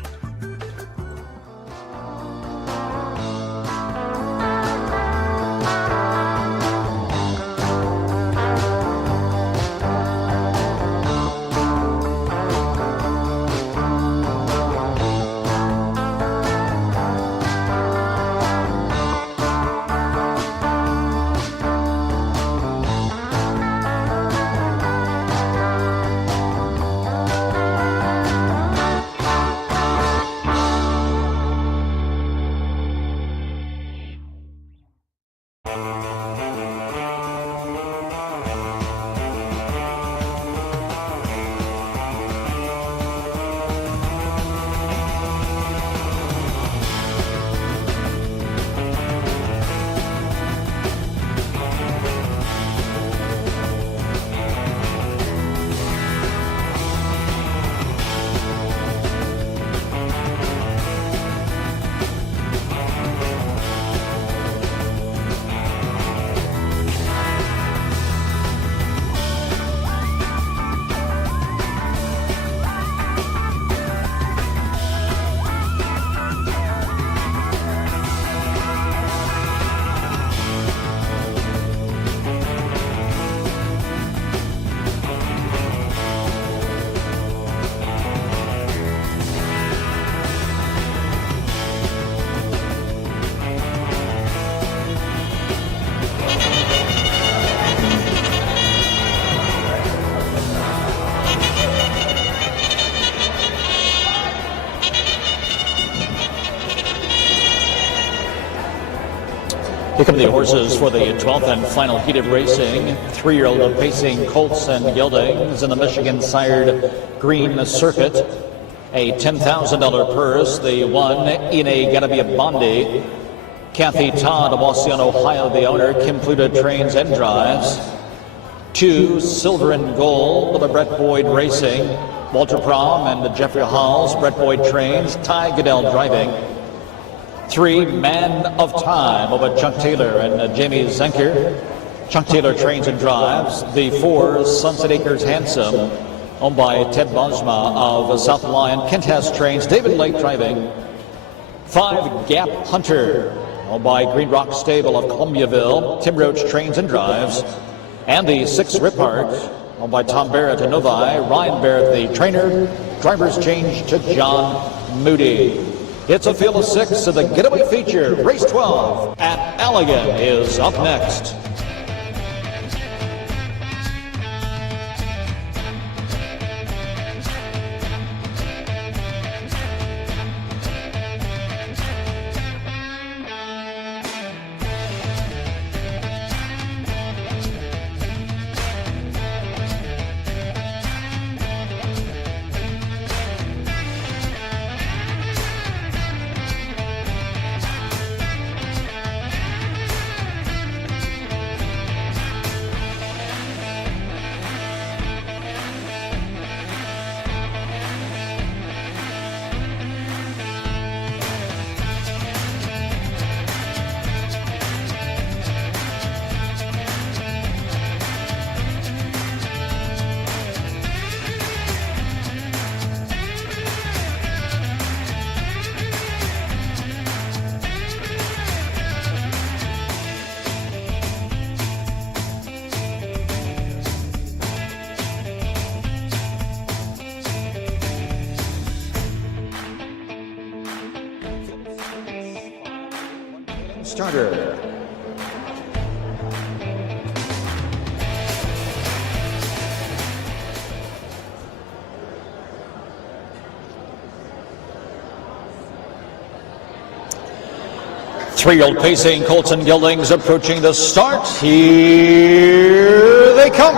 Here come the horses for the 12th and final heat of racing. 3-year-old pacing colts and geldings in the Michigan-sired Green Circuit. A $10,000 purse. The one, Ine Gotta Be a Bondi. Kathy Todd of Wauseon, Ohio, the owner. Kim Pluta trains and drives. 2, Silver and Gold of Brett Boyd Racing. Walter Prom and Jeffrey Halls. Brett Boyd trains. Ty Goodell driving. 3, Man of Time of Chuck Taylor and Jamie Zenker. Chuck Taylor trains and drives. The 4, Sunset Acres Handsome, owned by Ted Bosma of South Lyon. Kent Hess trains. David Lake driving. 5, Gap Hunter, owned by Green Rock Stable of Columbiaville. Tim Roach trains and drives. And the 6, Rip Hart, owned by Tom Barrett and Novi. Ryan Barrett, the trainer. Drivers change to John Moody. It's a field of 6, so the getaway feature, race 12 at Allegan, is up next. Starter. Three-year-old pacing colts and geldings approaching the start. Here they come.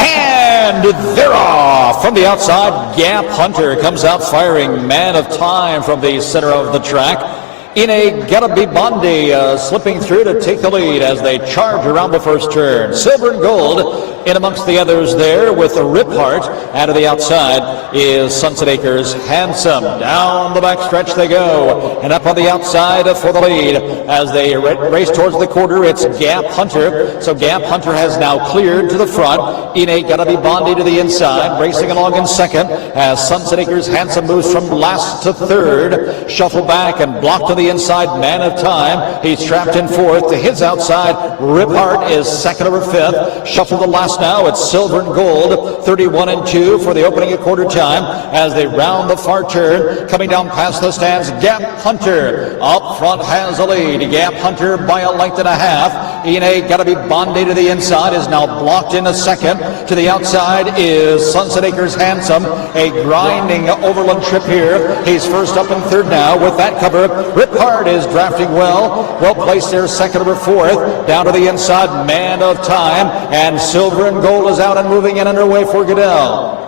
And they're off. From the outside, Gap Hunter comes out firing. Man of Time from the center of the track. Ine Gotta Be Bondi slipping through to take the lead as they charge around the first turn. Silver and Gold in amongst the others there with the Rip Hart. Out of the outside is Sunset Acres Handsome. Down the back stretch they go. And up on the outside for the lead as they race towards the quarter. It's Gap Hunter. So Gap Hunter has now cleared to the front. Ine Gotta Be Bondi to the inside. Racing along in second as Sunset Acres Handsome moves from last to third. Shuffle back and block to the inside, Man of Time. He's trapped in fourth. To his outside, Rip Hart is second over fifth. Shuffle the last now. It's Silver and Gold, 31 and 2 for the opening at quarter time as they round the far turn. Coming down past the stands, Gap Hunter up front has a lead. Gap Hunter by a length and a half. Ine Gotta Be Bondi to the inside is now blocked in a second. To the outside is Sunset Acres Handsome. A grinding overland trip here. He's first up and third now with that cover. Rip Hart is drafting well placed there, second over fourth. Down to the inside, Man of Time, and Silver and Gold is out and moving in underway for Goodell.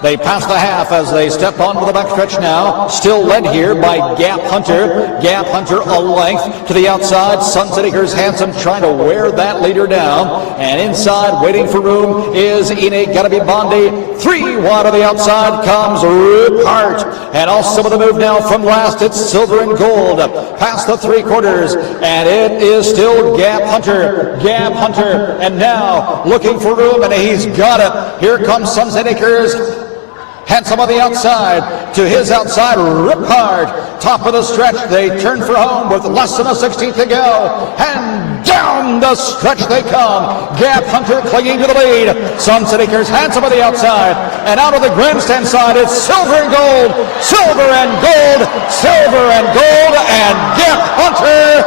They pass the half as they step onto the backstretch now. Still led here by Gap Hunter. Gap Hunter a length to the outside. Sunset Acres Handsome trying to wear that leader down. And inside, waiting for room, is Ine Gotta Be Bondi. 3 wide on the outside comes Rip Hart. And also with the move now from last, it's Silver and Gold. Past the 3/4, and it is still Gap Hunter. Gap Hunter, and now looking for room, and he's got it. Here comes Sunset Acres Handsome on the outside. To his outside, Rip Hart. Top of the stretch, they turn for home with less than a 16th to go. And down the stretch they come. Gap Hunter clinging to the lead. Sunset Acres Handsome on the outside. And out of the grandstand side, it's Silver and Gold. Silver and Gold. Silver and Gold. And Gap Hunter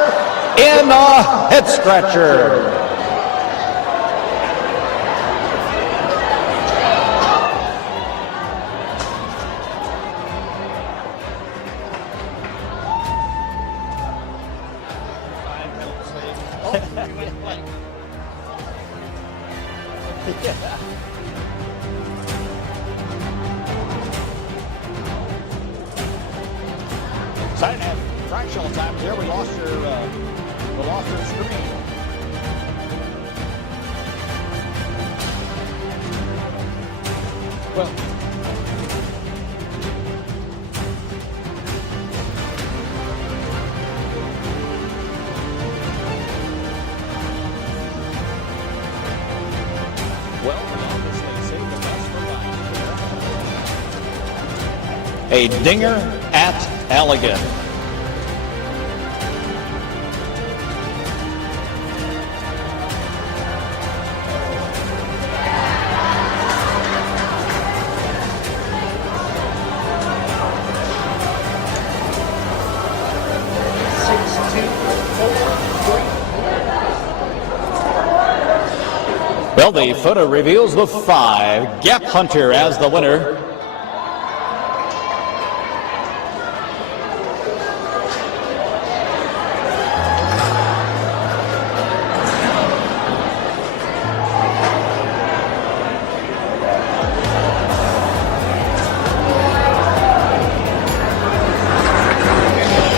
in a head scratcher. Excited to have fractional times here. We lost your screen. Well, A dinger at Allegan. Well, the photo reveals the 5. Gap Hunter as the winner.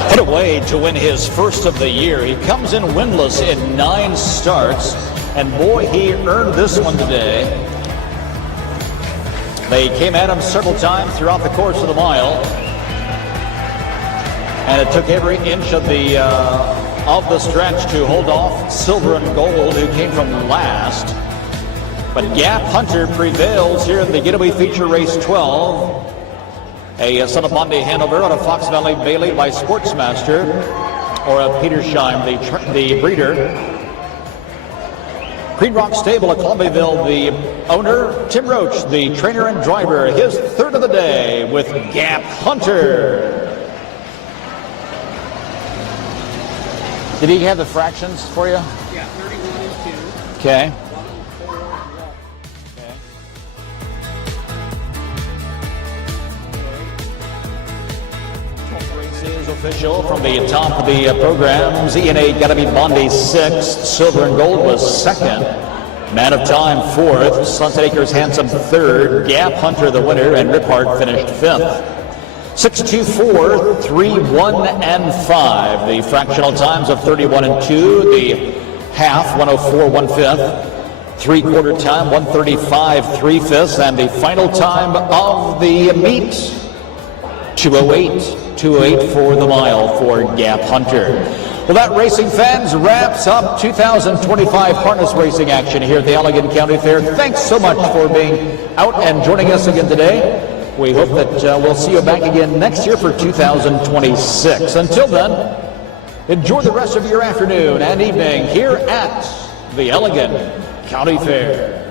Put away to win his first of the year. He comes in winless in 9 starts. And boy, he earned this one today. They came at him several times throughout the course of the mile. And it took every inch of the stretch to hold off Silver and Gold, who came from last. But Gap Hunter prevails here in the Getaway Feature Race 12. A son of Monday Hanover out of Fox Valley Bailey by Sportsmaster, or a Petersheim, the breeder. Green Rock Stable at Columbiaville, the owner, Tim Roach, the trainer and driver, his third of the day with Gap Hunter. Did he have the fractions for you? yeah, 31 and 2. Okay. 104 and 1. Is official from the top of the programs. ENA got to be Bondi 6th. Silver and Gold was 2nd. Man of Time 4th. Sunset Acres Handsome 3rd. Gap Hunter the winner, and Rip Hart finished 5th. 6:24, 3, 1, and 5. The fractional times of 31 and 2. The half 104, 1/5. 3/4 time 135, 3/5, and the final time of the meet 2:08. 2:08 for the mile for Gap Hunter. Well, that, racing fans, wraps up 2025 harness racing action here at the Allegan County Fair. Thanks so much for being out and joining us again today. We hope that we'll see you back again next year for 2026. Until then, enjoy the rest of your afternoon and evening here at the Allegan County Fair.